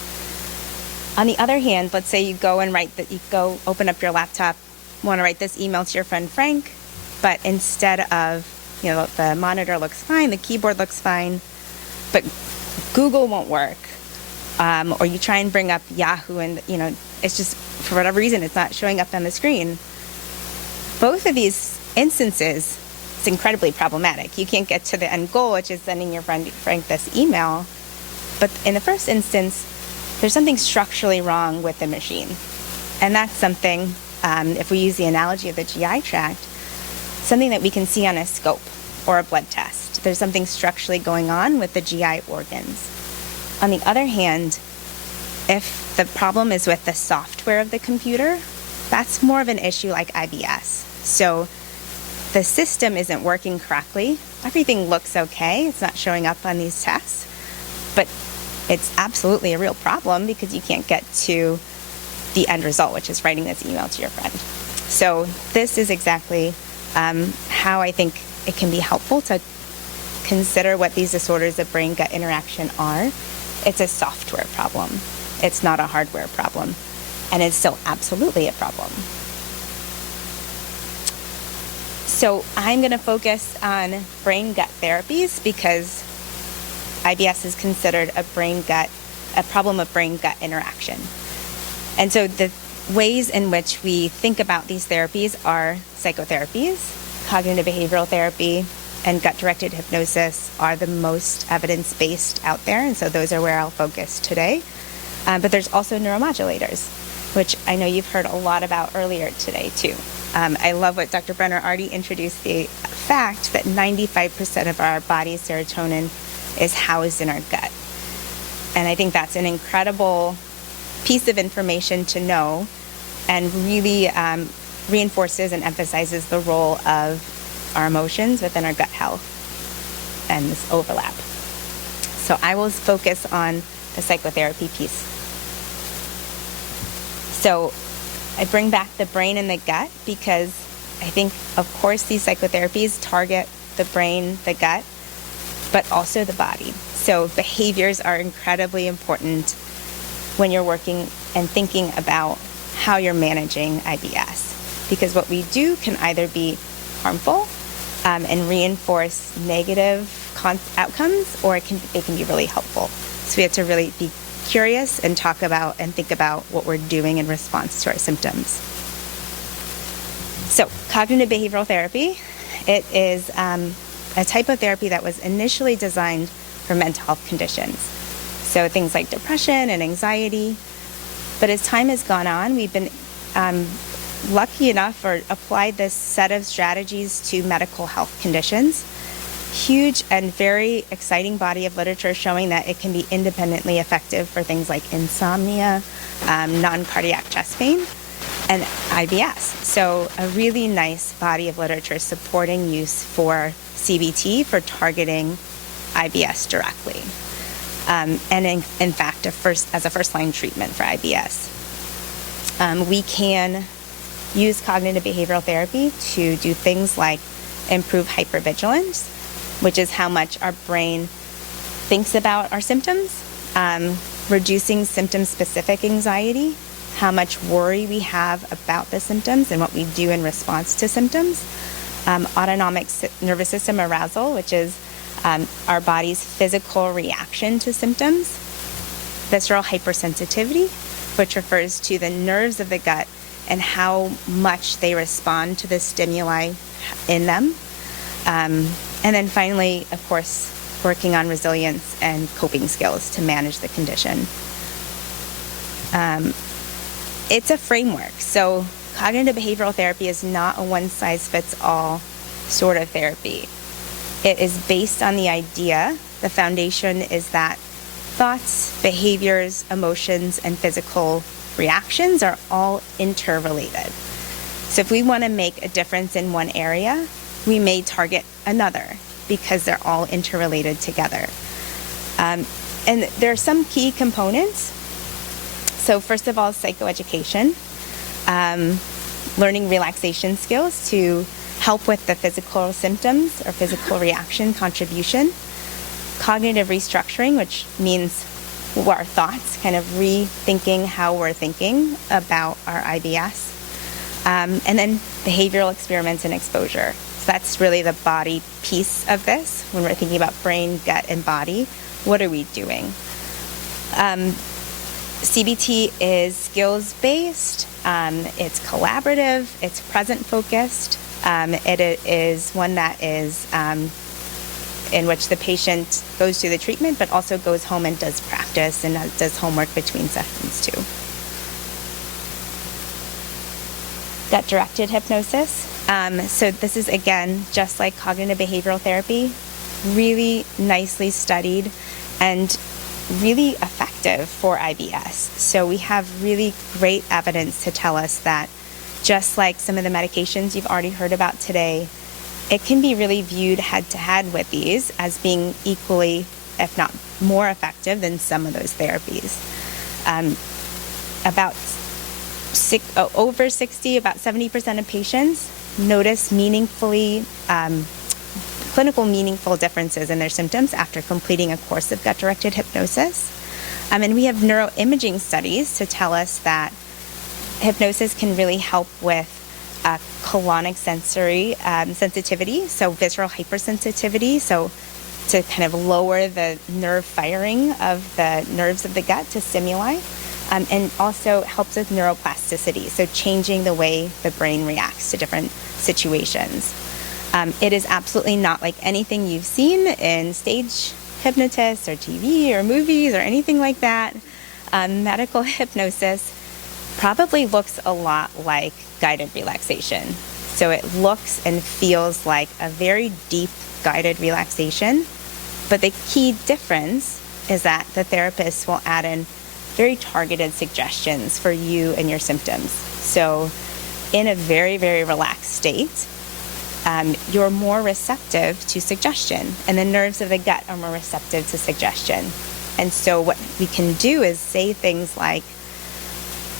On the other hand, let's say you go open up your laptop, want to write this email to your friend Frank, but instead of, the monitor looks fine, the keyboard looks fine, but Google won't work. Or you try and bring up Yahoo and, it's just, for whatever reason, it's not showing up on the screen. Both of these instances, it's incredibly problematic. You can't get to the end goal, which is sending your friend Frank this email. But in the first instance, there's something structurally wrong with the machine. And that's something, if we use the analogy of the GI tract, something that we can see on a scope or a blood test. There's something structurally going on with the GI organs. On the other hand, if the problem is with the software of the computer, that's more of an issue like IBS. So the system isn't working correctly. Everything looks okay. It's not showing up on these tests. But it's absolutely a real problem because you can't get to the end result, which is writing this email to your friend. So this is exactly how I think it can be helpful to consider what these disorders of brain-gut interaction are. It's a software problem. It's not a hardware problem. And it's still absolutely a problem. So I'm going to focus on brain-gut therapies because IBS is considered a problem of brain-gut interaction. And so the ways in which we think about these therapies are psychotherapies, cognitive behavioral therapy, and gut-directed hypnosis are the most evidence-based out there, and so those are where I'll focus today. But there's also neuromodulators, which I know you've heard a lot about earlier today, too. I love what Dr. Brenner already introduced, the fact that 95% of our body's serotonin is housed in our gut. And I think that's an incredible piece of information to know and really reinforces and emphasizes the role of our emotions within our gut health and this overlap. So I will focus on the psychotherapy piece. So I bring back the brain and the gut because I think, of course, these psychotherapies target the brain, the gut, but also the body. So behaviors are incredibly important when you're working and thinking about how you're managing IBS. Because what we do can either be harmful and reinforce negative outcomes, or they can be really helpful. So we have to really be curious and talk about and think about what we're doing in response to our symptoms. So cognitive behavioral therapy, it is a type of therapy that was initially designed for mental health conditions. So things like depression and anxiety. But as time has gone on, we've been lucky enough or applied this set of strategies to medical health conditions. Huge and very exciting body of literature showing that it can be independently effective for things like insomnia, non-cardiac chest pain, and IBS. So a really nice body of literature supporting use for CBT for targeting IBS directly. And in fact, as a first-line treatment for IBS. We can use cognitive behavioral therapy to do things like improve hypervigilance, which is how much our brain thinks about our symptoms, reducing symptom-specific anxiety, how much worry we have about the symptoms and what we do in response to symptoms, autonomic nervous system arousal, which is our body's physical reaction to symptoms, visceral hypersensitivity, which refers to the nerves of the gut and how much they respond to the stimuli in them. And then finally, of course, working on resilience and coping skills to manage the condition. It's a framework. So cognitive behavioral therapy is not a one-size-fits-all sort of therapy. It is based on the idea, the foundation is that thoughts, behaviors, emotions, and physical reactions are all interrelated. So if we want to make a difference in one area, we may target another because they're all interrelated together. And there are some key components. So first of all, psychoeducation, learning relaxation skills to help with the physical symptoms or physical reaction contribution, cognitive restructuring, which means our thoughts, kind of rethinking how we're thinking about our IBS, and then behavioral experiments and exposure. So that's really the body piece of this. When we're thinking about brain, gut, and body, what are we doing? CBT is skills-based, it's collaborative, it's present-focused. It is one that is in which the patient goes through the treatment, but also goes home and does practice and does homework between sessions too. Gut-directed hypnosis. So this is, again, just like cognitive behavioral therapy, really nicely studied and really effective for IBS. So we have really great evidence to tell us that just like some of the medications you've already heard about today, it can be really viewed head-to-head with these as being equally, if not more effective than some of those therapies. Over 60, about 70% of patients notice clinical meaningful differences in their symptoms after completing a course of gut-directed hypnosis. And we have neuroimaging studies to tell us that hypnosis can really help with colonic sensory sensitivity, so visceral hypersensitivity, so to kind of lower the nerve firing of the nerves of the gut to stimuli, and also helps with neuroplasticity, so changing the way the brain reacts to different situations. It is absolutely not like anything you've seen in stage hypnotists or TV or movies or anything like that. Medical hypnosis probably looks a lot like guided relaxation. So it looks and feels like a very deep guided relaxation, but the key difference is that the therapist will add in very targeted suggestions for you and your symptoms. So in a very, very relaxed state, you're more receptive to suggestion, and the nerves of the gut are more receptive to suggestion. And so what we can do is say things like,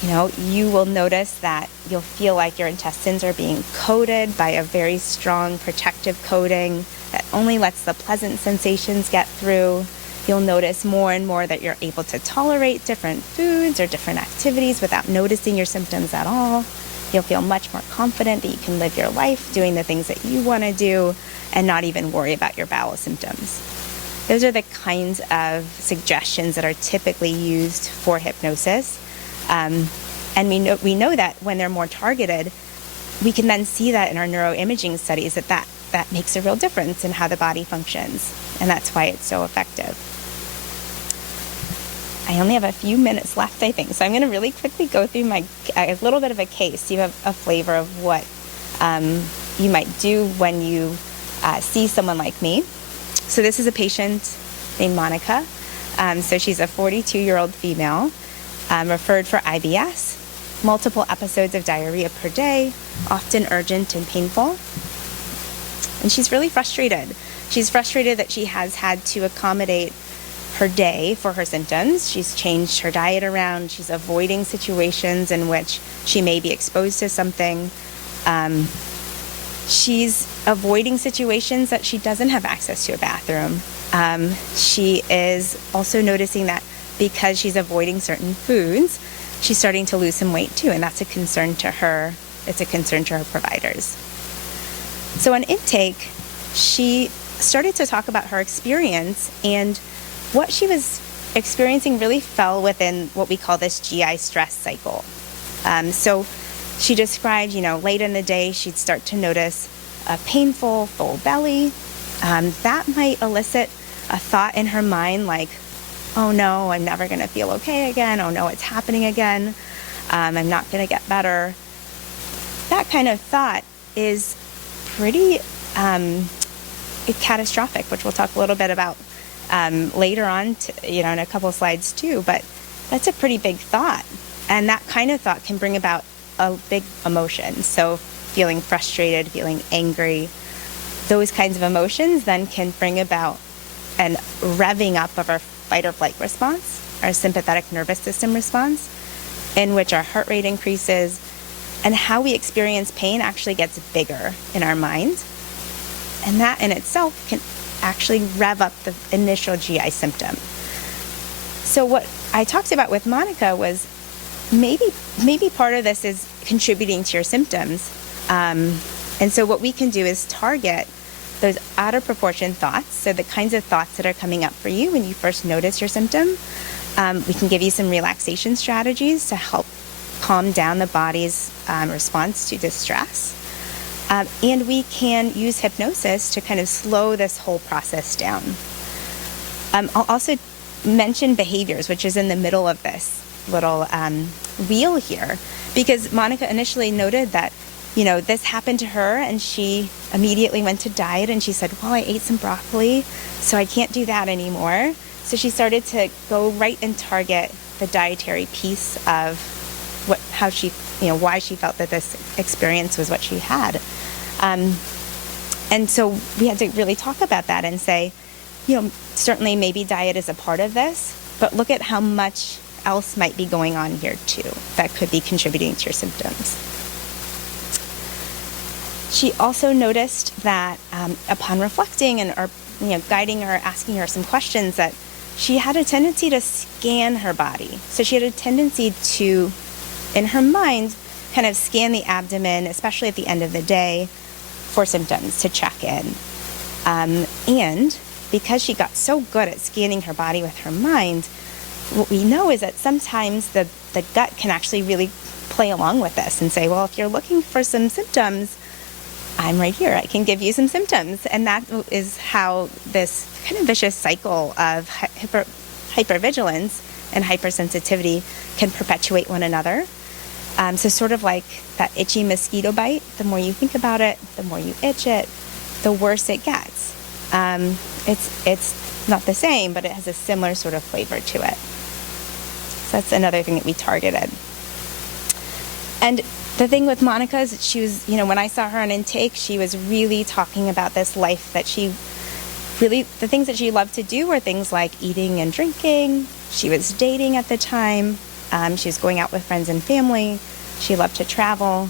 you will notice that you'll feel like your intestines are being coated by a very strong protective coating that only lets the pleasant sensations get through. You'll notice more and more that you're able to tolerate different foods or different activities without noticing your symptoms at all. You'll feel much more confident that you can live your life doing the things that you want to do and not even worry about your bowel symptoms. Those are the kinds of suggestions that are typically used for hypnosis. And we know that when they're more targeted, we can then see that in our neuroimaging studies that makes a real difference in how the body functions. And that's why it's so effective. I only have a few minutes left, I think, so I'm going to really quickly go through a little bit of a case so you have a flavor of what you might do when you see someone like me. So this is a patient named Monica. So she's a 42-year-old female, referred for IBS, multiple episodes of diarrhea per day, often urgent and painful. And she's really frustrated. She's frustrated that she has had to accommodate her day for her symptoms. She's changed her diet around. She's avoiding situations in which she may be exposed to something. She's avoiding situations that she doesn't have access to a bathroom. She is also noticing that because she's avoiding certain foods, she's starting to lose some weight too, and that's a concern to her. It's a concern to her providers. So on intake, she started to talk about her experience, and what she was experiencing really fell within what we call this GI stress cycle. So she described, late in the day, she'd start to notice a painful, full belly. That might elicit a thought in her mind like, oh no, I'm never going to feel okay again. Oh no, it's happening again. I'm not going to get better. That kind of thought is pretty catastrophic, which we'll talk a little bit about later on, in a couple slides too. But that's a pretty big thought. And that kind of thought can bring about a big emotion. So feeling frustrated, feeling angry, those kinds of emotions then can bring about an revving up of our fight or flight response, our sympathetic nervous system response, in which our heart rate increases, and how we experience pain actually gets bigger in our mind. And that in itself can actually rev up the initial GI symptom. So what I talked about with Monica was maybe part of this is contributing to your symptoms. And so what we can do is target those out of proportion thoughts, so the kinds of thoughts that are coming up for you when you first notice your symptom. We can give you some relaxation strategies to help calm down the body's response to distress. And we can use hypnosis to kind of slow this whole process down. I'll also mention behaviors, which is in the middle of this little wheel here, because Monica initially noted that this happened to her, and she immediately went to diet, and she said, well, I ate some broccoli, so I can't do that anymore. So she started to go right and target the dietary piece of why she felt that this experience was what she had. And so we had to really talk about that and say, certainly maybe diet is a part of this, but look at how much else might be going on here too that could be contributing to your symptoms. She also noticed that upon reflecting and guiding her, asking her some questions, that she had a tendency to scan her body. So she had a tendency to, in her mind, kind of scan the abdomen, especially at the end of the day, for symptoms, to check in. And because she got so good at scanning her body with her mind, what we know is that sometimes the gut can actually really play along with this and say, well, if you're looking for some symptoms, I'm right here. I can give you some symptoms. And that is how this kind of vicious cycle of hypervigilance and hypersensitivity can perpetuate one another. So sort of like that itchy mosquito bite, the more you think about it, the more you itch it, the worse it gets. It's not the same, but it has a similar sort of flavor to it. So that's another thing that we targeted. And the thing with Monica is that she was, when I saw her on intake, she was really talking about this life that the things that she loved to do were things like eating and drinking. She was dating at the time. She was going out with friends and family. She loved to travel.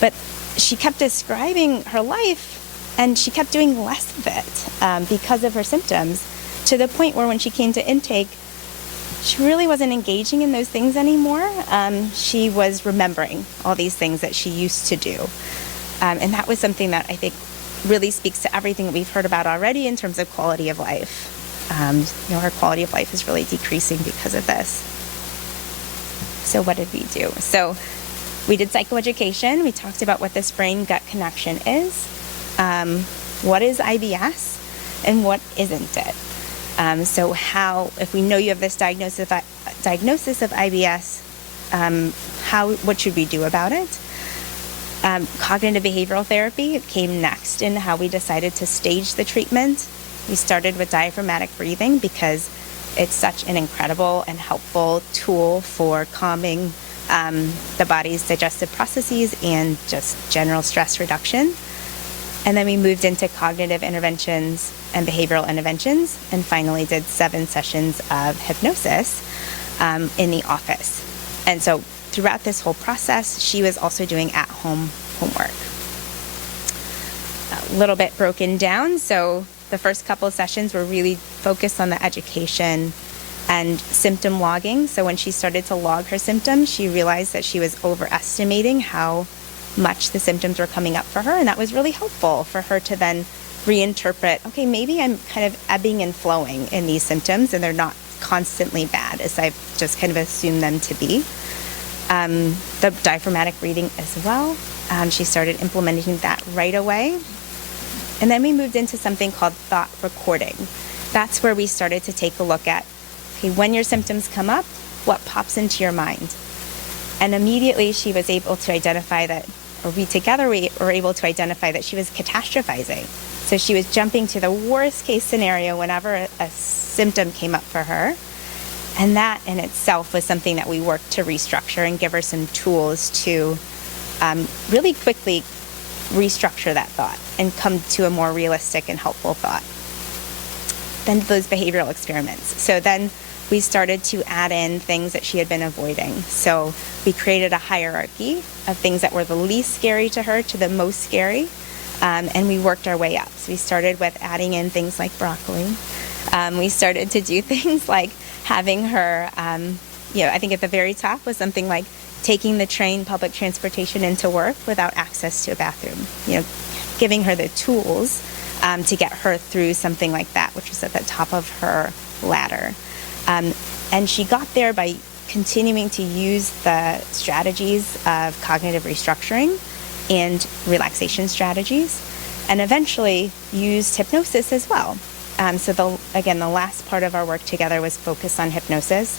But she kept describing her life, and she kept doing less of it because of her symptoms, to the point where when she came to intake, she really wasn't engaging in those things anymore. She was remembering all these things that she used to do. And that was something that I think really speaks to everything that we've heard about already in terms of quality of life. Her quality of life is really decreasing because of this. So what did we do? So we did psychoeducation. We talked about what this brain-gut connection is, what is IBS, and what isn't it. So if we know you have this diagnosis of IBS, what should we do about it? Cognitive behavioral therapy came next in how we decided to stage the treatment. We started with diaphragmatic breathing because it's such an incredible and helpful tool for calming the body's digestive processes and just general stress reduction. And then we moved into cognitive interventions and behavioral interventions, and finally did 7 sessions of hypnosis in the office. And so throughout this whole process, she was also doing at-home homework. A little bit broken down. So The first couple of sessions were really focused on the education and symptom logging. So when she started to log her symptoms, she realized that she was overestimating how much the symptoms were coming up for her, and that was really helpful for her to then reinterpret, okay, maybe I'm kind of ebbing and flowing in these symptoms and they're not constantly bad as I've just kind of assumed them to be. The diaphragmatic breathing as well. She started implementing that right away. And then we moved into something called thought recording. That's where we started to take a look at, okay, when your symptoms come up, what pops into your mind? And immediately she was able to identify that, or we together were able to identify that she was catastrophizing. So she was jumping to the worst case scenario whenever a symptom came up for her. And that in itself was something that we worked to restructure and give her some tools to really quickly restructure that thought and come to a more realistic and helpful thought. Then those behavioral experiments. So then we started to add in things that she had been avoiding. So we created a hierarchy of things that were the least scary to her to the most scary, and we worked our way up. So we started with adding in things like broccoli. We started to do things like having her, I think at the very top was something like taking the train, public transportation into work without access to a bathroom. Giving her the tools to get her through something like that, which was at the top of her ladder. And she got there by continuing to use the strategies of cognitive restructuring and relaxation strategies, and eventually used hypnosis as well. So the last part of our work together was focused on hypnosis,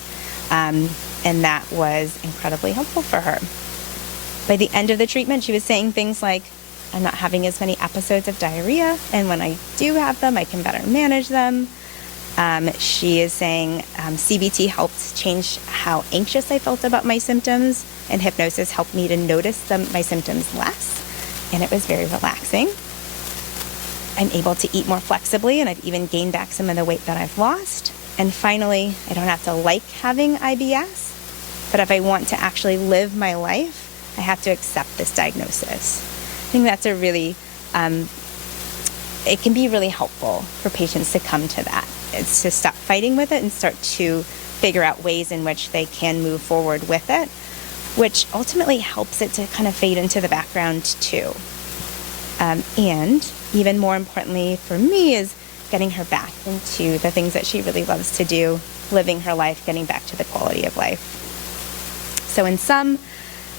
and that was incredibly helpful for her. By the end of the treatment, she was saying things like, I'm not having as many episodes of diarrhea, and when I do have them, I can better manage them. She is saying CBT helped change how anxious I felt about my symptoms, and hypnosis helped me to notice my symptoms less, and it was very relaxing. I'm able to eat more flexibly, and I've even gained back some of the weight that I've lost. And finally, I don't have to like having IBS, but if I want to actually live my life, I have to accept this diagnosis. I think that's a really, it can be really helpful for patients to come to that. It's to stop fighting with it and start to figure out ways in which they can move forward with it, which ultimately helps it to kind of fade into the background too. And even more importantly for me is getting her back into the things that she really loves to do, living her life, getting back to the quality of life. So in sum,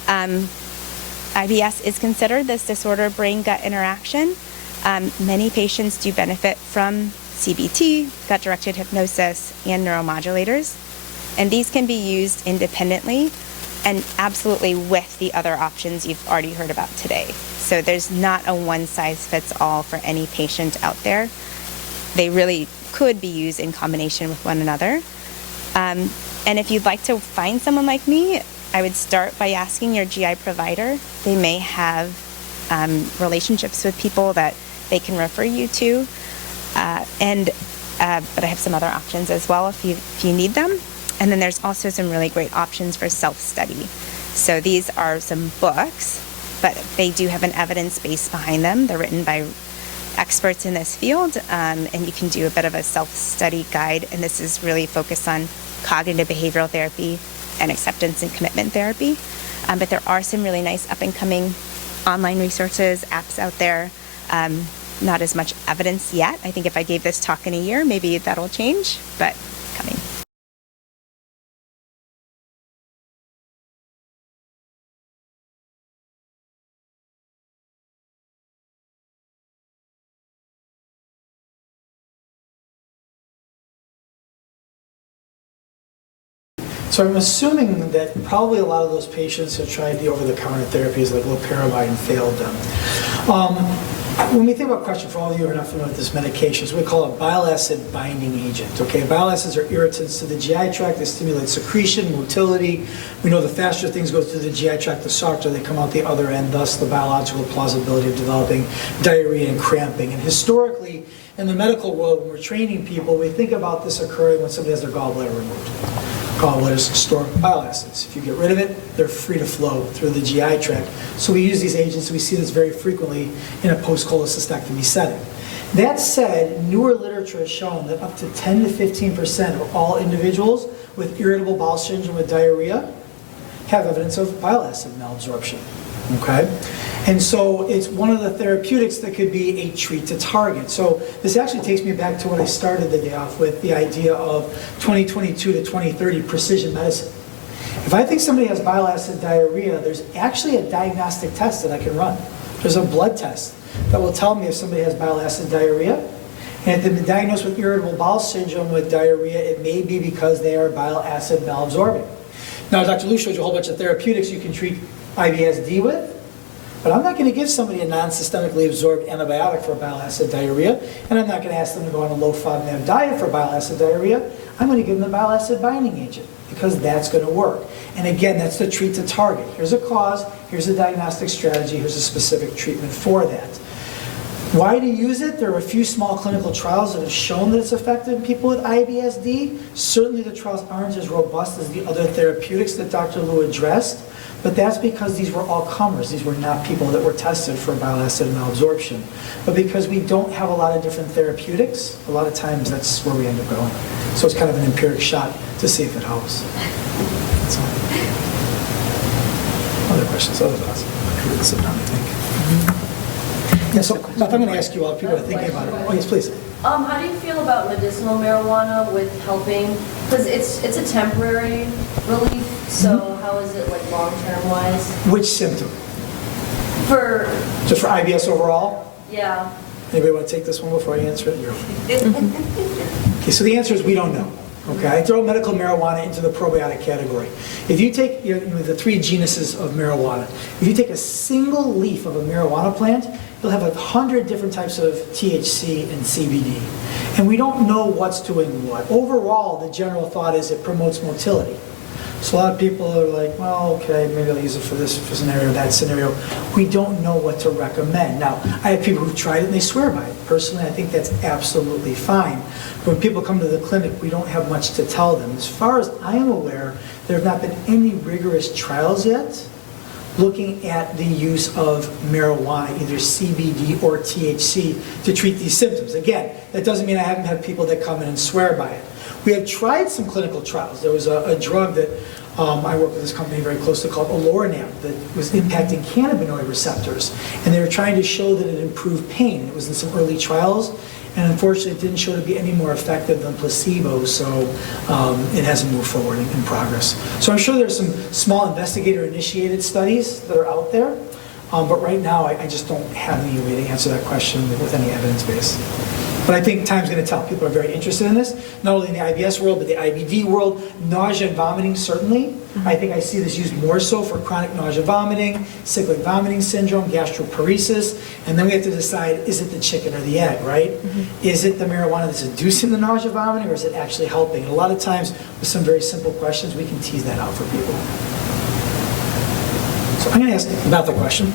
IBS is considered this disorder brain-gut interaction. Many patients do benefit from CBT, gut-directed hypnosis, and neuromodulators. And these can be used independently and absolutely with the other options you've already heard about today. So there's not a one-size-fits-all for any patient out there. They really could be used in combination with one another. And if you'd like to find someone like me, I would start by asking your GI provider. They may have relationships with people that they can refer you to. But I have some other options as well if you need them. And then there's also some really great options for self-study. So these are some books, but they do have an evidence base behind them. They're written by experts in this field, and you can do a bit of a self-study guide. And this is really focused on cognitive behavioral therapy and acceptance and commitment therapy. But there are some really nice up-and-coming online resources, apps out there. Not as much evidence yet. I think if I gave this talk in a year, maybe that'll change, but coming. So I'm assuming that probably a lot of those patients have tried the over-the-counter therapies like loperamide and failed them. When we think about question, for all of you who are not familiar with this medication, it's what we call a bile acid binding agent. Okay, bile acids are irritants to the GI tract. They stimulate secretion, motility. We know the faster things go through the GI tract, the softer they come out the other end, thus the biological plausibility of developing diarrhea and cramping. And historically, in the medical world, when we're training people, we think about this occurring when somebody has their gallbladder removed. Gallbladders store bile acids. If you get rid of it, they're free to flow through the GI tract. So we use these agents, we see this very frequently in a post-cholecystectomy setting. That said, newer literature has shown that up to 10 to 15% of all individuals with irritable bowel syndrome with diarrhea have evidence of bile acid malabsorption. Okay? And so it's one of the therapeutics that could be a treat to target. So this actually takes me back to when I started the day off with the idea of 2022 to 2030 precision medicine. If I think somebody has bile acid diarrhea, there's actually a diagnostic test that I can run. There's a blood test that will tell me if somebody has bile acid diarrhea. And if they've been diagnosed with irritable bowel syndrome with diarrhea, it may be because they are bile acid malabsorbing. Now, Dr. Lou showed you a whole bunch of therapeutics you can treat IBS-D with, but I'm not going to give somebody a non-systemically absorbed antibiotic for bile acid diarrhea, and I'm not going to ask them to go on a low FODMAP diet for bile acid diarrhea. I'm going to give them the bile acid binding agent, because that's going to work. And again, that's the treat to target. Here's a cause, here's a diagnostic strategy, here's a specific treatment for that. Why to use it? There are a few small clinical trials that have shown that it's effective in people with IBS-D. Certainly the trials aren't as robust as the other therapeutics that Dr. Lou addressed, but that's because these were all comers. These were not people that were tested for bile acid malabsorption. But because we don't have a lot of different therapeutics, a lot of times that's where we end up going. So it's kind of an empiric shot to see if it helps. That's all. Other questions, other thoughts? Sit down, I think. Yeah, so Beth, I'm going to ask you all, if people are thinking about it. Oh, yes, please. How do you feel about medicinal marijuana with helping? Because it's a temporary relief, so how is it like long-term wise? Which symptom? For Just for IBS overall? yeah. Anybody want to take this one before I answer it? You're okay, so the answer is we don't know. Okay, I throw medical marijuana into the probiotic category. If you take the three genuses of marijuana, if you take a single leaf of a marijuana plant, you'll have 100 different types of THC and CBD. And we don't know what's doing what. Overall, the general thought is it promotes motility. So a lot of people are like, well, okay, maybe I'll use it for this scenario, that scenario. We don't know what to recommend. Now, I have people who've tried it and they swear by it. Personally, I think that's absolutely fine. But when people come to the clinic, we don't have much to tell them. As far as I am aware, there have not been any rigorous trials yet looking at the use of marijuana, either CBD or THC, to treat these symptoms. Again, that doesn't mean I haven't had people that come in and swear by it. We have tried some clinical trials. There was a drug that I work with this company very closely called Oloronam that was impacting cannabinoid receptors. And they were trying to show that it improved pain. It was in some early trials. And unfortunately, it didn't show to be any more effective than placebo, so it hasn't moved forward in progress. So I'm sure there's some small investigator-initiated studies that are out there, but right now I just don't have any way to answer that question with any evidence base. But I think time's going to tell. People are very interested in this, not only in the IBS world, but the IBD world. Nausea and vomiting, certainly. I think I see this used more so for chronic nausea vomiting, cyclic vomiting syndrome, gastroparesis, and then we have to decide, is it the chicken or the egg, right? Is it the marijuana that's inducing the nausea vomiting, or is it actually helping? And a lot of times, with some very simple questions, we can tease that out for people. So I'm going to ask about the question.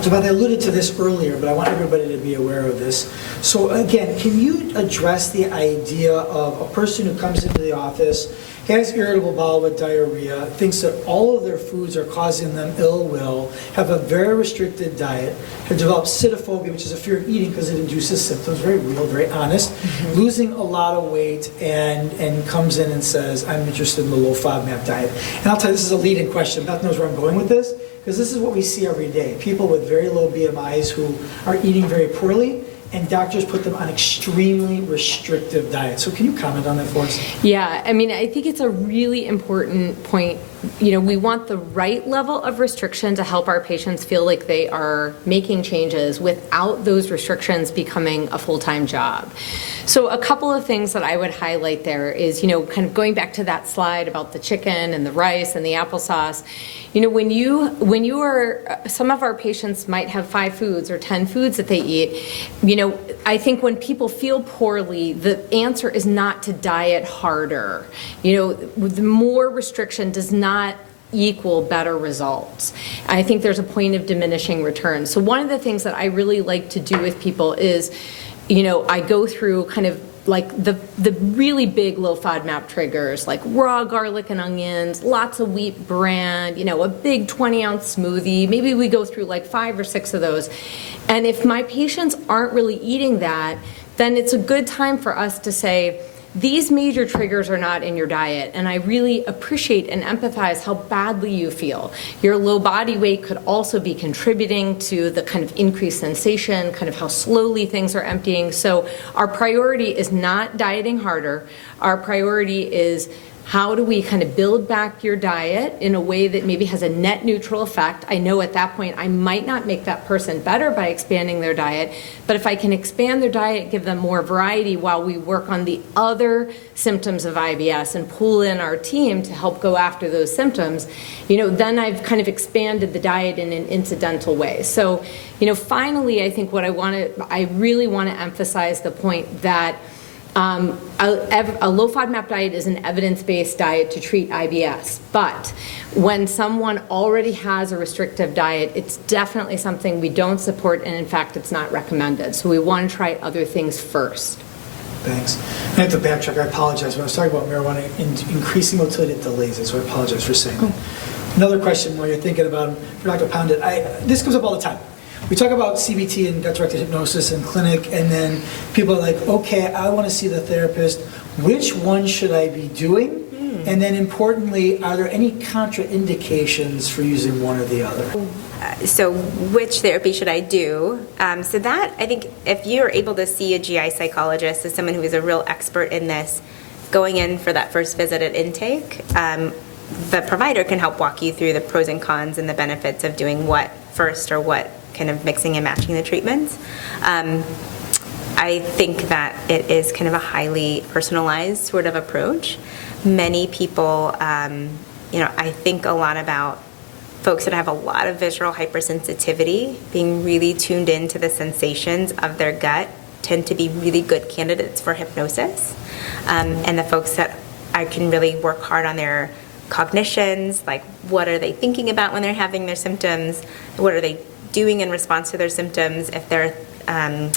So I alluded to this earlier, but I want everybody to be aware of this. So again, can you address the idea of a person who comes into the office, has irritable bowel with diarrhea, thinks that all of their foods are causing them ill will, have a very restricted diet, have developed cytophobia, which is a fear of eating because it induces symptoms, very real, very honest, losing a lot of weight, and comes in and says, I'm interested in the low FODMAP diet. And I'll tell you, this is a lead-in question. Beth knows where I'm going with this, because this is what we see every day. People with very low BMIs who are eating very poorly, and doctors put them on extremely restrictive diets. So can you comment on that for us? Yeah, I mean, I think it's a really important point. You know, we want the right level of restriction to help our patients feel like they are making changes without those restrictions becoming a full-time job. So a couple of things that I would highlight there is, you know, kind of going back to that slide about the chicken and the rice and the applesauce. You know, when you are, some of our patients might have 5 foods or 10 foods that they eat. You know, I think when people feel poorly, the answer is not to diet harder. You know, with more restriction does not equal better results. I think there's a point of diminishing returns. So one of the things that I really like to do with people is, you know, I go through kind of like the really big low FODMAP triggers, like raw garlic and onions, lots of wheat bran, you know, a big 20-ounce smoothie. Maybe we go through like 5 or 6 of those. And if my patients aren't really eating that, then it's a good time for us to say, these major triggers are not in your diet, and I really appreciate and empathize how badly you feel. Your low body weight could also be contributing to the kind of increased sensation, kind of how slowly things are emptying. So our priority is not dieting harder. Our priority is how do we kind of build back your diet in a way that maybe has a net neutral effect. I know at that point I might not make that person better by expanding their diet, but if I can expand their diet, give them more variety while we work on the other symptoms of IBS and pull in our team to help go after those symptoms, you know, then I've kind of expanded the diet in an incidental way. So, you know, finally, I think what I really want to emphasize the point that a low FODMAP diet is an evidence-based diet to treat IBS, but when someone already has a restrictive diet, it's definitely something we don't support, and in fact, it's not recommended. So we want to try other things first. Thanks. I have to backtrack. I apologize. When I was talking about marijuana increasing motility, it delays it, so I apologize for saying that. Another question while you're thinking about for Dr. Pandit. This comes up all the time. We talk about CBT and gut-directed hypnosis in clinic, and then people are like, okay, I want to see the therapist. Which one should I be doing? And then importantly, are there any contraindications for using one or the other? So which therapy should I do? So that, I think, if you're able to see a GI psychologist as someone who is a real expert in this, going in for that first visit at intake, the provider can help walk you through the pros and cons and the benefits of doing what first or what kind of mixing and matching the treatments. I think that it is kind of a highly personalized sort of approach. Many people, you know, I think a lot about folks that have a lot of visceral hypersensitivity, being really tuned into the sensations of their gut tend to be really good candidates for hypnosis. And the folks that I can really work hard on their cognitions, like what are they thinking about when they're having their symptoms, what are they doing in response to their symptoms, if there are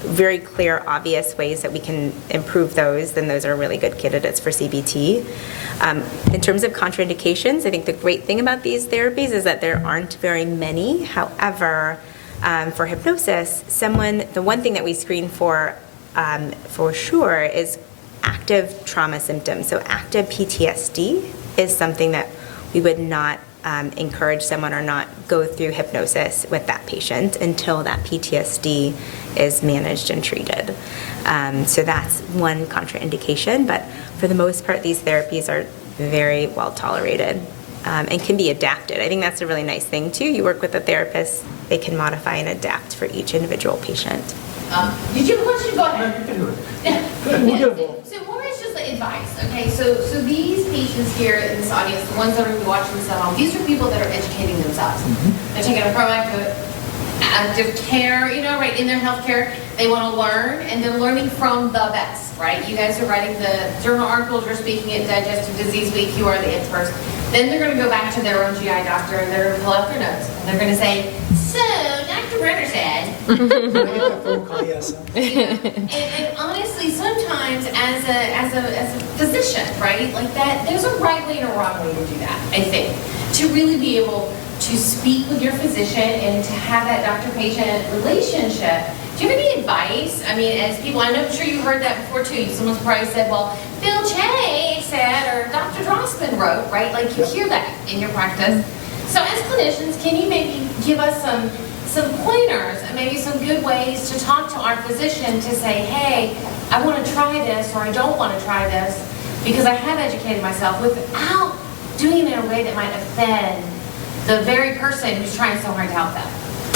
very clear, obvious ways that we can improve those, then those are really good candidates for CBT. In terms of contraindications, I think the great thing about these therapies is that there aren't very many. However, for hypnosis, the one thing that we screen for sure is active trauma symptoms. So active PTSD is something that we would not encourage someone or not go through hypnosis with that patient until that PTSD is managed and treated. So that's one contraindication, but for the most part, these therapies are very well tolerated and can be adapted. I think that's a really nice thing too. You work with a therapist, they can modify and adapt for each individual patient. Did you have a question? Go ahead. You can do it. So more is just advice, okay? So these patients here in this audience, the ones that are going to be watching this at home, these are people that are educating themselves. They're taking a proactive active care, you know, right, in their healthcare. They want to learn, and they're learning from the best, right? You guys are writing the journal articles, you're speaking at Digestive Disease Week, you are the experts. Then they're going to go back to their own GI doctor, and they're going to pull out their notes, and they're going to say, so Dr. Brenner said. And honestly, sometimes as a physician, right, like that, there's a right way and a wrong way to do that, I think. To really be able to speak with your physician and to have that doctor-patient relationship. Do you have any advice? I mean, as people, I'm sure you've heard that before too. Someone's probably said, well, Bill Che said, or Dr. Drossman wrote, right? Like you hear that in your practice. So as clinicians, can you maybe give us some pointers and maybe some good ways to talk to our physician to say, hey, I want to try this or I don't want to try this because I have educated myself without doing it in a way that might offend the very person who's trying so hard to help them.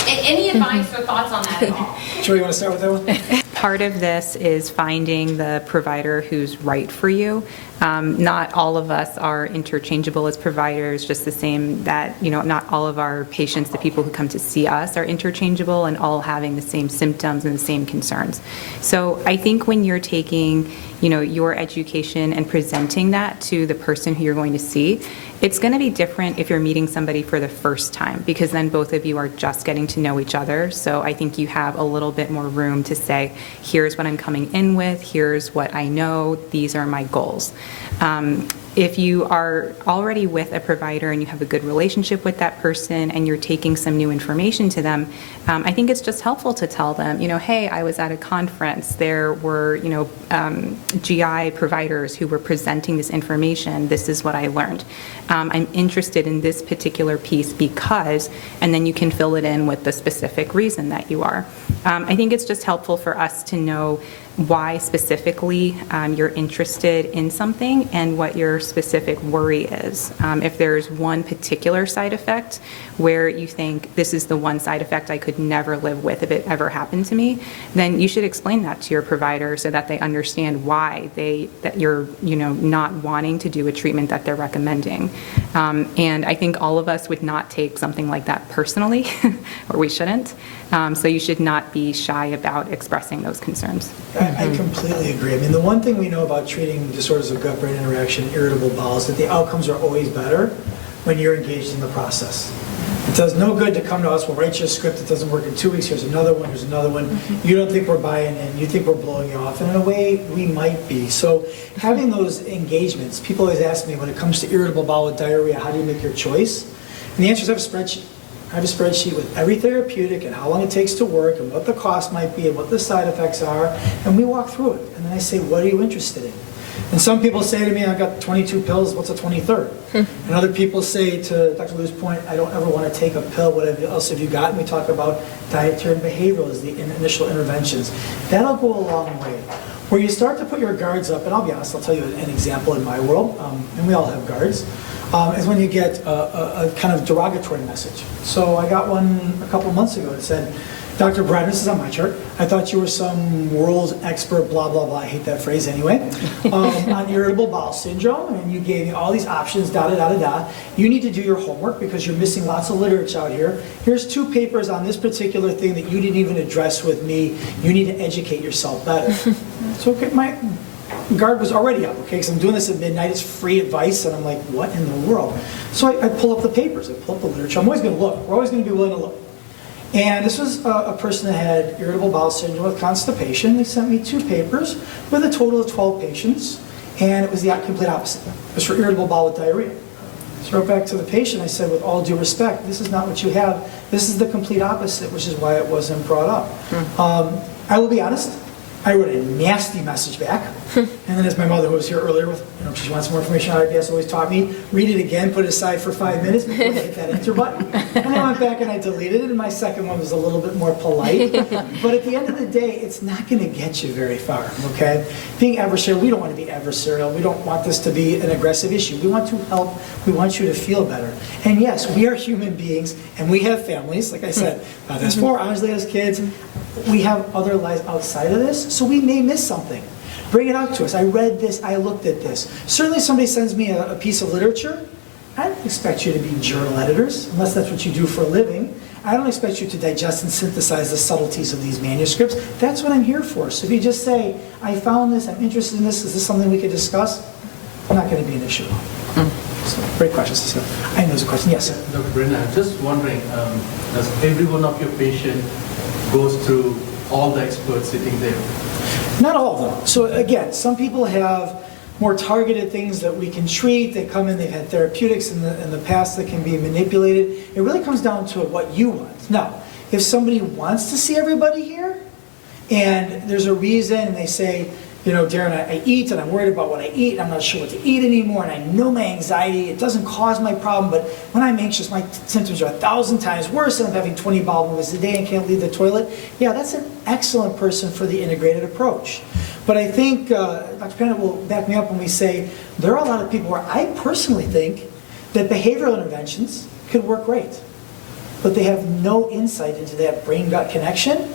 Any advice or thoughts on that at all? Sure, you want to start with that one? Part of this is finding the provider who's right for you. Not all of us are interchangeable as providers, just the same that, not all of our patients, the people who come to see us, are interchangeable and all having the same symptoms and the same concerns. So I think when you're taking, your education and presenting that to the person who you're going to see, it's going to be different if you're meeting somebody for the first time, because then both of you are just getting to know each other. So I think you have a little bit more room to say, here's what I'm coming in with, here's what I know, these are my goals. If you are already with a provider and you have a good relationship with that person and you're taking some new information to them, I think it's just helpful to tell them, hey, I was at a conference, there were, GI providers who were presenting this information, this is what I learned. I'm interested in this particular piece because, and then you can fill it in with the specific reason that you are. I think it's just helpful for us to know why specifically you're interested in something and what your specific worry is. If there's one particular side effect where you think this is the one side effect I could never live with if it ever happened to me, then you should explain that to your provider so that they understand why that you're not wanting to do a treatment that they're recommending. And I think all of us would not take something like that personally, or we shouldn't. So you should not be shy about expressing those concerns. I completely agree. I mean, the one thing we know about treating disorders of gut-brain interaction, irritable bowel, is that the outcomes are always better when you're engaged in the process. It does no good to come to us, we'll write you a script, it doesn't work in 2 weeks, here's another one, here's another one. You don't think we're buying in, you think we're blowing you off, and in a way, we might be. So having those engagements, people always ask me when it comes to irritable bowel diarrhea, how do you make your choice? And the answer is I have a spreadsheet. I have a spreadsheet with every therapeutic and how long it takes to work and what the cost might be and what the side effects are, and we walk through it. And then I say, what are you interested in? And some people say to me, I've got 22 pills, what's a 23rd? And other people say, to Dr. Liu's point, I don't ever want to take a pill, what else have you got? And we talk about dietary and behavioral as the initial interventions. That'll go a long way. Where you start to put your guards up, and I'll be honest, I'll tell you an example in my world, and we all have guards, is when you get a kind of derogatory message. So I got one a couple months ago that said, Dr. Brenner, this is on my chart, I thought you were some world expert, blah, blah, blah, I hate that phrase anyway, on irritable bowel syndrome, and you gave me all these options, da-da-da-da-da. You need to do your homework because you're missing lots of literature out here. Here's 2 papers on this particular thing that you didn't even address with me. You need to educate yourself better. So okay, my guard was already up, okay, because I'm doing this at midnight, it's free advice, and I'm like, what in the world? So I pull up the papers, I pull up the literature, I'm always going to look, we're always going to be willing to look. And this was a person that had irritable bowel syndrome with constipation. They sent me 2 papers with a total of 12 patients, and it was the complete opposite. It was for irritable bowel diarrhea. So I wrote back to the patient, I said, with all due respect, this is not what you have, this is the complete opposite, which is why it wasn't brought up. I will be honest, I wrote a nasty message back, and then as my mother, who was here earlier, with, she wants more information on IBS, always taught me, read it again, put it aside for 5 minutes before you hit that enter button. And I went back and I deleted it, and my second one was a little bit more polite. But at the end of the day, it's not going to get you very far, okay? Being adversarial, we don't want to be adversarial. We don't want this to be an aggressive issue. We want to help. We want you to feel better. And yes, we are human beings, and we have families. Like I said, Beth has 4, Anjali has kids. We have other lives outside of this, so we may miss something. Bring it out to us. I read this, I looked at this. Certainly somebody sends me a piece of literature, I don't expect you to be journal editors, unless that's what you do for a living. I don't expect you to digest and synthesize the subtleties of these manuscripts. That's what I'm here for. So if you just say, I found this, I'm interested in this, is this something we could discuss? Not going to be an issue. So, great question, Ceciel. I know there's a question. Yes, sir. Dr. Brenner, I'm just wondering, does every one of your patients goes through all the experts sitting there? Not all of them. So again, some people have more targeted things that we can treat. They come in, they've had therapeutics in the past that can be manipulated. It really comes down to what you want. Now, if somebody wants to see everybody here, and there's a reason, and they say, Darren, I eat, and I'm worried about what I eat, and I'm not sure what to eat anymore, and I know my anxiety, it doesn't cause my problem, but when I'm anxious, my symptoms are 1,000 times worse, and I'm having 20 bowel movements a day and can't leave the toilet. Yeah, that's an excellent person for the integrated approach. But I think Dr. Pandit will back me up when we say there are a lot of people where I personally think that behavioral interventions could work great, but they have no insight into that brain-gut connection,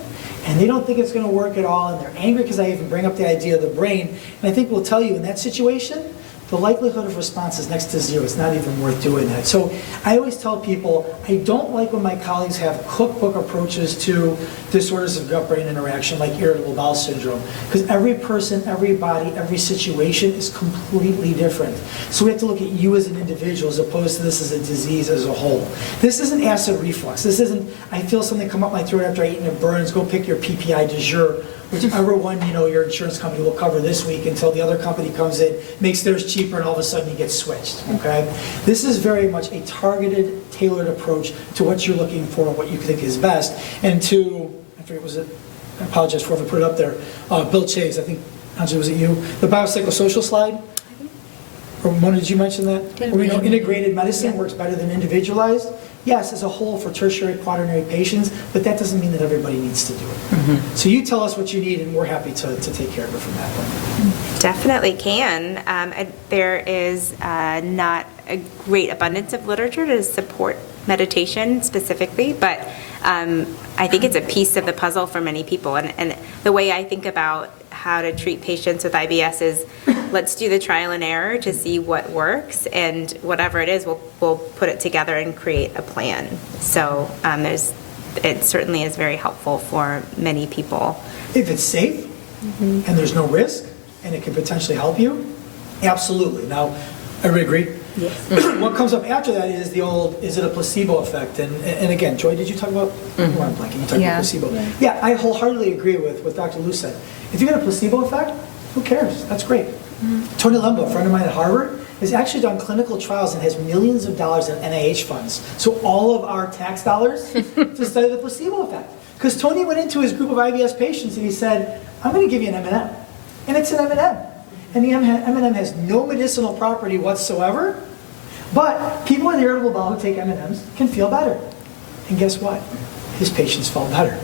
and they don't think it's going to work at all, and they're angry because I even bring up the idea of the brain. And I think we'll tell you in that situation, the likelihood of response is next to zero. It's not even worth doing that. So I always tell people, I don't like when my colleagues have cookbook approaches to disorders of gut-brain interaction like irritable bowel syndrome, because every person, every body, every situation is completely different. So we have to look at you as an individual as opposed to this as a disease as a whole. This isn't acid reflux. This isn't, I feel something come up my throat after I eat and it burns, go pick your PPI du jour, whichever one your insurance company will cover this week until the other company comes in, makes theirs cheaper, and all of a sudden you get switched, okay? This is very much a targeted, tailored approach to what you're looking for and what you think is best. And to, I forget, was it, I apologize for if I put it up there, Bill Chase, I think, Anjali, was it you? The biopsychosocial slide? Or Mona, did you mention that? Where we know integrated medicine works better than individualized. Yes, as a whole for tertiary, quaternary patients, but that doesn't mean that everybody needs to do it. So you tell us what you need, and we're happy to take care of it from that point. Definitely can. There is not a great abundance of literature to support meditation specifically, but I think it's a piece of the puzzle for many people. And the way I think about how to treat patients with IBS is, let's do the trial and error to see what works, and whatever it is, we'll put it together and create a plan. So it certainly is very helpful for many people. If it's safe, and there's no risk, and it can potentially help you, absolutely. Now, everybody agree? Yes. What comes up after that is the old, is it a placebo effect? And again, Joy, did you talk about, I'm blanking, you talked about placebo. Yeah, I wholeheartedly agree with what Dr. Lou said. If you get a placebo effect, who cares? That's great. Tony Lembo, a friend of mine at Harvard, has actually done clinical trials and has millions of dollars in NIH funds. So all of our tax dollars to study the placebo effect. Because Tony went into his group of IBS patients and he said, I'm going to give you an M&M. And it's an M&M. And the M&M has no medicinal property whatsoever, but people with irritable bowel who take M&Ms can feel better. And guess what? His patients felt better.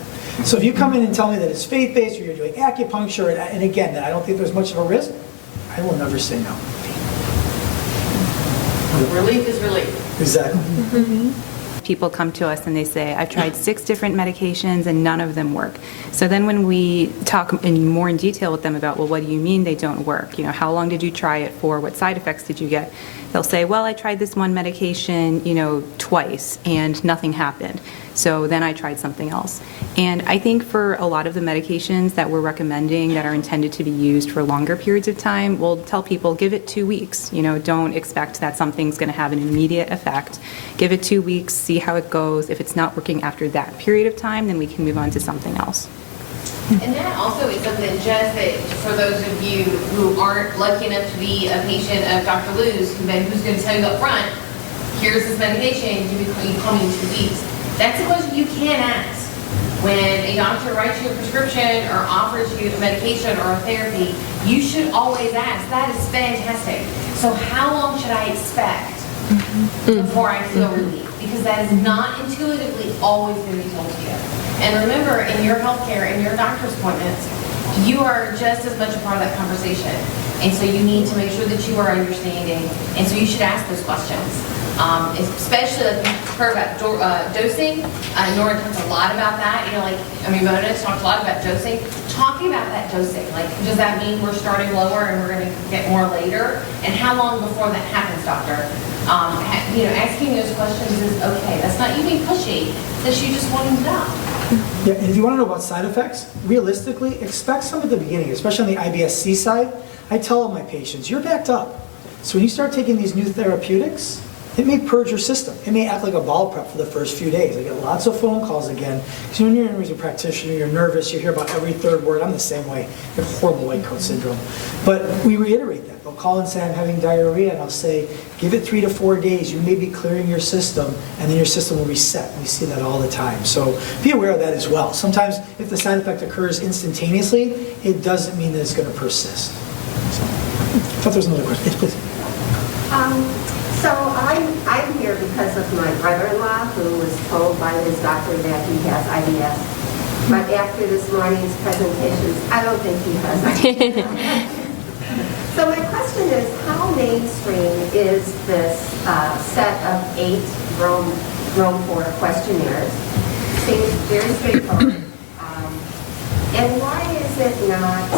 So if you come in and tell me that it's faith-based or you're doing acupuncture, and again, that I don't think there's much of a risk, I will never say no. Relief is relief. Exactly. People come to us and they say, I've tried 6 different medications and none of them work. So then when we talk more in detail with them about, well, what do you mean they don't work? How long did you try it for? What side effects did you get? They'll say, well, I tried this one medication, twice and nothing happened. So then I tried something else. And I think for a lot of the medications that we're recommending that are intended to be used for longer periods of time, we'll tell people, give it 2 weeks. Don't expect that something's going to have an immediate effect. Give it 2 weeks, see how it goes. If it's not working after that period of time, then we can move on to something else. And that also is something just that for those of you who aren't lucky enough to be a patient of Dr. Lou's, who's going to tell you up front, here's this medication, you call me in 2 weeks. That's a question you can ask. When a doctor writes you a prescription or offers you a medication or a therapy, you should always ask. That is fantastic. So how long should I expect before I feel relief? Because that is not intuitively always going to be told to you. And remember, in your healthcare, in your doctor's appointments, you are just as much a part of that conversation. And so you need to make sure that you are understanding. And so you should ask those questions. Especially like we've heard about dosing. Norton talks a lot about that. Mona's talked a lot about dosing. Talking about that dosing, does that mean we're starting lower and we're going to get more later? And how long before that happens, doctor? Asking those questions is okay. That's not you being pushy. That's you just wanting to know. Yeah, and if you want to know about side effects, realistically, expect some at the beginning, especially on the IBS-C side. I tell all my patients, you're backed up. So when you start taking these new therapeutics, it may purge your system. It may act like a bowel prep for the first few days. I get lots of phone calls again. Because when you're in a practitioner, you're nervous, you hear about every third word. I'm the same way. I have horrible white coat syndrome. But we reiterate that. They'll call and say, I'm having diarrhea, and I'll say, give it 3 to 4 days. You may be clearing your system, and then your system will reset. We see that all the time. So be aware of that as well. Sometimes if the side effect occurs instantaneously, it doesn't mean that it's going to persist. So, I thought there was another question. Yes, please. So I'm here because of my brother-in-law who was told by his doctor that he has IBS. But after this morning's presentations, I don't think he has IBS. So my question is, how mainstream is this set of 8 Rome 4 questionnaires? Seems very straightforward. And why is it not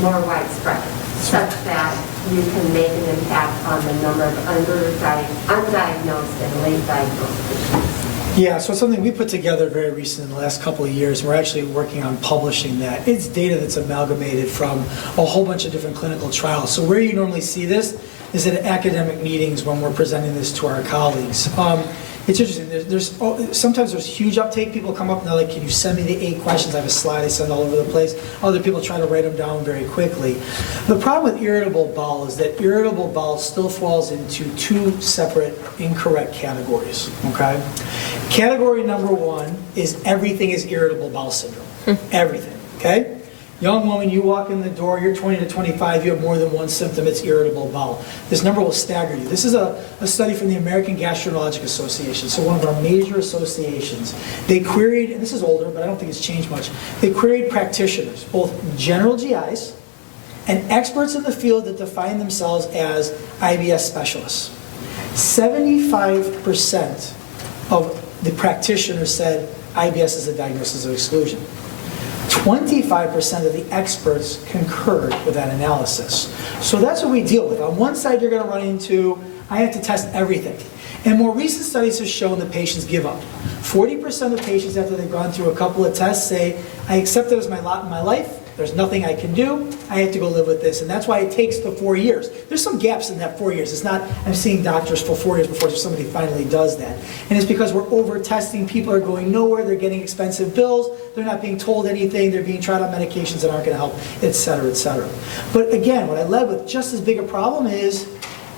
more widespread? that you can make an impact on the number of undiagnosed and late diagnosed patients? Yeah, so it's something we put together very recently in the last couple of years. We're actually working on publishing that. It's data that's amalgamated from a whole bunch of different clinical trials. So where you normally see this is at academic meetings when we're presenting this to our colleagues. It's interesting. Sometimes there's huge uptake. People come up and they're like, "Can you send me the 8 questions?" I have a slide I send all over the place. Other people try to write them down very quickly. The problem with irritable bowel is that irritable bowel still falls into 2 separate incorrect categories. Okay. Category number 1 is everything is irritable bowel syndrome. Everything. Okay. Young woman, you walk in the door, you're 20 to 25, you have more than 1 symptom, it's irritable bowel. This number will stagger you. This is a study from the American Gastrointestinal Association, so one of our major associations. They queried, and this is older, but I don't think it's changed much, they queried practitioners, both general GIs and experts in the field that define themselves as IBS specialists. 75% of the practitioners said IBS is a diagnosis of exclusion. 25% of the experts concurred with that analysis. So that's what we deal with. On one side, you're going to run into, I have to test everything. And more recent studies have shown that patients give up. 40% of patients, after they've gone through a couple of tests, say, I accept it as my lot in my life. There's nothing I can do. I have to go live with this. And that's why it takes the 4 years. There's some gaps in that 4 years. It's not, I'm seeing doctors for 4 years before somebody finally does that. And it's because we're over-testing. People are going nowhere. They're getting expensive bills. They're not being told anything. They're being tried on medications that aren't going to help, et cetera, et cetera. But again, what I led with just as big a problem is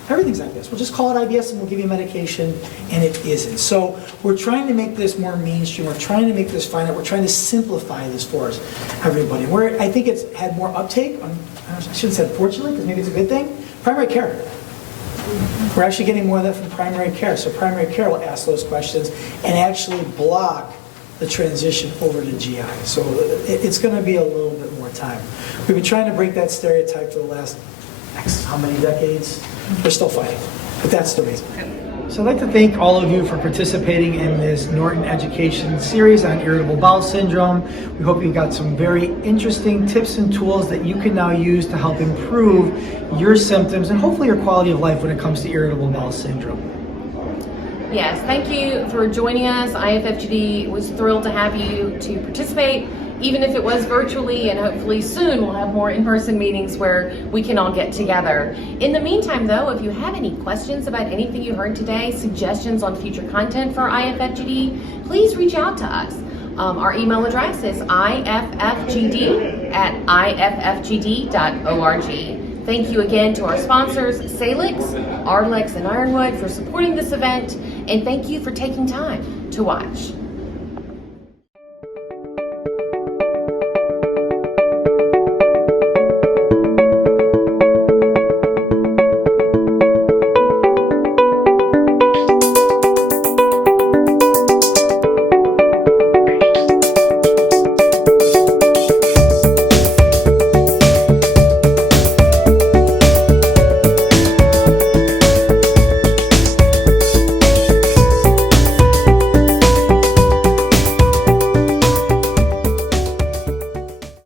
everything's IBS. We'll just call it IBS and we'll give you medication, and it isn't. So we're trying to make this more mainstream. We're trying to make this finite. We're trying to simplify this for us, everybody. Where I think it's had more uptake, I shouldn't say unfortunately, because maybe it's a good thing, primary care. We're actually getting more of that from primary care. So primary care will ask those questions and actually block the transition over to GI. So it's going to be a little bit more time. We've been trying to break that stereotype for the last how many decades? We're still fighting, but that's the reason. So I'd like to thank all of you for participating in this Norton education series on irritable bowel syndrome. We hope you got some very interesting tips and tools that you can now use to help improve your symptoms and hopefully your quality of life when it comes to irritable bowel syndrome. Yes, thank you for joining us. IFFGD was thrilled to have you to participate, even if it was virtually, and hopefully soon we'll have more in-person meetings where we can all get together. In the meantime though, if you have any questions about anything you heard today, suggestions on future content for IFFGD, please reach out to us. Our email address is iffgd@iffgd.org. Thank you again to our sponsors, Salix, Ardlex, and Ironwood for supporting this event, and thank you for taking time to watch.